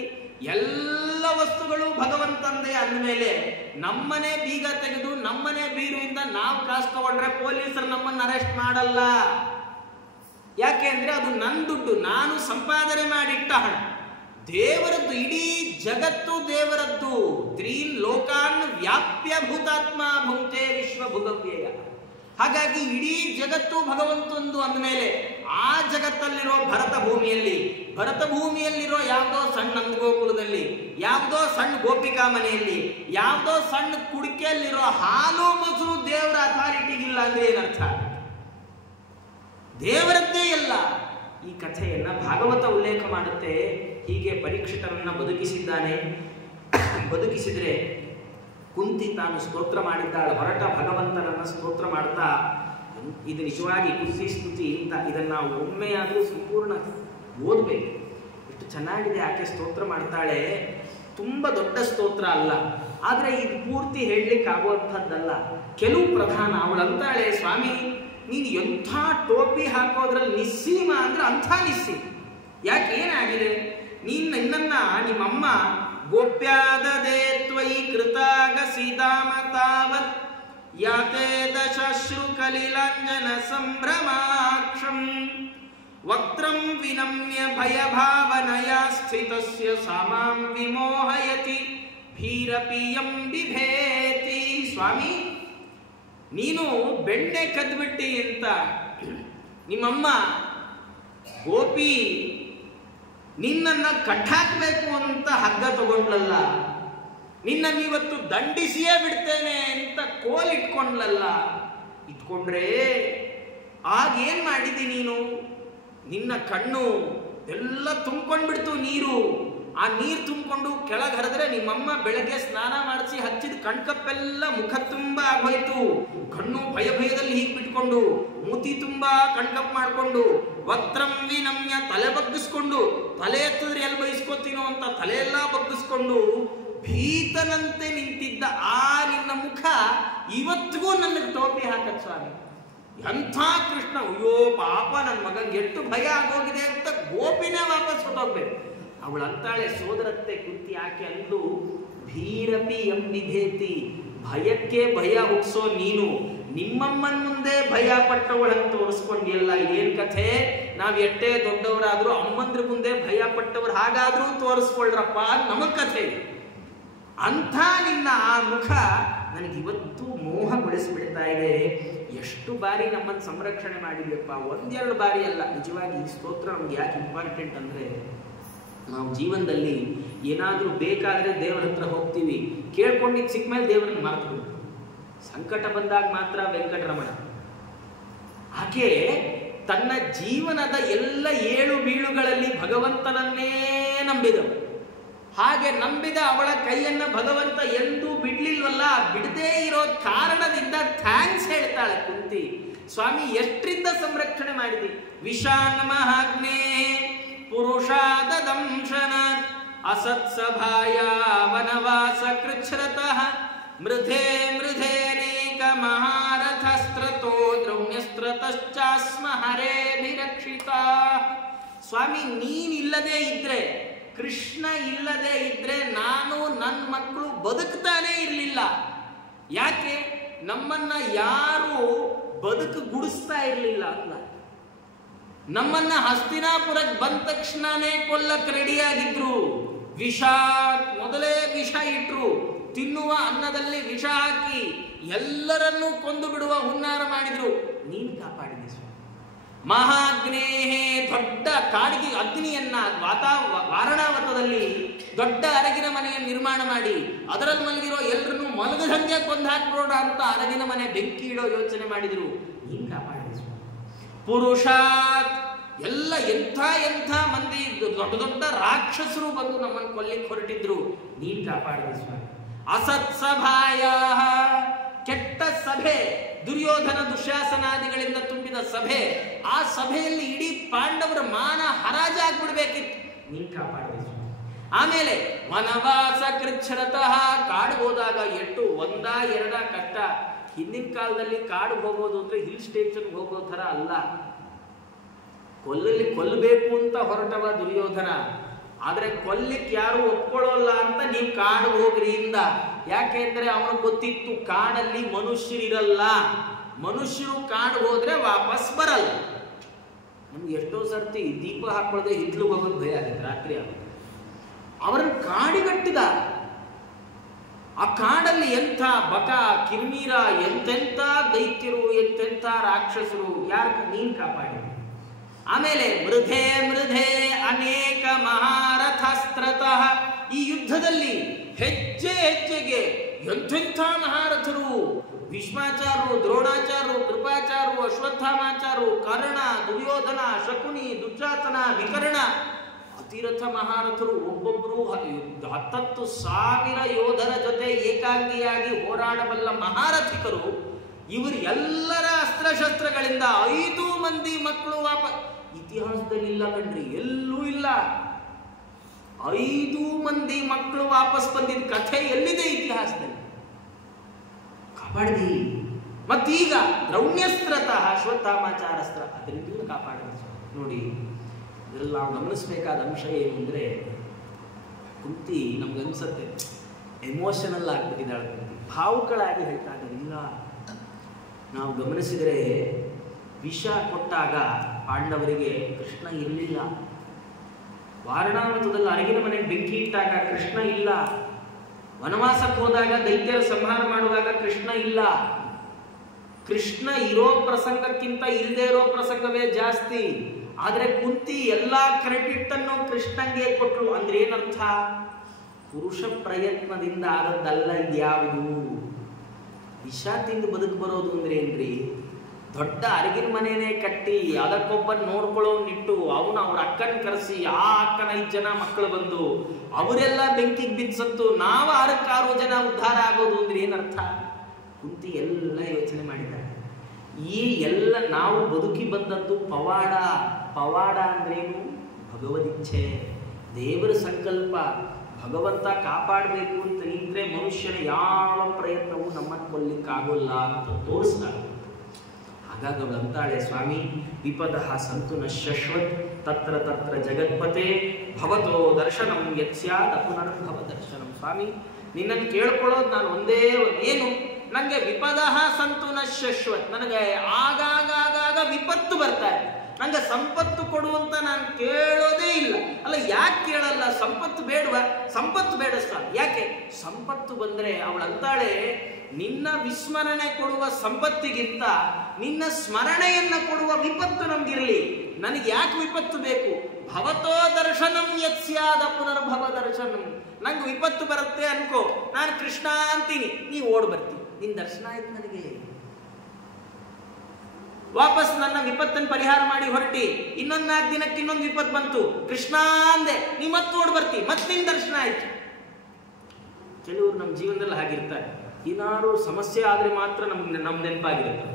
ಎಲ್ಲ ವಸ್ತುಗಳು ಭಗವಂತಂದೇ ಅಂದಮೇಲೆ ನಮ್ಮನೆ ಬೀಗ ತೆಗೆದು ನಮ್ಮನೆ ಬೀರುವಿಂದ ನಾವು ಕಾಸು ತಗೊಂಡ್ರೆ ಪೊಲೀಸರು ನಮ್ಮನ್ನು ಅರೆಸ್ಟ್ ಮಾಡಲ್ಲ. ಯಾಕೆ ಅಂದ್ರೆ ಅದು ನನ್ನ ದುಡ್ಡು, ನಾನು ಸಂಪಾದನೆ ಮಾಡಿಟ್ಟ ಹಣ. ದೇವರದ್ದು, ಇಡೀ ಜಗತ್ತು ದೇವರದ್ದು. ತ್ರೀನ್ ಲೋಕಾನ್ ವ್ಯಾಪ್ಯ ಭೂತಾತ್ಮ ಭುಂಕ್ತೆ ವಿಶ್ವಭುಗವ್ಯಯ. ಹಾಗಾಗಿ ಇಡೀ ಜಗತ್ತು ಭಗವಂತಂದು ಅಂದಮೇಲೆ ಆ ಜಗತ್ತಲ್ಲಿರೋ ಭರತ ಭೂಮಿಯಲ್ಲಿರೋ ಯಾವುದೋ ಸಣ್ಣ ನಂದಗೋಕುಲದಲ್ಲಿ, ಯಾವುದೋ ಸಣ್ಣ ಗೋಪಿಕಾ ಮನೆಯಲ್ಲಿ, ಯಾವುದೋ ಸಣ್ಣ ಕುಡಿಕೆಯಲ್ಲಿರೋ ಹಾಲು ಮೊಸರು ದೇವರ ಅಥಾರಿಟಿಗಿಲ್ಲ ಅಂದ್ರೆ ಏನರ್ಥ? ದೇವರದ್ದೇ ಎಲ್ಲ. ಈ ಕಥೆಯನ್ನ ಭಾಗವತ ಉಲ್ಲೇಖ ಮಾಡುತ್ತೆ. ಹೀಗೆ ಪರೀಕ್ಷಿತರನ್ನ ಬದುಕಿಸಿದ್ದಾನೆ. ಬದುಕಿಸಿದ್ರೆ ಕುಂತಿ ತಾನು ಸ್ತೋತ್ರ ಮಾಡಿದ್ದಾಳೆ. ಹೊರಟ ಭಗವಂತನನ್ನ ಸ್ತೋತ್ರ ಮಾಡ್ತಾ, ಇದು ನಿಜವಾಗಿ ಕುಂತಿ ಸ್ತುತಿ ಅಂತ, ಇದನ್ನ ನಾವು ಒಮ್ಮೆಯಾದರೂ ಸಂಪೂರ್ಣ ಓದ್ಬೇಕು. ಎಷ್ಟು ಚೆನ್ನಾಗಿದೆ ಆಕೆ ಸ್ತೋತ್ರ ಮಾಡ್ತಾಳೆ. ತುಂಬ ದೊಡ್ಡ ಸ್ತೋತ್ರ ಅಲ್ಲ, ಆದ್ರೆ ಇದು ಪೂರ್ತಿ ಹೇಳಲಿಕ್ಕೆ ಆಗುವಂಥದ್ದಲ್ಲ. ಕೆಲವು ಪ್ರಧಾನ. ಅವಳಂತಾಳೆ, ಸ್ವಾಮಿ ನೀನು ಎಂಥ ಟೋಪಿ ಹಾಕೋದ್ರಲ್ಲಿ ನಿಸ್ಸೀಮ ಅಂದ್ರೆ ಅಂಥ ನಿಸ್ಸೀಮ. ಯಾಕೆ, ಏನಾಗಿದೆ? ನಿನ್ನನ್ನ ನಿಮ್ಮಮ್ಮ ಗೋಪ್ಯಾದದೇ ತ್ವಯಿ ಕೃತಾಗ ಸೀತಾಮ ತಾವತ್ ಯಾತೆ ದಶಶ್ರು ಕಲಿಲಾಂಜನ ಸಂಭ್ರಮಾಕ್ಷಂ ವಕ್ತ್ರಂ ವಿನಮ್ಯ ಭಯಭಾವನಯ ಸ್ಥಿತಸ್ಯ ಸಾಮಾಂ ವಿಮೋಹಯತಿ ಭೀರಪಿಯಂ ಬಿಭೇತಿ. ಸ್ವಾಮಿ ನೀನು ಬೆಣ್ಣೆ ಕದ್ಬಿಟ್ಟಿ ಅಂತ ನಿಮ್ಮಮ್ಮ ಗೋಪಿ ನಿನ್ನನ್ನ ಕಟ್ಟಾಕ್ಬೇಕು ಅಂತ ಹಗ್ಗ ತಗೊಂಡ್ಲಲ್ಲ, ನಿನ್ನನ್ನಿವತ್ತು ದಂಡಿಸಿಯೇ ಬಿಡ್ತೇನೆ ಅಂತ ಕೋಲಿಟ್ಕೊಂಡ್ಲಲ್ಲ. ಇಟ್ಕೊಂಡ್ರೆ ಆಗೇನ್ ಮಾಡಿದಿ ನೀನು? ನಿನ್ನ ಕಣ್ಣು ಎಲ್ಲ ತುಂಬ್ಕೊಂಡ್ಬಿಡ್ತು ನೀರು. ಆ ನೀರು ತುಂಬಿಕೊಂಡು ಕೆಳಗೆ ಹರಿದ್ರೆ ನಿಮ್ಮಮ್ಮ ಬೆಳಗ್ಗೆ ಸ್ನಾನ ಮಾಡಿಸಿ ಹಚ್ಚಿದ ಕಣ್ಕಪ್ಪೆಲ್ಲ ಮುಖ ತುಂಬಾ ಆಗೋಯ್ತು. ಕಣ್ಣು ಭಯದಲ್ಲಿ ಹೀಗೆ ಬಿಟ್ಕೊಂಡು, ಮೂತಿ ತುಂಬಾ ಕಣ್ಕಪ್ ಮಾಡ್ಕೊಂಡು, ವಕ್ತ್ರಂ ವಿನಮ್ಯ ತಲೆ ಬಗ್ಗಿಸ್ಕೊಂಡು, ತಲೆ ಎತ್ತಿದ್ರೆ ಎಲ್ಲಿ ಬಯಸ್ಕೋತೀನೋ ಅಂತ ತಲೆಯೆಲ್ಲ ಬಗ್ಗಿಸ್ಕೊಂಡು ಭೀತನಂತೆ ನಿಂತಿದ್ದ ಆ ನಿನ್ನ ಮುಖ ಇವತ್ತಿಗೂ ನನಗೆ ಟೋಪಿ ಹಾಕತ್ ಸ್ವಾಮಿ. ಎಂಥ ಕೃಷ್ಣ! ಅಯ್ಯೋ ಪಾಪ ನನ್ನ ಮಗಂಗೆ ಎಷ್ಟು ಭಯ ಆಗೋಗಿದೆ ಅಂತ ಗೋಪಿನೇ ವಾಪಸ್ ಹೊಟ್ಟೋಗ್ಬೇಕು. ಅವಳಂತಾಳೆ, ಸೋದರತ್ತೆ ಕುಂತಿ ಆಕೆ ಅಂದು, ಭೀರಪಿ ಎಂಬಿಭೇತಿ, ಭಯಕ್ಕೆ ಭಯ ಹುಟ್ಟಿಸೋ ನೀನು ನಿಮ್ಮಮ್ಮನ ಮುಂದೆ ಭಯ ಪಟ್ಟವಳಂತ ತೋರಿಸ್ಕೊಂಡಿಯಲ್ಲ. ಏನ್ ಕಥೆ? ನಾವ್ ಎಷ್ಟೇ ದೊಡ್ಡವರಾದ್ರೂ ಅಮ್ಮಂದ್ರ ಮುಂದೆ ಭಯ ಪಟ್ಟವ್ರು ಹಾಗಾದ್ರೂ ತೋರಿಸ್ಕೊಳ್ರಪ್ಪ, ನಮಗ್ ಕಥೆ. ಅಂಥ ನಿನ್ನ ಆ ಮುಖ ನನಗಿವತ್ತು ಮೋಹಗೊಳಿಸ್ಬಿಡ್ತಾ ಇದೆ. ಎಷ್ಟು ಬಾರಿ ನಮ್ಮನ್ನು ಸಂರಕ್ಷಣೆ ಮಾಡಿದ್ಯಪ್ಪ, ಒಂದೆರಡು ಬಾರಿ ಅಲ್ಲ. ನಿಜವಾಗಿ ಈ ಸ್ತೋತ್ರ ನಮ್ಗೆ ಯಾಕೆ ಇಂಪಾರ್ಟೆಂಟ್ ಅಂದ್ರೆ, ನಾವು ಜೀವನದಲ್ಲಿ ಏನಾದರೂ ಬೇಕಾದರೆ ದೇವರ ಹತ್ರ ಹೋಗ್ತೀವಿ, ಕೇಳ್ಕೊಂಡಿದ್ದು ಸಿಕ್ಕ ಮೇಲೆ ದೇವರನ್ನು ಮರೆತು ಸಂಕಟ ಬಂದಾಗ ಮಾತ್ರ ವೆಂಕಟರಮಣ. ಆಕೆ ತನ್ನ ಜೀವನದ ಎಲ್ಲ ಏಳು ಬೀಳುಗಳಲ್ಲಿ ಭಗವಂತನನ್ನೇ ನಂಬಿದಳು. ಹಾಗೆ ನಂಬಿದ ಅವಳ ಕೈಯನ್ನ ಭಗವಂತ ಎಂದೂ ಬಿಡ್ಲಿಲ್ವಲ್ಲ. ಬಿಡದೇ ಇರೋ ಕಾರಣದಿಂದ ಥ್ಯಾಂಕ್ಸ್ ಹೇಳ್ತಾಳೆ ಕುಂತಿ. ಸ್ವಾಮಿ ಎಷ್ಟರಿಂದ ಸಂರಕ್ಷಣೆ ಮಾಡಿದಿ? ವಿಷಾನ್ ಮಹಾಗ್ನೇ ಪುರುಷಾದ ದಂಶನ ಅಸತ್ಸಭಾಯ ವನವಾಸ ಕೃಚ್ಛ್ರತಃ ಮೃಧೇ ಮೃಧೇನೇಕ ಮಹಾರಥಸ್ತ್ರತೋ ದ್ರೌಣ್ಯಸ್ತ್ರತಶ್ಚಾಸ್ಮ ಹರೇಭಿರಕ್ಷಿತ. ಸ್ವಾಮಿ ನೀನಿಲ್ಲದೆ ಇದ್ರೆ, ಕೃಷ್ಣ ಇಲ್ಲದೆ ಇದ್ರೆ ನಾನು ನನ್ನ ಮಕ್ಕಳು ಬದುಕ್ತಾನೇ ಇರಲಿಲ್ಲ. ಯಾಕೆ? ನಮ್ಮನ್ನ ಯಾರು ಬದುಕು ಗುಡಿಸ್ತಾ ಇರಲಿಲ್ಲ ಅಲ್ಲ. ನಮ್ಮನ್ನ ಹಸ್ತಿನಾಪುರಕ್ಕೆ ಬಂದ ತಕ್ಷಣನೇ ಕೊಲ್ಲಕ್ಕೆ ರೆಡಿಯಾಗಿದ್ರು. ವಿಷ ಮೊದಲೇ ವಿಷ ಇಟ್ರು, ತಿನ್ನುವ ಅನ್ನದಲ್ಲಿ ವಿಷ ಹಾಕಿ ಎಲ್ಲರನ್ನೂ ಕೊಂದು ಬಿಡುವ ಹುನ್ನಾರ ಮಾಡಿದ್ರು. ನೀನು ಕಾಪಾಡಿದೆ ಸ್ವಾಮಿ. ಮಹಾಗ್ನೇಹೇ ದೊಡ್ಡ ಕಾಡಿಗೆ ಅಗ್ನಿಯನ್ನ ವಾರಣಾವತದಲ್ಲಿ ದೊಡ್ಡ ಅರಗಿನ ಮನೆಯನ್ನು ನಿರ್ಮಾಣ ಮಾಡಿ ಅದರಲ್ಲಿ ಮಲಗಿರೋ ಎಲ್ಲರನ್ನು ಮಲಗದಂಗೆ ಕೊಂದು ಹಾಕ್ಬಿಡೋಣ ಅಂತ ಅರಗಿನ ಮನೆ ಬೆಂಕಿ ಇಡೋ ಯೋಚನೆ ಮಾಡಿದ್ರು. ನೀನ್ ಕಾಪಾಡಿದ್ರು ಪುರುಷಾತ್. ಎಲ್ಲ ಎಂಥ ಮಂದಿ ದೊಡ್ಡ ದೊಡ್ಡ ರಾಕ್ಷಸರು ಬಂದು ನಮ್ಮನ್ನು ಕೊಲ್ಲಿಕ್ಕೆ ಹೊರಟಿದ್ರು, ನೀನ್ ಕಾಪಾಡಿದ ಸ್ವಾಮಿ. ಅಸತ್ಸಭಾಯ, ಕೆಟ್ಟ ಸಭೆ, ದುರ್ಯೋಧನ ದುಶ್ಯಾಸನಾದಿಗಳಿಂದ ತುಂಬಿದ ಸಭೆ, ಆ ಸಭೆಯಲ್ಲಿ ಇಡೀ ಪಾಂಡವರ ಮಾನ ಹರಾಜಾಗ್ಬಿಡ್ಬೇಕಿತ್ತು, ನೀನ್ ಕಾಪಾಡಿದ ಸ್ವಾಮಿ. ಆಮೇಲೆ ವನವಾಸ ಕೃಚ್ಛ್ರತಃ, ಕಾಡು ಹೋದಾಗ ಎಷ್ಟು ಒಂದ ಎರಡ ಕಷ್ಟ. ಹಿಂದಿನ ಕಾಲದಲ್ಲಿ ಕಾಡು ಹೋಗೋದು ಅಂದ್ರೆ ಹಿಲ್ ಸ್ಟೇಷನ್ ಹೋಗೋ ತರ ಅಲ್ಲ, ಕೊಲ್ಲಬೇಕು ಅಂತ ಹೊರಟವ ದುರ್ಯೋಧನ. ಆದ್ರೆ ಕೊಲ್ಲಿಕ್ಕೆ ಯಾರು ಒಪ್ಕೊಳ್ಳೋಲ್ಲ ಅಂತ ನೀವು ಕಾಡು ಹೋಗ್ರಿ ಇಂದ. ಯಾಕೆಂದ್ರೆ ಅವನು ಗೊತ್ತಿತ್ತು ಕಾಡಲ್ಲಿ ಮನುಷ್ಯರಿರಲ್ಲ, ಮನುಷ್ಯರು ಕಾಡು ಹೋದ್ರೆ ವಾಪಸ್ ಬರಲ್ಲ. ನಮ್ಗೆ ಎಷ್ಟೋ ಸರ್ತಿ ದೀಪ ಹಾಕೊಳ್ಳದೆ ಹಿತ್ಲು ಹೋಗೋದು ಭಯ ಆಗುತ್ತೆ, ರಾತ್ರಿ ಆಗುತ್ತೆ. ಅವರನ್ನು ಕಾಡಿಗಟ್ಟಿದ. ಆ ಕಾಡಲ್ಲಿ ಎಂಥ ಬಕ ಕಿರ್ಮೀರ, ಎಂತೆಂಥ ದೈತ್ಯರು, ಎಂತೆಂಥ ರಾಕ್ಷಸರು, ಯಾರು ನೀನ್ ಕಾಪಾಡಿ. ಆಮೇಲೆ ಮೃಧೆ ಅನೇಕ ಮಹಾರಥಾಸ್ತ್ರತಃ, ಈ ಯುದ್ಧದಲ್ಲಿ ಹೆಜ್ಜೆ ಹೆಜ್ಜೆಗೆ ಎಂತೆಂಥ ಮಹಾರಥರು, ಭೀಷ್ಮಾಚಾರ್ಯರು, ದ್ರೋಣಾಚಾರ್ಯರು, ಕೃಪಾಚಾರ್ಯರು, ಅಶ್ವತ್ಥಾಮಾಚಾರ್ಯರು, ಕರ್ಣ, ದುರ್ಯೋಧನ, ಶಕುನಿ, ದುಶ್ಯಾಸನ, ವಿಕರ್ಣ, ಅತಿರಥ ಮಹಾರಥರು, ಒಬ್ಬೊಬ್ಬರು 10,000 ಯೋಧರ ಜೊತೆ ಏಕಾಂಗಿಯಾಗಿ ಹೋರಾಡಬಲ್ಲ ಮಹಾರಥಿಕರು. ಇವರು ಎಲ್ಲರ ಅಸ್ತ್ರಶಸ್ತ್ರಗಳಿಂದ 5 ಮಂದಿ ಮಕ್ಕಳು ಇತಿಹಾಸದಲ್ಲಿ ಇಲ್ಲ ಕಣ್ರಿ, ಎಲ್ಲೂ ಇಲ್ಲ. 5 ಮಂದಿ ಮಕ್ಕಳು ವಾಪಸ್ ಬಂದಿದ್ದ ಕಥೆ ಎಲ್ಲಿದೆ ಇತಿಹಾಸದಲ್ಲಿ? ಕಾಪಾಡಿದಿ. ಮತ್ತೀಗ ದ್ರೌಣ್ಯಸ್ತ್ರತಃ ಅಶ್ವತ್ಥಾಮಾಚಾರಸ್ತ್ರ, ಅದರಿಂದ ಕಾಪಾಡಿದ. ನೋಡಿ, ಇದರಲ್ಲಿ ನಾವು ಗಮನಿಸಬೇಕಾದ ಅಂಶ ಏನು ಅಂದರೆ, ಕುಂತಿ ನಮ್ಗನ್ಸುತ್ತೆ ಎಮೋಷನಲ್ ಆಗ್ಬಿಟ್ಟಿದ್ದಾಳೆ, ಕುಂತಿ ಭಾವುಕಳಾಗಿ ಹೇಳ್ತಾ ಇದ್ದಾರೆ. ಇಲ್ಲ, ನಾವು ಗಮನಿಸಿದರೆ ವಿಷ ಕೊಟ್ಟಾಗ ಪಾಂಡವರಿಗೆ ಕೃಷ್ಣ ಇರಲಿಲ್ಲ. ವಾರಣಾವತದಲ್ಲಿ ಅರಗಿನ ಮನೆಗೆ ಬೆಂಕಿ ಇಟ್ಟಾಗ ಕೃಷ್ಣ ಇಲ್ಲ. ವನವಾಸಕ್ಕೆ ಹೋದಾಗ ದೈತ್ಯರ ಸಂಹಾರ ಮಾಡುವಾಗ ಕೃಷ್ಣ ಇಲ್ಲ. ಕೃಷ್ಣ ಇರೋ ಪ್ರಸಂಗಕ್ಕಿಂತ ಇಲ್ಲದೆ ಇರೋ ಪ್ರಸಂಗವೇ ಜಾಸ್ತಿ. ಆದ್ರೆ ಕುಂತಿ ಎಲ್ಲಾ ಕ್ರೆಡಿಟ್ ಅನ್ನು ಕೃಷ್ಣಂಗೆ ಕೊಟ್ರು. ಅಂದ್ರೆ ಏನರ್ಥ? ಪುರುಷ ಪ್ರಯತ್ನದಿಂದ ಆದದ್ದಲ್ಲ ಇದ್ಯಾವುದು. ವಿಷ ತಿಂದು ಬದುಕು ಬರೋದು ಅಂದ್ರೆ ಏನ್ರಿ? ದೊಡ್ಡ ಅರಗಿನ ಮನೇನೆ ಕಟ್ಟಿ ಅದಕ್ಕೊಬ್ಬನ್ ನೋಡ್ಕೊಳ್ಳೋನಿಟ್ಟು ಅವನು ಅವ್ರ ಅಕ್ಕನ ಕರೆಸಿ ಆ ಅಕ್ಕನ 5 ಜನ ಮಕ್ಕಳು ಬಂದು ಅವರೆಲ್ಲ ಬೆಂಕಿಗೆ ಬಿದ್ಸತ್ತು, ನಾವು 6 ಜನ ಉದ್ಧಾರ ಆಗೋದು ಅಂದ್ರೆ ಏನರ್ಥ? ಕುಂತಿ ಎಲ್ಲ ಯೋಚನೆ ಮಾಡಿದ್ದಾರೆ. ಈ ಎಲ್ಲ ನಾವು ಬದುಕಿ ಬಂದದ್ದು ಪವಾಡ. ಪವಾಡ ಅಂದ್ರೇನು? ಭಗವದಿಚ್ಛೆ, ದೇವರ ಸಂಕಲ್ಪ. ಭಗವಂತ ಕಾಪಾಡಬೇಕು ಅಂತ ನಿಂತ್ರೆ ಮನುಷ್ಯನ ಯಾವ ಪ್ರಯತ್ನವೂ ನಮ್ಮನ್ನು ಕೊಲ್ಲಿಕ್ಕಾಗೋಲ್ಲ ಅಂತ ತೋರಿಸ್ತಾರೆ. ಹಾಗಾಗಿ ಅವಳು ಅಂತಾಳೆ, ಸ್ವಾಮಿ ವಿಪದಃ ಸಂತು ನ ಶಶ್ವತ್ ತತ್ರ ತತ್ರ ಜಗತ್ಪತೆ ಭವತೋ ದರ್ಶನಂ ಯತ್ಸ್ಯಾದ ಪುನರ್ಭವ ದರ್ಶನಂ. ಸ್ವಾಮಿ ನಿನ್ನನ್ನು ಕೇಳ್ಕೊಳ್ಳೋದು ನಾನು ಒಂದೇ ಏನು, ನನಗೆ ವಿಪದಃ ಸಂತು ನ ಶಶ್ವತ್, ನನಗೆ ಆಗಾಗ ವಿಪತ್ತು ಬರ್ತಾ ಇದೆ, ನಂಗೆ ಸಂಪತ್ತು ಕೊಡುವಂತ ನಾನು ಕೇಳೋದೇ ಇಲ್ಲ. ಅಲ್ಲ, ಯಾಕೆ ಕೇಳಲ್ಲ? ಸಂಪತ್ತು ಬೇಡವ? ಸಂಪತ್ತು ಬೇಡ ಸ್ವಾಮಿ. ಯಾಕೆ? ಸಂಪತ್ತು ಬಂದ್ರೆ ಅವಳಂತಾಳೆ, ನಿನ್ನ ವಿಸ್ಮರಣೆ ಕೊಡುವ ಸಂಪತ್ತಿಗಿಂತ ನಿನ್ನ ಸ್ಮರಣೆಯನ್ನ ಕೊಡುವ ವಿಪತ್ತು ನಮ್ಗಿರ್ಲಿ. ನನಗೆ ಯಾಕೆ ವಿಪತ್ತು ಬೇಕು? ಭವತೋ ದರ್ಶನಂ ಯತ್ಸ್ಯಾದ ಪುನರ್ಭವ ದರ್ಶನಂ. ನಂಗೆ ವಿಪತ್ತು ಬರುತ್ತೆ ಅನ್ಕೋ, ನಾನು ಕೃಷ್ಣ ಅಂತೀನಿ, ನೀ ಓಡ್ ಬರ್ತೀನಿ, ನಿನ್ ದರ್ಶನ ಆಯ್ತು ನನಗೆ. ವಾಪಸ್ ನನ್ನ ವಿಪತ್ತನ್ನು ಪರಿಹಾರ ಮಾಡಿ ಹೊರಟಿ, ಇನ್ನೊಂದು 4 ದಿನಕ್ಕೆ ಇನ್ನೊಂದು ವಿಪತ್ತು ಬಂತು, ಕೃಷ್ಣ ಅಂದೆ, ನೀ ಮತ್ತೆ ಓಡ್ ಬರ್ತಿ, ಮತ್ತೆ ನಿನ್ ದರ್ಶನ ಆಯ್ತು. ಕೆಲವರು ನಮ್ಮ ಜೀವನದಲ್ಲಿ ಹಾಗಿರ್ತಾರೆ. ಏನಾದ್ರು ಸಮಸ್ಯೆ ಆದ್ರೆ ಮಾತ್ರ ನಮ್ ನೆನಪಾಗಿರುತ್ತೆ.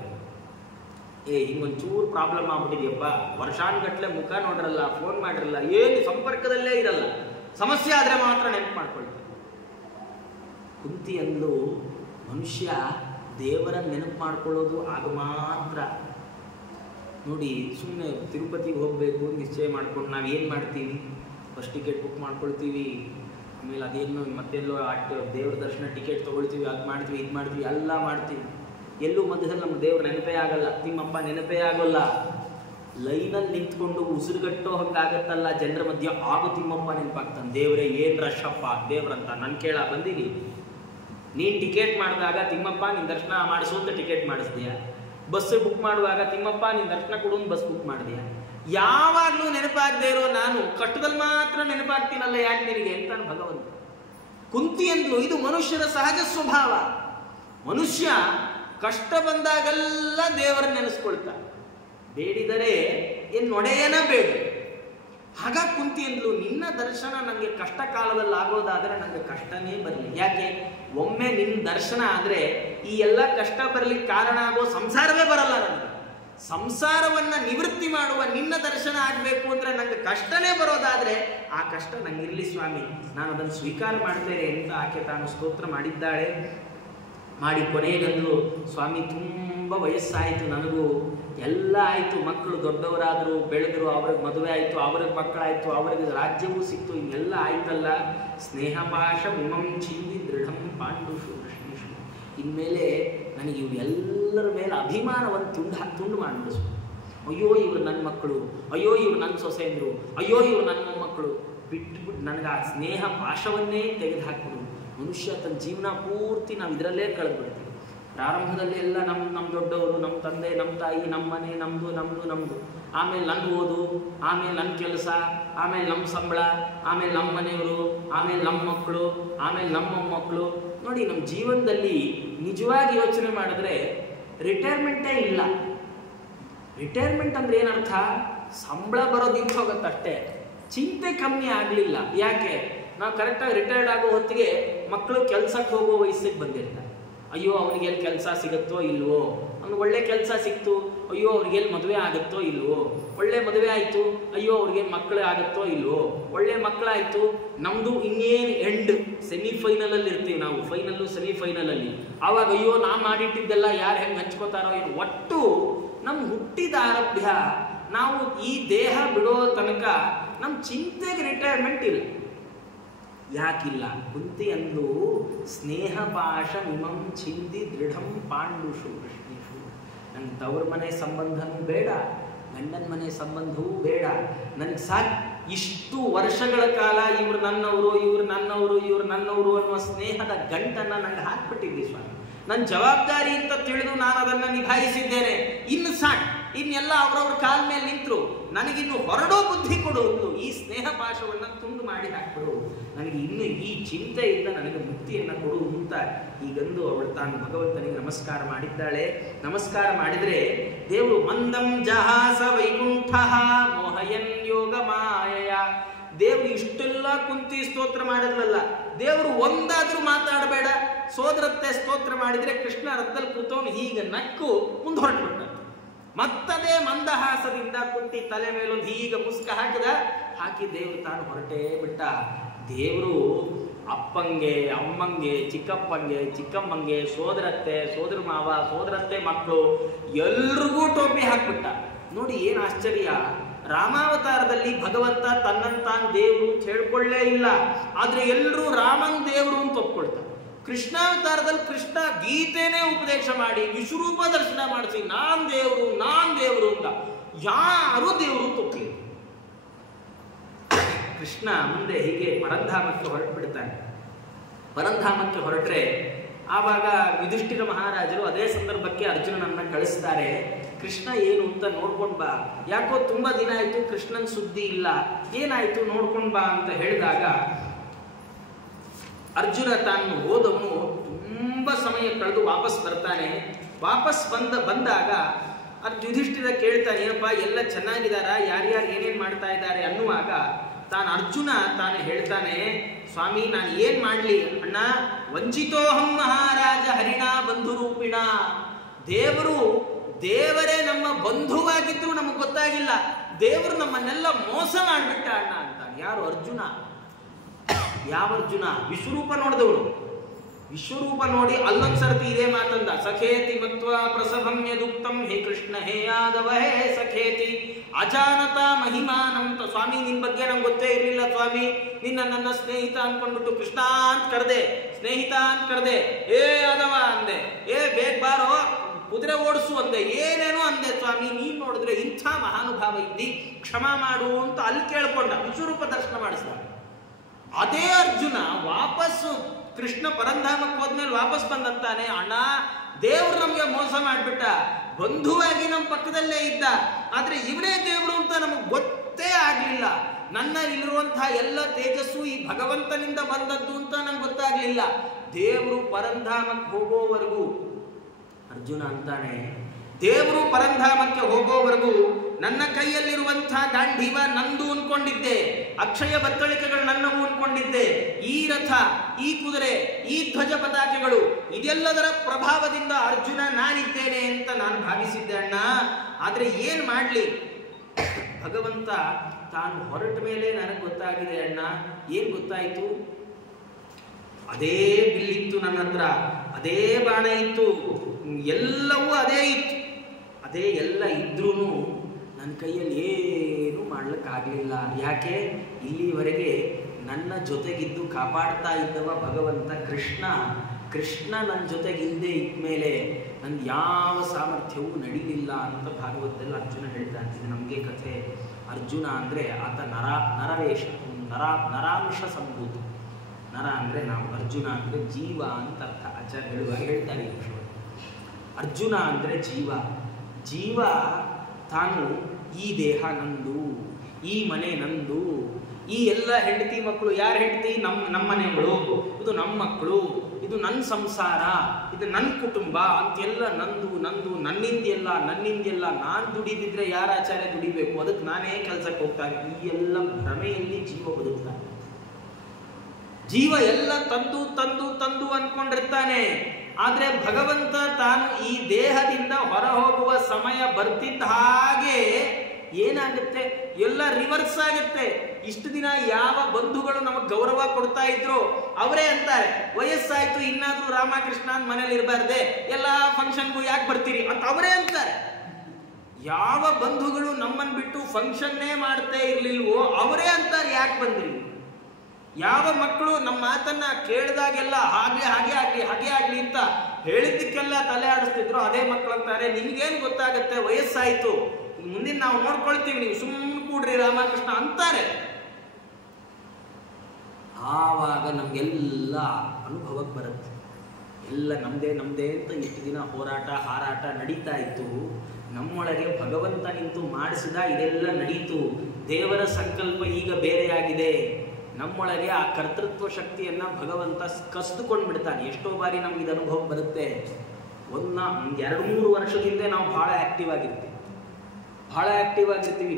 ಹಿಂಗೊಂಚೂರು ಪ್ರಾಬ್ಲಮ್ ಆಗ್ಬಿಟ್ಟಿದ್ಯಪ್ಪ, ವರ್ಷಾನ್ಗಟ್ಲೆ ಮುಖ ನೋಡ್ರಲ್ಲ, ಫೋನ್ ಮಾಡಿರಲ್ಲ, ಏನು ಸಂಪರ್ಕದಲ್ಲೇ ಇರಲ್ಲ, ಸಮಸ್ಯೆ ಆದ್ರೆ ಮಾತ್ರ ನೆನಪು ಮಾಡ್ಕೊಳ್ತಾರೆ. ಕುಂತಿ ಅಂದು ಮನುಷ್ಯ ದೇವರ ನೆನಪು ಮಾಡ್ಕೊಳ್ಳೋದು ಆಗ ಮಾತ್ರ. ನೋಡಿ, ಸುಮ್ಮನೆ ತಿರುಪತಿಗೆ ಹೋಗಬೇಕು ನಿಶ್ಚಯ ಮಾಡ್ಕೊಂಡು ನಾವು ಏನು ಮಾಡ್ತೀವಿ? ಫಸ್ಟ್ ಟಿಕೆಟ್ ಬುಕ್ ಮಾಡ್ಕೊಳ್ತೀವಿ, ಆಮೇಲೆ ಅದೇನು ಮತ್ತೆಲ್ಲೋ ದೇವ್ರ ದರ್ಶನ ಟಿಕೆಟ್ ತೊಗೊಳ್ತೀವಿ, ಅದು ಮಾಡ್ತೀವಿ, ಇದು ಮಾಡ್ತೀವಿ, ಎಲ್ಲ ಮಾಡ್ತೀವಿ. ಎಲ್ಲೂ ಮಧ್ಯದಲ್ಲಿ ನಮ್ಗೆ ದೇವ್ರ ನೆನಪೇ ಆಗಲ್ಲ, ತಿಮ್ಮಪ್ಪ ನೆನಪೇ ಆಗೋಲ್ಲ. ಲೈನಲ್ಲಿ ನಿಂತ್ಕೊಂಡು ಉಸಿರುಗಟ್ಟೋ ಹಂಗಾಗತ್ತಲ್ಲ ಜನರ ಮಧ್ಯೆ, ಆಗ ತಿಮ್ಮಪ್ಪ ನೆನಪಾಗ್ತಾನೆ. ದೇವ್ರೇ ಏನು ರಶಪ್ಪ ದೇವ್ರಂತ ನಾನು ಕೇಳ ಬಂದೀನಿ. ನೀನು ಟಿಕೆಟ್ ಮಾಡಿದಾಗ ತಿಮ್ಮಪ್ಪ ನಿನ್ನ ದರ್ಶನ ಮಾಡಿಸು ಅಂತ ಟಿಕೆಟ್ ಮಾಡಿಸ್ತೀಯ. ಬಸ್ ಬುಕ್ ಮಾಡುವಾಗ ತಿಮ್ಮಪ್ಪ ನಿನ್ನ ದರ್ಶನ ಕೊಡು ಬಸ್ ಬುಕ್ ಮಾಡಿದ್ಯಾ. ಯಾವಾಗಲೂ ನೆನಪು ನೆನಪಾಗದೇ ಇರೋ ನಾನು ಕಷ್ಟದಲ್ಲಿ ಮಾತ್ರ ನೆನಪಾಗ್ತೀನಲ್ಲ ಯಾಕೆ ನಿನಗೆ ಅಂತಾನೆ ಭಗವಂತ. ಕುಂತಿ ಅಂದ್ಲು ಇದು ಮನುಷ್ಯರ ಸಹಜ ಸ್ವಭಾವ. ಮನುಷ್ಯ ಕಷ್ಟ ಬಂದಾಗೆಲ್ಲ ದೇವರನ್ನ ನೆನೆಸ್ಕೊಳ್ತಾನೆ, ಬೇಡಿದರೆ ನೊಡೆಯನ ಬೇಡ. ಹಾಗಾಗಿ ಕುಂತಿ ಅಂದ್ಲು ನಿನ್ನ ದರ್ಶನ ನನಗೆ ಕಷ್ಟ ಕಾಲದಲ್ಲಿ ಆಗೋದಾದ್ರೆ ನನಗೆ ಕಷ್ಟನೇ ಬರಲಿ. ಯಾಕೆ? ಒಮ್ಮೆ ನಿನ್ನ ದರ್ಶನ ಆದ್ರೆ ಈ ಎಲ್ಲ ಕಷ್ಟ ಬರಲಿಕ್ಕೆ ಕಾರಣ ಆಗೋ ಸಂಸಾರವೇ ಬರಲ್ಲ ನನಗೆ. ಸಂಸಾರವನ್ನ ನಿವೃತ್ತಿ ಮಾಡುವ ನಿನ್ನ ದರ್ಶನ ಆಗಬೇಕು ಅಂದ್ರೆ ನಂಗೆ ಕಷ್ಟನೇ ಬರೋದಾದ್ರೆ ಆ ಕಷ್ಟ ನಂಗಿರ್ಲಿ ಸ್ವಾಮಿ, ನಾನು ಅದನ್ನು ಸ್ವೀಕಾರ ಮಾಡ್ತೇನೆ ಅಂತ ಆಕೆ ತಾನು ಸ್ತೋತ್ರ ಮಾಡಿದ್ದಾಳೆ. ಮಾಡಿ ಕೊನೆಗಂದ್ರು ಸ್ವಾಮಿ ತುಂಬ ವಯಸ್ಸಾಯಿತು, ನನಗೂ ಎಲ್ಲ ಆಯಿತು, ಮಕ್ಕಳು ದೊಡ್ಡವರಾದರು ಬೆಳೆದರು, ಅವ್ರಿಗೆ ಮದುವೆ ಆಯಿತು, ಅವ್ರಿಗೆ ಮಕ್ಕಳಾಯಿತು, ಅವ್ರಿಗೆ ರಾಜ್ಯವೂ ಸಿಕ್ತು, ಹಿಂಗೆಲ್ಲ ಆಯ್ತಲ್ಲ. ಸ್ನೇಹಪಾಶ ವಿಮಂ ಚಿಂದಿ ದೃಢಂ ಪಾಂಡುಷು ಕೃಷ್ಣೇಶು. ಇನ್ಮೇಲೆ ನನಗೆ ಇವ್ರು ಎಲ್ಲರ ಮೇಲೆ ಅಭಿಮಾನವನ್ನು ತುಂಡು ಮಾಡಿಬಿಡಿಸು. ಅಯ್ಯೋ ಇವ್ರು ನನ್ನ ಮಕ್ಕಳು, ಅಯ್ಯೋ ಇವ್ರು ನನ್ನ ಸೊಸೆಂದರು, ಅಯ್ಯೋ ಇವ್ರು ನನ್ನ ಮೊಮ್ಮಕ್ಕಳು, ಬಿಟ್ಟು ನನಗೆ ಆ ಸ್ನೇಹ ಪಾಶವನ್ನೇ ತೆಗೆದು ಹಾಕ್ಬಿಡು. ಮನುಷ್ಯ ತನ್ನ ಜೀವನ ಪೂರ್ತಿ ನಾವು ಇದರಲ್ಲೇ ಕಳೆದ್ಬಿಡ್ತೀವಿ. ಪ್ರಾರಂಭದಲ್ಲಿ ಎಲ್ಲ ನಮ್ಮ ದೊಡ್ಡವರು, ನಮ್ಮ ತಂದೆ, ನಮ್ಮ ತಾಯಿ, ನಮ್ಮ ಮನೆ, ನಮ್ಮದು, ಆಮೇಲೆ ನನ್ನ ಓದು, ಆಮೇಲೆ ನನ್ನ ಕೆಲಸ, ಆಮೇಲೆ ನಮ್ಮ ಸಂಬಳ, ಆಮೇಲೆ ನಮ್ಮ ಮನೆಯವರು, ಆಮೇಲೆ ನಮ್ಮ ಮಕ್ಕಳು, ಆಮೇಲೆ ನಮ್ಮ ಮೊಮ್ಮಕ್ಕಳು. ನೋಡಿ, ನಮ್ಮ ಜೀವನದಲ್ಲಿ ನಿಜವಾಗಿ ಯೋಚನೆ ಮಾಡಿದ್ರೆ ರಿಟೈರ್ಮೆಂಟೇ ಇಲ್ಲ. ರಿಟೈರ್ಮೆಂಟ್ ಅಂದ್ರೆ ಏನರ್ಥ? ಸಂಬಳ ಬರೋದು ನಿಂತು ಹೋಗುತ್ತಷ್ಟೇ, ಚಿಂತೆ ಕಮ್ಮಿ ಆಗಲಿಲ್ಲ. ಯಾಕೆ? ನಾವು ಕರೆಕ್ಟಾಗಿ ರಿಟೈರ್ಡ್ ಆಗೋ ಹೊತ್ತಿಗೆ ಮಕ್ಕಳು ಕೆಲಸಕ್ಕೆ ಹೋಗೋ ವಯಸ್ಸಿಗೆ ಬಂದಿರ್ತಾರೆ. ಅಯ್ಯೋ ಅವ್ರಿಗೆ ಎಲ್ಲಿ ಕೆಲಸ ಸಿಗುತ್ತೋ ಇಲ್ವೋ, ಅವ್ನಿಗೆ ಒಳ್ಳೆ ಕೆಲಸ ಸಿಕ್ತು, ಅಯ್ಯೋ ಅವ್ರಿಗೆ ಎಲ್ಲಿ ಮದುವೆ ಆಗುತ್ತೋ ಇಲ್ವೋ, ಒಳ್ಳೆ ಮದುವೆ ಆಯಿತು, ಅಯ್ಯೋ ಅವ್ರಿಗೆ ಮಕ್ಕಳು ಆಗುತ್ತೋ ಇಲ್ವೋ, ಒಳ್ಳೆ ಮಕ್ಕಳಾಯಿತು, ನಮ್ಮದು ಇನ್ನೇನು ಎಂಡ್ ಸೆಮಿಫೈನಲಲ್ಲಿ ಇರ್ತೀವಿ ನಾವು, ಫೈನಲ್ಲು ಸೆಮಿಫೈನಲಲ್ಲಿ. ಆವಾಗ ಅಯ್ಯೋ ನಾ ಮಾಡಿಟ್ಟಿದ್ದೆಲ್ಲ ಯಾರು ಹೆಂಗೆ ಹಂಚ್ಕೋತಾರೋ ಏನು. ಒಟ್ಟು ನಮ್ಮ ಹುಟ್ಟಿದ ಆರಭ್ಯ ನಾವು ಈ ದೇಹ ಬಿಡೋ ತನಕ ನಮ್ಮ ಚಿಂತೆಗೆ ರಿಟೈರ್ಮೆಂಟ್ ಇಲ್ಲ. ಯಾಕಿಲ್ಲ? ಕುಂತಿ ಅಂದ್ಲು ಸ್ನೇಹಪಾಶ ಮಿಮಂ ಚಿಂದಿ ದೃಢಂ ಪಾಂಡುಷು ಕೃಷ್ಣೇಶು. ನನ್ನ ತವ್ರ ಮನೆ ಸಂಬಂಧನೂ ಬೇಡ, ಗಂಡನ ಮನೆ ಸಂಬಂಧವೂ ಬೇಡ, ನನಗೆ ಸಾಕು ಇಷ್ಟು ವರ್ಷಗಳ ಕಾಲ ಇವ್ರು ನನ್ನವರು, ಇವ್ರು ನನ್ನವರು, ಇವ್ರು ನನ್ನವರು ಅನ್ನುವ ಸ್ನೇಹದ ಗಂಟನ್ನು ನನಗೆ ಹಾಕ್ಬಿಟ್ಟಿದ್ವಿ ಸ್ವಾಮಿ. ನನ್ನ ಜವಾಬ್ದಾರಿ ಅಂತ ತಿಳಿದು ನಾನು ಅದನ್ನು ನಿಭಾಯಿಸಿದ್ದೇನೆ, ಇನ್ನು ಸಾಕು, ಇನ್ನೆಲ್ಲ ಅವ್ರವ್ರ ಕಾಲ ಮೇಲೆ ನಿಂತರು, ನನಗಿನ್ನು ಹೊರಡೋ ಬುದ್ಧಿ ಕೊಡು, ಈ ಸ್ನೇಹ ಪಾಶವನ್ನು ತುಂಡು ಮಾಡಿ ಹಾಕ್ಬಿಡು, ನನಗೆ ಇನ್ನು ಈ ಚಿಂತೆಯಿಂದ ನನಗೆ ಮುಕ್ತಿಯನ್ನು ಕೊಡು ಅಂತ ಈಗಂದು ಅವಳು ತಾನು ಭಗವಂತನಿಗೆ ನಮಸ್ಕಾರ ಮಾಡಿದ್ದಾಳೆ. ನಮಸ್ಕಾರ ಮಾಡಿದರೆ ದೇವರು ಮಂದಂ ಜಹಾಸ ವೈಕುಂಠ ಮೋಹಯನ್ ಯೋಗ ಮಾಯಯ. ದೇವ್ರು ಇಷ್ಟೆಲ್ಲ ಕುಂತಿ ಸ್ತೋತ್ರ ಮಾಡಿದ್ರಲ್ಲ, ದೇವರು ಒಂದಾದ್ರೂ ಮಾತಾಡಬೇಡ, ಸೋದರತ್ತೆ ಸ್ತೋತ್ರ ಮಾಡಿದ್ರೆ ಕೃಷ್ಣ ರಥದಲ್ಲಿ ಕೂತವನು ಹೀಗೆ ನಕ್ಕು ಮುಂದೆ ಹೊರಟುಬಿಟ್ಟ. ಮತ್ತದೇ ಮಂದಹಾಸದಿಂದ ಕುಂತಿ ತಲೆ ಮೇಲೊಂದು ಹೀಗ ಮುಸ್ಕ ಹಾಕಿ ದೇವರು ತಾನು ಹೊರಟೇ ಬಿಟ್ಟ. ದೇವರು ಅಪ್ಪಂಗೆ, ಅಮ್ಮಂಗೆ, ಚಿಕ್ಕಪ್ಪಂಗೆ, ಚಿಕ್ಕಮ್ಮಂಗೆ, ಸೋದರತ್ತೆ, ಸೋದರ ಮಾವ, ಸೋದರತ್ತೆ ಮಕ್ಕಳು ಎಲ್ರಿಗೂ ಟೋಪಿ ಹಾಕ್ಬಿಟ್ಟ. ನೋಡಿ ಏನು ಆಶ್ಚರ್ಯ. ರಾಮಾವತಾರದಲ್ಲಿ ಭಗವಂತ ತನ್ನಂತಾನ್ ದೇವರು ಹೇಳ್ಕೊಳ್ಳೇ ಇಲ್ಲ, ಆದ್ರೆ ಎಲ್ಲರೂ ರಾಮನ್ ದೇವರು ಅಂತ ಒಪ್ಕೊಳ್ತಾರೆ. ಕೃಷ್ಣಾವತಾರದಲ್ಲಿ ಕೃಷ್ಣ ಗೀತೆನೇ ಉಪದೇಶ ಮಾಡಿ ವಿಶ್ವರೂಪ ದರ್ಶನ ಮಾಡಿಸಿ ನಾನ್ ದೇವರು ಅಂತ ಯಾರು ದೇವರು ತಪ್ಪಲಿ. ಕೃಷ್ಣ ಮುಂದೆ ಹೀಗೆ ಪರಂಧಾಮಕ್ಕೆ ಹೊರಟುಬಿಡ್ತಾನೆ. ಪರಂಧಾಮಕ್ಕೆ ಹೊರಟ್ರೆ ಆವಾಗ ಯುಧಿಷ್ಠಿರ ಮಹಾರಾಜರು ಅದೇ ಸಂದರ್ಭಕ್ಕೆ ಅರ್ಜುನನನ್ನ ಕಳಿಸ್ತಾರೆ. ಕೃಷ್ಣ ಏನು ಅಂತ ನೋಡ್ಕೊಂಡ್ ಬಾ, ಯಾಕೋ ತುಂಬಾ ದಿನ ಆಯ್ತು ಕೃಷ್ಣನ್ ಸುದ್ದಿ ಇಲ್ಲ, ಏನಾಯ್ತು ನೋಡ್ಕೊಂಡ್ ಬಾ ಅಂತ ಹೇಳಿದಾಗ ಅರ್ಜುನ ತಾನು ಹೋದವನು ತುಂಬಾ ಸಮಯ ಕಳೆದು ವಾಪಸ್ ಬರ್ತಾನೆ. ವಾಪಸ್ ಬಂದಾಗ ಯುಧಿಷ್ಠಿರ ಕೇಳ್ತಾನೆ, ಏನಪ್ಪ ಎಲ್ಲ ಚೆನ್ನಾಗಿದಾರ, ಯಾರ್ಯಾರು ಏನೇನ್ ಮಾಡ್ತಾ ಇದ್ದಾರೆ ಅನ್ನುವಾಗ ಅರ್ಜುನ ತಾನು ಹೇಳ್ತಾನೆ, ಸ್ವಾಮಿ ನಾನು ಏನ್ ಮಾಡ್ಲಿ ಅಣ್ಣ, ವಂಚಿತೋಹಂ ಮಹಾರಾಜ ಹರಿಣಾ ಬಂಧು ರೂಪಿಣ. ದೇವರೇ ನಮ್ಮ ಬಂಧುವಾಗಿದ್ರು ನಮಗೆ ಗೊತ್ತಾಗಿಲ್ಲ, ದೇವರು ನಮ್ಮನ್ನೆಲ್ಲ ಮೋಸ ಮಾಡ್ಬಿಟ್ಟ ಅಣ್ಣ ಅಂತಾನೆ. ಯಾರು? ಅರ್ಜುನ. ಯಾವ ಅರ್ಜುನ? ವಿಶ್ವರೂಪ ನೋಡಿದವನು. ವಿಶ್ವರೂಪ ನೋಡಿ ಅಲ್ಲೊಂದ್ ಸರ್ತಿ ಇದೇ ಮಾತಂದ, ಸಖೇತಿ ಮತ್ವಾ ಪ್ರಸಭಮ್ಯ ದುಕ್ತಂ ಹೇ ಕೃಷ್ಣ ಹೇ ಯಾದವ ಹೇ ಸಖೇತಿ ಅಜಾನತ ಮಹಿಮಾನಂತ. ಸ್ವಾಮಿ ನಿನ್ ಬಗ್ಗೆ ನಂಗೆ ಗೊತ್ತೇ ಇರಲಿಲ್ಲ ಸ್ವಾಮಿ, ನಿನ್ನ ನನ್ನ ಸ್ನೇಹಿತ ಅನ್ಕೊಂಡ್ಬಿಟ್ಟು ಕೃಷ್ಣ ಅಂತ ಕರೆದೆ, ಸ್ನೇಹಿತ ಅಂತ ಕರೆದೆ, ಏ ಯಾದವ ಅಂದೆ, ಏ ಬೇಗ ಬಾರೋ ಕುದುರೆ ಓಡಿಸು ಅಂದೆ, ಏನೇನೋ ಅಂದೆ ಸ್ವಾಮಿ, ನೀನ್ ನೋಡಿದ್ರೆ ಇಂಥ ಮಹಾನುಭಾವ ಇದ್ದಿ, ಕ್ಷಮ ಮಾಡು ಅಂತ ಅಲ್ಲಿ ಕೇಳ್ಕೊಂಡ. ವಿಶ್ವರೂಪ ದರ್ಶನ ಮಾಡಿಸ್ದ. ಅದೇ ಅರ್ಜುನ ವಾಪಸ್ಸು ಕೃಷ್ಣ ಪರಂಧಾಮಕ್ಕೆ ಹೋದ್ಮೇಲೆ ವಾಪಸ್ ಬಂದಂತಾನೆ, ಅಣ್ಣ ದೇವ್ರು ನಮ್ಗೆ ಮೋಸ ಮಾಡ್ಬಿಟ್ಟ, ಬಂಧುವಾಗಿ ನಮ್ಮ ಪಕ್ಕದಲ್ಲೇ ಇದ್ದ, ಆದ್ರೆ ಇವನೇ ದೇವ್ರು ಅಂತ ನಮಗ್ ಗೊತ್ತೇ ಆಗ್ಲಿಲ್ಲ ನನ್ನಲ್ಲಿರುವಂತಹ ಎಲ್ಲ ತೇಜಸ್ಸು ಈ ಭಗವಂತನಿಂದ ಬಂದದ್ದು ಅಂತ ನಂಗೆ ಗೊತ್ತಾಗ್ಲಿಲ್ಲ. ದೇವರು ಪರಂಧಾಮಕ್ಕೆ ಹೋಗೋವರೆಗೂ, ಅರ್ಜುನ ಅಂತಾನೆ, ದೇವರು ಪರಂಧಾಮಕ್ಕೆ ಹೋಗೋವರೆಗೂ ನನ್ನ ಕೈಯಲ್ಲಿರುವಂತಹ ಗಾಂಧೀವ ನಂದು ಅನ್ಕೊಂಡಿದ್ದೆ, ಅಕ್ಷಯ ಬತ್ತಳಿಕೆಗಳು ನನ್ನವು ಅನ್ಕೊಂಡಿದ್ದೆ, ಈ ರಥ, ಈ ಕುದುರೆ, ಈ ಧ್ವಜ ಪತಾಕೆಗಳು ಇದೆಲ್ಲದರ ಪ್ರಭಾವದಿಂದ ಅರ್ಜುನ ನಾನಿದ್ದೇನೆ ಅಂತ ನಾನು ಭಾವಿಸಿದ್ದೆ ಅಣ್ಣ. ಆದ್ರೆ ಏನ್ ಮಾಡ್ಲಿ, ಭಗವಂತ ತಾನು ಹೊರಟ ಮೇಲೆ ನನಗೆ ಗೊತ್ತಾಗಿದೆ ಅಣ್ಣ. ಏನ್ ಗೊತ್ತಾಯ್ತು? ಅದೇ ಬಿಲ್ಲಿತ್ತು ನನ್ನ ಹತ್ರ, ಅದೇ ಬಾಣ ಇತ್ತು, ಎಲ್ಲವೂ ಅದೇ ಇತ್ತು. ಅದೇ ಎಲ್ಲ ಇದ್ರೂ ನನ್ನ ಕೈಯಲ್ಲಿ ಏನು ಮಾಡ್ಲಿಕ್ಕಾಗಲಿಲ್ಲ. ಯಾಕೆ? ಇಲ್ಲಿವರೆಗೆ ನನ್ನ ಜೊತೆಗಿದ್ದು ಕಾಪಾಡ್ತಾ ಇದ್ದವ ಭಗವಂತ ಕೃಷ್ಣ. ಕೃಷ್ಣ ನನ್ನ ಜೊತೆಗಿಲ್ಲದೆ ಇದ್ಮೇಲೆ ನನ್ನ ಯಾವ ಸಾಮರ್ಥ್ಯವೂ ನಡೀಲಿಲ್ಲ ಅಂತ ಭಾಗವತದಲ್ಲಿ ಅರ್ಜುನ ಹೇಳ್ತಾ ಇದ್ದೀನಿ. ನಮಗೆ ಕಥೆ, ಅರ್ಜುನ ಅಂದರೆ ಆತ ನರವೇಶ, ನರಾಂಶ ಸಂಭೂತ. ನರ ಅಂದರೆ ನಾವು, ಅರ್ಜುನ ಅಂದರೆ ಜೀವ ಅಂತ ಅರ್ಥ. ಆಚಾರ್ಯ ಹೇಳುವಾಗ ಹೇಳ್ತಾರೆ ಈ ವಿಷಯ. ಅರ್ಜುನ ಅಂದರೆ ಜೀವ. ಜೀವ ತಾನು ಈ ದೇಹ ನಂದು, ಈ ಮನೆ ನಂದು, ಈ ಎಲ್ಲ ಹೆಂಡತಿ ಮಕ್ಕಳು, ಯಾರ ಹೆಂಡತಿ? ನಮ್ಮ ಮನೆಗಳು, ಇದು ನಮ್ಮ ಮಕ್ಕಳು, ಇದು ನನ್ನ ಸಂಸಾರ, ಇದು ನನ್ನ ಕುಟುಂಬ ಅಂತೆಲ್ಲ ನಂದು ನಂದು, ನನ್ನಿಂದೆಲ್ಲ ನನ್ನಿಂದೆಲ್ಲ. ನಾನು ದುಡಿದಿದ್ರೆ ಯಾರ ಆಚಾರ್ಯ ದುಡಿಬೇಕು, ಅದಕ್ಕೆ ನಾನೇ ಕೆಲಸಕ್ಕೆ ಹೋಗ್ತಾರೆ. ಈ ಎಲ್ಲ ಭ್ರಮೆಯಲ್ಲಿ ಜೀವ ಬದುಕ್ತಾನೆ. ಜೀವ ಎಲ್ಲ ತಂದು ತಂದು ತಂದು ಅನ್ಕೊಂಡಿರ್ತಾನೆ. ಆದ್ರೆ ಭಗವಂತ ತಾನು ಈ ದೇಹದಿಂದ ಹೊರ ಹೋಗುವ ಸಮಯ ಬರ್ತಿದ್ದ ಹಾಗೆ ಏನಾಗುತ್ತೆ, ಎಲ್ಲ ರಿವರ್ಸ್ ಆಗುತ್ತೆ. ಇಷ್ಟು ದಿನ ಯಾವ ಬಂಧುಗಳು ನಮಗೆ ಗೌರವ ಕೊಡ್ತಾ ಇದ್ರು ಅವರೇ ಅಂತಾರೆ, ವಯಸ್ಸಾಯ್ತು ಇನ್ನಾದ್ರೂ ರಾಮಕೃಷ್ಣ ಅಂತ ಮನೇಲಿ ಇರಬಾರ್ದೆ, ಎಲ್ಲ ಫಂಕ್ಷನ್ಗೂ ಯಾಕೆ ಬರ್ತೀರಿ ಅಂತ ಅವರೇ ಅಂತಾರೆ. ಯಾವ ಬಂಧುಗಳು ನಮ್ಮನ್ನು ಬಿಟ್ಟು ಫಂಕ್ಷನ್ನೇ ಮಾಡ್ತಾ ಇರ್ಲಿಲ್ವೋ ಅವರೇ ಅಂತಾರೆ ಯಾಕೆ ಬಂದ್ರಿ. ಯಾವ ಮಕ್ಕಳು ನಮ್ಮ ಮಾತನ್ನ ಕೇಳಿದಾಗೆಲ್ಲ ಹಾಗೆ ಹಾಗೆ ಆಗ್ಲಿ ಹಾಗೆ ಆಗ್ಲಿ ಅಂತ ಹೇಳಿದ್ದಕ್ಕೆಲ್ಲ ತಲೆ ಆಡಿಸ್ತಿದ್ರು ಅದೇ ಮಕ್ಕಳು ಅಂತಾರೆ, ನಿಮ್ಗೇನು ಗೊತ್ತಾಗತ್ತೆ, ವಯಸ್ಸಾಯ್ತು, ಮುಂದಿನ ನಾವು ನೋಡ್ಕೊಳ್ತೀವಿ, ನೀವು ಸುಮ್ಮನೆ ಕೂಡ್ರಿ ರಾಮಕೃಷ್ಣ ಅಂತಾರೆ. ಆವಾಗ ನಮ್ಗೆಲ್ಲ ಅನುಭವಕ್ಕೆ ಬರುತ್ತೆ. ಎಲ್ಲ ನಮ್ದೇ ನಮ್ದೇ ಅಂತ ಇಷ್ಟು ದಿನ ಹೋರಾಟ ಹಾರಾಟ ನಡೀತಾ ಇತ್ತು. ನಮ್ಮೊಳಗೆ ಭಗವಂತ ನಿಂತು ಮಾಡಿಸಿದ ಇದೆಲ್ಲ ನಡೀತು. ದೇವರ ಸಂಕಲ್ಪ ಈಗ ಬೇರೆಯಾಗಿದೆ. ನಮ್ಮೊಳಗೆ ಆ ಕರ್ತೃತ್ವ ಶಕ್ತಿಯನ್ನ ಭಗವಂತ ಕಸಿದುಕೊಂಡು ಬಿಡ್ತಾನೆ. ಎಷ್ಟೋ ಬಾರಿ ನಮ್ಗೆ ಇದು ಅನುಭವ ಬರುತ್ತೆ. 2-3 ವರ್ಷದಿಂದ ನಾವು ಬಹಳ ಆಕ್ಟಿವ್ ಆಗಿರ್ತೀವಿ.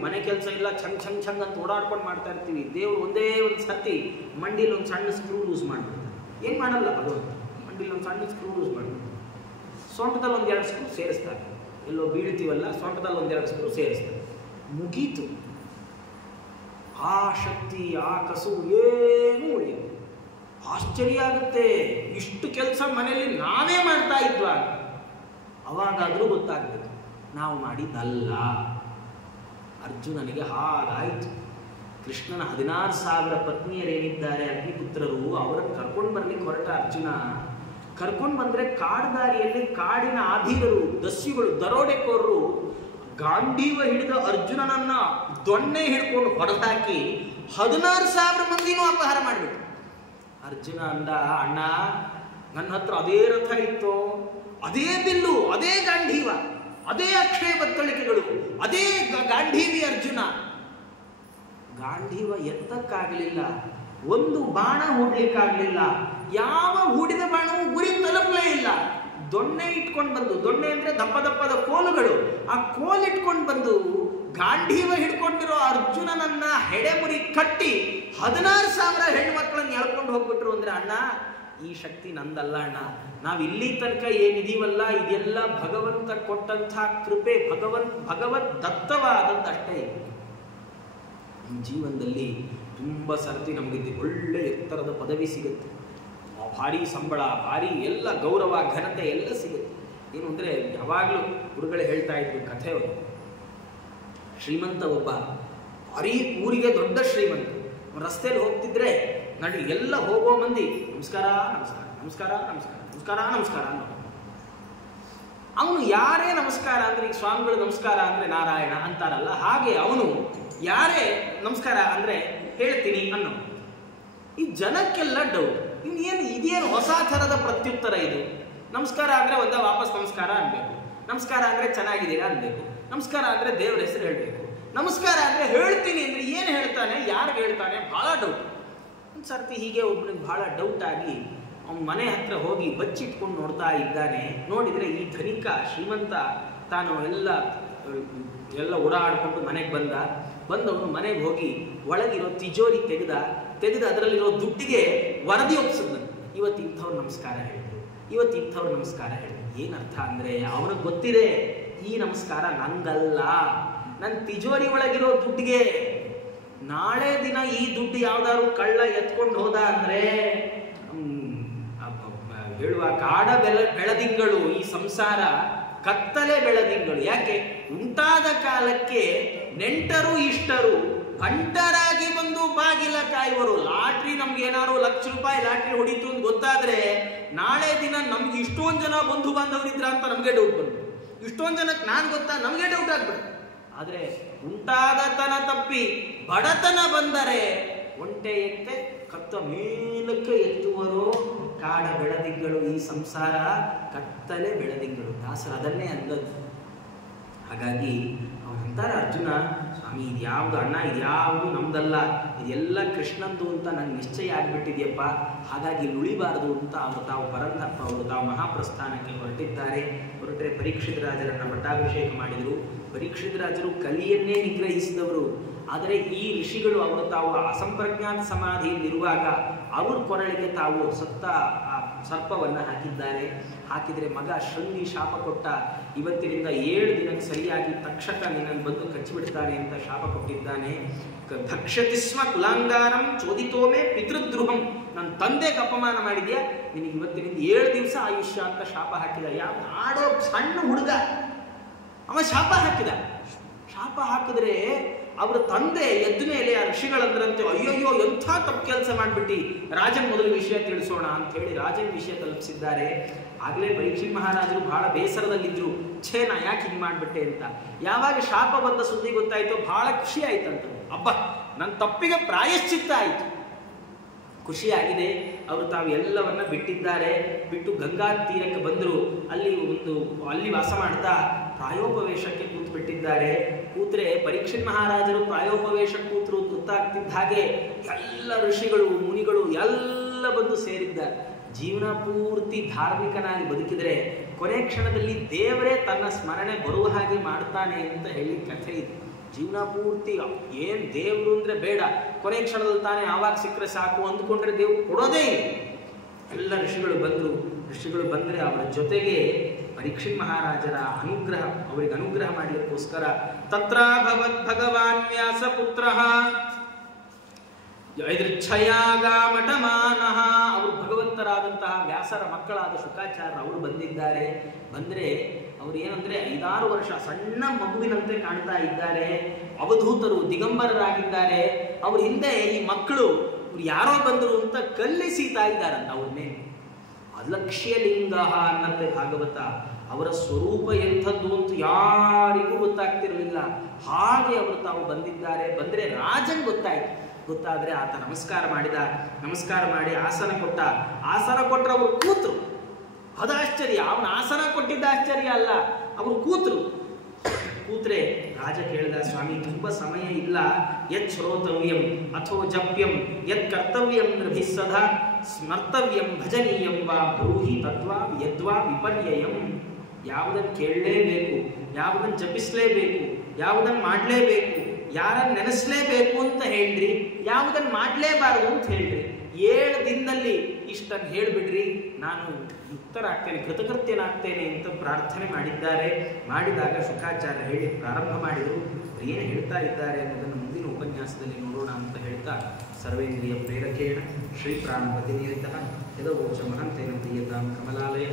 ಮನೆ ಕೆಲಸ ಇಲ್ಲ, ಚಂಗ್ ಅಂತ ಓಡಾಡ್ಕೊಂಡು ಮಾಡ್ತಾ ಇರ್ತೀವಿ. ದೇವ್ರು ಒಂದೇ ಒಂದು ಸರ್ತಿ ಮಂಡಿಲಿ ಒಂದು ಸಣ್ಣ ಸ್ಕ್ರೂ ಲೂಸ್ ಮಾಡಿಬಿಡ್ತಾನೆ. ಏನು ಮಾಡಲ್ಲ ಭಗವಂತ, ಮಂಡಿಲಿ ಒಂದು ಸಣ್ಣ ಸ್ಕ್ರೂ ಲೂಸ್ ಮಾಡಿಬಿಡ್ತಾನೆ. ಸೊಂಟದಲ್ಲಿ 1-2 ಸ್ಕ್ರೂ ಸೇರಿಸ್ತಾರೆ. ಎಲ್ಲೋ ಬೀಳ್ತೀವಲ್ಲ, ಸೊಂಟದಲ್ಲಿ 1-2 ಸ್ಕ್ರೂ ಸೇರಿಸ್ತಾರೆ, ಮುಗೀತು. ಆ ಶಕ್ತಿ, ಆ ಕಸು ಏನೂ ಉಳಿಯೋದು. ಆಶ್ಚರ್ಯ ಆಗುತ್ತೆ, ಇಷ್ಟು ಕೆಲಸ ಮನೆಯಲ್ಲಿ ನಾವೇ ಮಾಡ್ತಾ ಇದ್ವಾ. ಅವಾಗಾದರೂ ಗೊತ್ತಾಗಬೇಕು ನಾವು ಮಾಡಿದ್ದಲ್ಲ. ಅರ್ಜುನನಿಗೆ ಹಾಗಾಯಿತು. ಕೃಷ್ಣನ 16,000 ಪತ್ನಿಯರೇನಿದ್ದಾರೆ ಅಗ್ನಿಪುತ್ರರು, ಅವರನ್ನು ಕರ್ಕೊಂಡು ಬರ್ಲಿಕ್ಕೆ ಹೊರಟ ಅರ್ಜುನ. ಕರ್ಕೊಂಡು ಬಂದರೆ ಕಾಡ್ದಾರಿಯಲ್ಲಿ ಕಾಡಿನ ಆಧೀರರು, ದಸ್ಯುಗಳು, ದರೋಡೆಕೋರರು ಗಾಂಧೀವ ಹಿಡಿದ ಅರ್ಜುನನನ್ನ ದೊಣ್ಣೆ ಹಿಡ್ಕೊಂಡು ಹೊಡೆದಾಕಿ 16,000 ಮಂದಿನೂ ಅಪಹಾರ ಮಾಡಿಬಿಟ್ಟು. ಅರ್ಜುನ ಅಂದ, ಅಣ್ಣ ನನ್ನ ಹತ್ರ ಅದೇ ರಥ ಇತ್ತು, ಅದೇ ಬಿಲ್ಲು, ಅದೇ ಗಾಂಧೀವ, ಅದೇ ಅಕ್ಷಯ ಬತ್ತಳಿಕೆಗಳು, ಅದೇ ಗಾಂಧೀವಿ ಅರ್ಜುನ. ಗಾಂಧೀವ ಎತ್ತಕ್ಕಾಗಲಿಲ್ಲ, ಒಂದು ಬಾಣ ಹೂಡ್ಲಿಕ್ಕಾಗಲಿಲ್ಲ. ಯಾವ ಹೂಡಿದ ಬಾಣವು ಗುರಿ ತಲುಪಲೇ ಇಲ್ಲ. ದೊಣ್ಣೆ ಇಟ್ಕೊಂಡು ಬಂದು, ದೊಣ್ಣೆ ಅಂದ್ರೆ ದಪ್ಪ ದಪ್ಪದ ಕೋಲುಗಳು, ಆ ಕೋಲ್ ಇಟ್ಕೊಂಡು ಬಂದು ಗಾಂಧೀವ ಹಿಡ್ಕೊಂಡಿರೋ ಅರ್ಜುನನನ್ನ ಹೆಡೆಮುರಿ ಕಟ್ಟಿ 16,000 ಹೆಣ್ಮಕ್ಳನ್ನ ಎಳ್ಕೊಂಡು ಹೋಗ್ಬಿಟ್ರು. ಅಂದ್ರೆ ಅಣ್ಣ, ಈ ಶಕ್ತಿ ನಂದಲ್ಲ ಅಣ್ಣ. ನಾವು ಇಲ್ಲಿ ತನಕ ಏನಿದೀವಲ್ಲ, ಇದೆಲ್ಲ ಭಗವಂತ ಕೊಟ್ಟಂಥ ಕೃಪೆ, ಭಗವದ್ ದತ್ತವಾದದ್ದಷ್ಟೇ. ಈ ಜೀವನದಲ್ಲಿ ತುಂಬ ಸರ್ತಿ ನಮಗೆ ಒಳ್ಳೆ ಎತ್ತರದ ಪದವಿ ಸಿಗುತ್ತೆ, ಭಾರಿ ಸಂಬಳ, ಭಾರಿ ಎಲ್ಲ ಗೌರವ ಘನತೆ ಎಲ್ಲ ಸಿಗುತ್ತೆ. ಏನು ಅಂದರೆ, ಯಾವಾಗಲೂ ಗುರುಗಳೇ ಹೇಳ್ತಾ ಇದ್ರು ಕಥೆ. ಅವರು ಶ್ರೀಮಂತ ಒಬ್ಬ, ಭಾರಿ ಊರಿಗೆ ದೊಡ್ಡ ಶ್ರೀಮಂತ. ರಸ್ತೆಯಲ್ಲಿ ಹೋಗ್ತಿದ್ರೆ ನಡಿ ಎಲ್ಲ ಹೋಗೋ ಮಂದಿ ನಮಸ್ಕಾರ ನಮಸ್ಕಾರ ನಮಸ್ಕಾರ ನಮಸ್ಕಾರ ನಮಸ್ಕಾರ ನಮಸ್ಕಾರ ಅನ್ನೋ. ಅವನು ಯಾರೇ ನಮಸ್ಕಾರ ಅಂದ್ರೆ, ಈಗ ಸ್ವಾಮಿಗಳು ನಮಸ್ಕಾರ ಅಂದ್ರೆ ನಾರಾಯಣ ಅಂತಾರಲ್ಲ, ಹಾಗೆ ಅವನು ಯಾರೇ ನಮಸ್ಕಾರ ಅಂದ್ರೆ ಹೇಳ್ತೀನಿ ಅನ್ನೋ. ಈ ಜನಕ್ಕೆಲ್ಲ ಡೌಟ್, ಇದೇನು ಹೊಸ ಥರದ ಪ್ರತ್ಯುತ್ತರ ಇದು. ನಮಸ್ಕಾರ ಅಂದ್ರೆ ವಾಪಸ್ ನಮಸ್ಕಾರ ಅನ್ಬೇಕು, ನಮಸ್ಕಾರ ಅಂದ್ರೆ ಚೆನ್ನಾಗಿದ್ದೀರಾ ಅನ್ಬೇಕು, ನಮಸ್ಕಾರ ಅಂದ್ರೆ ದೇವ್ರ ಹೆಸರು ಹೇಳ್ಬೇಕು, ನಮಸ್ಕಾರ ಅಂದ್ರೆ ಹೇಳ್ತೀನಿ ಅಂದ್ರೆ ಏನು ಹೇಳ್ತಾ ಹೇಳ್ತಾನೆ, ಯಾರಿಗೆ ಹೇಳ್ತಾನೆ, ಬಹಳ ಡೌಟ್. ಒಂದು ಸರ್ತಿ ಹೀಗೆ ಒಬ್ಬನಿಗೆ ಬಹಳ ಡೌಟ್ ಆಗಿ ಅವನ ಮನೆ ಹತ್ರ ಹೋಗಿ ಬಚ್ಚಿಟ್ಕೊಂಡು ನೋಡ್ತಾ ಇದ್ದಾನೆ. ನೋಡಿದರೆ ಈ ಧನಿಕ ಶ್ರೀಮಂತ ತಾನು ಎಲ್ಲ ಓಡಾಡಿಕೊಂಡು ಮನೆಗೆ ಬಂದವನು ಮನೆಗೆ ಹೋಗಿ ಒಳಗಿರೋ ತಿಜೋರಿ ತೆಗೆದ ಅದರಲ್ಲಿರೋ ದುಡ್ಡಿಗೆ ವರದಿ ಒಪ್ಪಿಸಿದ್ನು. ಇವತ್ತು ಇಂಥವ್ರು ನಮಸ್ಕಾರ ಹೇಳಿದ್ರು, ಇವತ್ತು ಇಂಥವ್ರು ನಮಸ್ಕಾರ ಹೇಳಿದ್ರು. ಏನರ್ಥ ಅಂದರೆ ಅವನಿಗೆ ಗೊತ್ತಿದೆ ಈ ನಮಸ್ಕಾರ ನಂಗಲ್ಲ, ನನ್ನ ತಿಜೋರಿ ಒಳಗಿರೋ ದುಡ್ಡಿಗೆ. ನಾಳೆ ದಿನ ಈ ದುಡ್ಡು ಯಾವ್ದಾದ್ರು ಕಳ್ಳ ಎತ್ಕೊಂಡು ಹೋದ ಅಂದ್ರೆ ಹೇಳುವ ಕಾಡ ಬೆಳದಿಂಗಳು ಈ ಸಂಸಾರ ಕತ್ತಲೆ ಬೆಳದಿಂಗಳು. ಯಾಕೆ? ಉಂಟಾದ ಕಾಲಕ್ಕೆ ನೆಂಟರು ಇಷ್ಟರು ಭಂಟರಾಗಿ ಬಂದು ಬಾಗಿಲ ಕಾಯುವರು. ಲಾಟ್ರಿ ನಮ್ಗೆ ಏನಾರು ₹1,00,000 ಲಾಟ್ರಿ ಹೊಡಿತು ಅಂತ ಗೊತ್ತಾದ್ರೆ ನಾಳೆ ದಿನ ನಮ್ಗೆ ಇಷ್ಟೊಂದು ಜನ ಬಂಧು ಬಾಂಧವರಿದ್ರ ಅಂತ ನಮ್ಗೆ ಡೌಟ್ ಬಂತು. ಇಷ್ಟೊಂದು ಜನಕ್ಕೆ ನಾನು ಗೊತ್ತಾ ನಮ್ಗೆ ಡೌಟ್ ಆಗ್ಬಿಡುತ್ತೆ. ಆದ್ರೆ ಉಂಟಾದ ತನ ತಪ್ಪಿ ಬಡತನ ಬಂದರೆ ಒಂಟೆ ಎತ್ತೆ ಕತ್ತ ಮೇಲಕ್ಕೆ ಎತ್ತುವರು ಕಾಡ ಬೆಳದಿಂಗಳು ಈ ಸಂಸಾರ ಕತ್ತಲೆ ಬೆಳದಿಂಗಳು. ದಾಸರು ಅದನ್ನೇ ಅಂದದ್ದು. ಹಾಗಾಗಿ ಅವನಂತಾರೆ ಅರ್ಜುನ, ಸ್ವಾಮಿ ಇದ್ಯಾವುದು ಅಣ್ಣ, ಇದ್ಯಾವುದು ನಮ್ದಲ್ಲ, ಇದೆಲ್ಲ ಕೃಷ್ಣಂದು ಅಂತ ನಂಗೆ ನಿಶ್ಚಯ ಆಗ್ಬಿಟ್ಟಿದೆಯಪ್ಪ. ಹಾಗಾಗಿ ಉಳಿಬಾರದು ಅಂತ ತಾವು ಪರಂಧಪ್ಪ ಅವರು ತಾವು ಮಹಾಪ್ರಸ್ಥಾನಕ್ಕೆ ಹೊರಟರೆ ಪರೀಕ್ಷಿತ ರಾಜರನ್ನ ಪಟ್ಟಾಭಿಷೇಕ ಮಾಡಿದರು. ಪರೀಕ್ಷಿತ ರಾಜರು ಕಲಿಯನ್ನೇ ನಿಗ್ರಹಿಸಿದವರು. ಆದರೆ ಈ ಋಷಿಗಳು ಅವರು ತಾವು ಅಸಂಪ್ರಜ್ಞಾತ ಸಮಾಧಿಯಲ್ಲಿರುವಾಗ ಅವ್ರ ಕೊರಳಿಗೆ ತಾವು ಸತ್ತ ಸರ್ಪವನ್ನು ಹಾಕಿದರೆ ಮಗ ಶೃಂಗಿ ಶಾಪ ಕೊಟ್ಟ, ಇವತ್ತಿನಿಂದ 7 ದಿನಕ್ಕೆ ಸರಿಯಾಗಿ ತಕ್ಷಕ ನಿನ್ನನ್ನು ಬಂದು ಕಚ್ಚಿಬಿಡ್ತಾನೆ ಅಂತ ಶಾಪ ಕೊಟ್ಟಿದ್ದಾನೆ. ಭಕ್ಷತಿ ಸ್ಮ ಕುಲಾಂಗಾರಂ ಚೋದಿತೋಮೆ ಪಿತೃದ್ರುಹಂ, ನನ್ನ ತಂದೆಗೆ ಅಪಮಾನ ಮಾಡಿದ್ಯಾ, ನಿನಗೆ ಇವತ್ತಿನಿಂದ 7 ದಿವಸ ಆಯುಷ್ಯ ಅಂತ ಶಾಪ ಹಾಕಿದ. ಯಾವ ಆಡೋ ಸಣ್ಣ ಹುಡುಗ ಅವ ಶಾಪ ಹಾಕಿದ್ರೆ ಅವರ ತಂದೆ ಎದ್ದ ಮೇಲೆ ಆ ಋಷಿಗಳಂದ್ರಂತೆ, ಅಯ್ಯೋಯ್ಯೋ ಎಂಥ ತಪ್ಪು ಕೆಲಸ ಮಾಡಿಬಿಟ್ಟು ರಾಜನ ಮೊದಲು ವಿಷಯ ತಿಳಿಸೋಣ ಅಂತ ಹೇಳಿ ರಾಜನ ವಿಷಯ ತಲುಪಿಸಿದ್ದಾರೆ. ಆಗಲೇ ಪರೀಕ್ಷಿತ್ ಮಹಾರಾಜರು ಬಹಳ ಬೇಸರದಲ್ಲಿದ್ರು. ನಾ ಯಾಕೆ ಹಿಂಗೆ ಮಾಡಿಬಿಟ್ಟೆ ಅಂತ. ಯಾವಾಗ ಶಾಪ ಬಂದ ಸುದ್ದಿ ಗೊತ್ತಾಯ್ತೋ ಬಹಳ ಖುಷಿ ಆಯ್ತಂತ. ಅಬ್ಬ ನನ್ನ ತಪ್ಪಿಗೆ ಪ್ರಾಯಶ್ಚಿತ್ತ ಆಯಿತು, ಖುಷಿಯಾಗಿದೆ. ಅವರು ತಾವು ಎಲ್ಲವನ್ನ ಬಿಟ್ಟು ಗಂಗಾ ತೀರಕ್ಕೆ ಬಂದರು. ಅಲ್ಲಿ ವಾಸ ಮಾಡ್ತಾ ಪ್ರಾಯೋಪವೇಶಕ್ಕೆ ಕೂತ್ಬಿಟ್ಟಿದ್ದಾರೆ. ಕೂತ್ರೆ ಪರೀಕ್ಷಿತ್ ಮಹಾರಾಜರು ಪ್ರಾಯೋಪವೇಶಕ್ಕೆ ಕೂತರು ಗೊತ್ತಾಗ್ತಿದ್ದ ಹಾಗೆ ಎಲ್ಲ ಋಷಿಗಳು ಮುನಿಗಳು ಎಲ್ಲ ಬಂದು ಸೇರಿದ್ದಾರೆ. ಜೀವನ ಪೂರ್ತಿ ಧಾರ್ಮಿಕನಾಗಿ ಬದುಕಿದರೆ ಕೊನೆ ಕ್ಷಣದಲ್ಲಿ ದೇವರೇ ತನ್ನ ಸ್ಮರಣೆ ಬರುವ ಹಾಗೆ ಮಾಡ್ತಾನೆ ಅಂತ ಹೇಳಿ ಕಥೆ ಇದೆ. ಜೀವನ ಪೂರ್ತಿ ಏನ್ ದೇವ್ರು ಅಂದ್ರೆ ಬೇಡ, ಕೊನೆ ಕ್ಷಣದಲ್ಲಿ ತಾನೇ ಆವಾಗ ಸಿಕ್ಕರೆ ಸಾಕು ಅಂದ್ಕೊಂಡ್ರೆ ದೇವ್ರು ಕೊಡೋದೇ ಇಲ್ಲ. ಎಲ್ಲ ಋಷಿಗಳು ಬಂದರೆ ಅವರ ಜೊತೆಗೆ ಪರೀಕ್ಷಿತ್ ಮಹಾರಾಜರ ಅವರಿಗೆ ಅನುಗ್ರಹ ಮಾಡಲಿಕ್ಕೋಸ್ಕರ ತತ್ರ ಭಗವಾನ್ ವ್ಯಾಸ ಪುತ್ರ ಯದೃಚ್ಛಯಾಗಾಮಠಮಾನಃ, ಅವರು ಭಗವಂತರಾದಂತಹ ವ್ಯಾಸರ ಮಕ್ಕಳಾದ ಶುಕಾಚಾರ್ಯ ಅವರು ಬಂದರೆ ಅವರು ಏನಂದ್ರೆ 5-6 ವರ್ಷ ಸಣ್ಣ ಮಗುವಿನಂತೆ ಕಾಣ್ತಾ ಇದ್ದಾರೆ. ಅವಧೂತರು ದಿಗಂಬರರಾಗಿದ್ದಾರೆ. ಅವ್ರ ಹಿಂದೆ ಈ ಮಕ್ಕಳು ಯಾರೋ ಬಂದರು ಅಂತ ಕಲ್ಲಿಸೀತಾ ಇದ್ದಾರಂತ ಅವ್ರ ಮೇಲೆ. ಅಲಕ್ಷ್ಯ ಲಿಂಗ ಅನ್ನತ್ತೆ ಭಾಗವತ. ಅವರ ಸ್ವರೂಪ ಎಂಥದ್ದು ಅಂತ ಯಾರಿಗೂ ಗೊತ್ತಾಗ್ತಿರಲಿಲ್ಲ. ಹಾಗೆ ಅವರು ತಾವು ಬಂದರೆ ರಾಜನ್ ಗೊತ್ತಾದ್ರೆ ಆತ ನಮಸ್ಕಾರ ಮಾಡಿ ಆಸನ ಕೊಟ್ಟರೆ ಅವರು ಕೂತರು. ಅದು ಆಶ್ಚರ್ಯ. ಅವನ ಆಸನ ಕೊಟ್ಟಿದ್ದ ಆಶ್ಚರ್ಯ ಅಲ್ಲ, ಅವರು ಕೂತ್ರೆ ರಾಜ ಕೇಳಿದ, ಸ್ವಾಮಿ ತುಂಬ ಸಮಯ ಇಲ್ಲ, ಯತ್ ಶ್ರೋತವ್ಯಂ ಅಥೋ ಜಪ್ಯಂ ಯತ್ ಕರ್ತವ್ಯಂ ನೃಭಿಸ್ಸದಾ ಸ್ಮರ್ತವ್ಯಂ ಭಜನೀಯಂ ವಾ ಬ್ರೂಹಿ ತತ್ವಾ ಯದ್ವಾ ವಿಪರ್ಯಯಂ. ಯಾವುದನ್ನು ಕೇಳಲೇಬೇಕು, ಯಾವುದನ್ನು ಜಪಿಸಲೇಬೇಕು, ಯಾವುದನ್ನು ಮಾಡಲೇಬೇಕು, ಯಾರನ್ನು ನೆನೆಸಲೇಬೇಕು ಅಂತ ಹೇಳ್ರಿ, ಯಾವುದನ್ನು ಮಾಡಲೇಬಾರದು ಅಂತ ಹೇಳ್ರಿ. 7 ದಿನದಲ್ಲಿ ಇಷ್ಟನ್ನು ಹೇಳಿಬಿಡ್ರಿ, ನಾನು ಮುಕ್ತರಾಗ್ತೇನೆ, ಕೃತಕೃತ್ಯನಾಗ್ತೇನೆ ಅಂತ ಪ್ರಾರ್ಥನೆ ಮಾಡಿದಾಗ ಶುಕಾಚಾರ್ಯ ಹೇಳಿ ಪ್ರಾರಂಭ ಮಾಡಿದರು. ಏನು ಹೇಳ್ತಾ ಇದ್ದಾರೆ ಅನ್ನೋದನ್ನು ಮುಂದಿನ ಉಪನ್ಯಾಸದಲ್ಲಿ ನೋಡೋಣ ಅಂತ ಹೇಳ್ತಾ, ಸರ್ವೇಂದ್ರಿಯ ಪ್ರೇರಕೇಣ ಶ್ರೀ ಪ್ರಾಣಪತಿ ನಿರಿತಃ ಯದವೋಚ ಮಹಂತೇನ ಪ್ರಿಯತಾಂ ಕಮಲಾಲಯ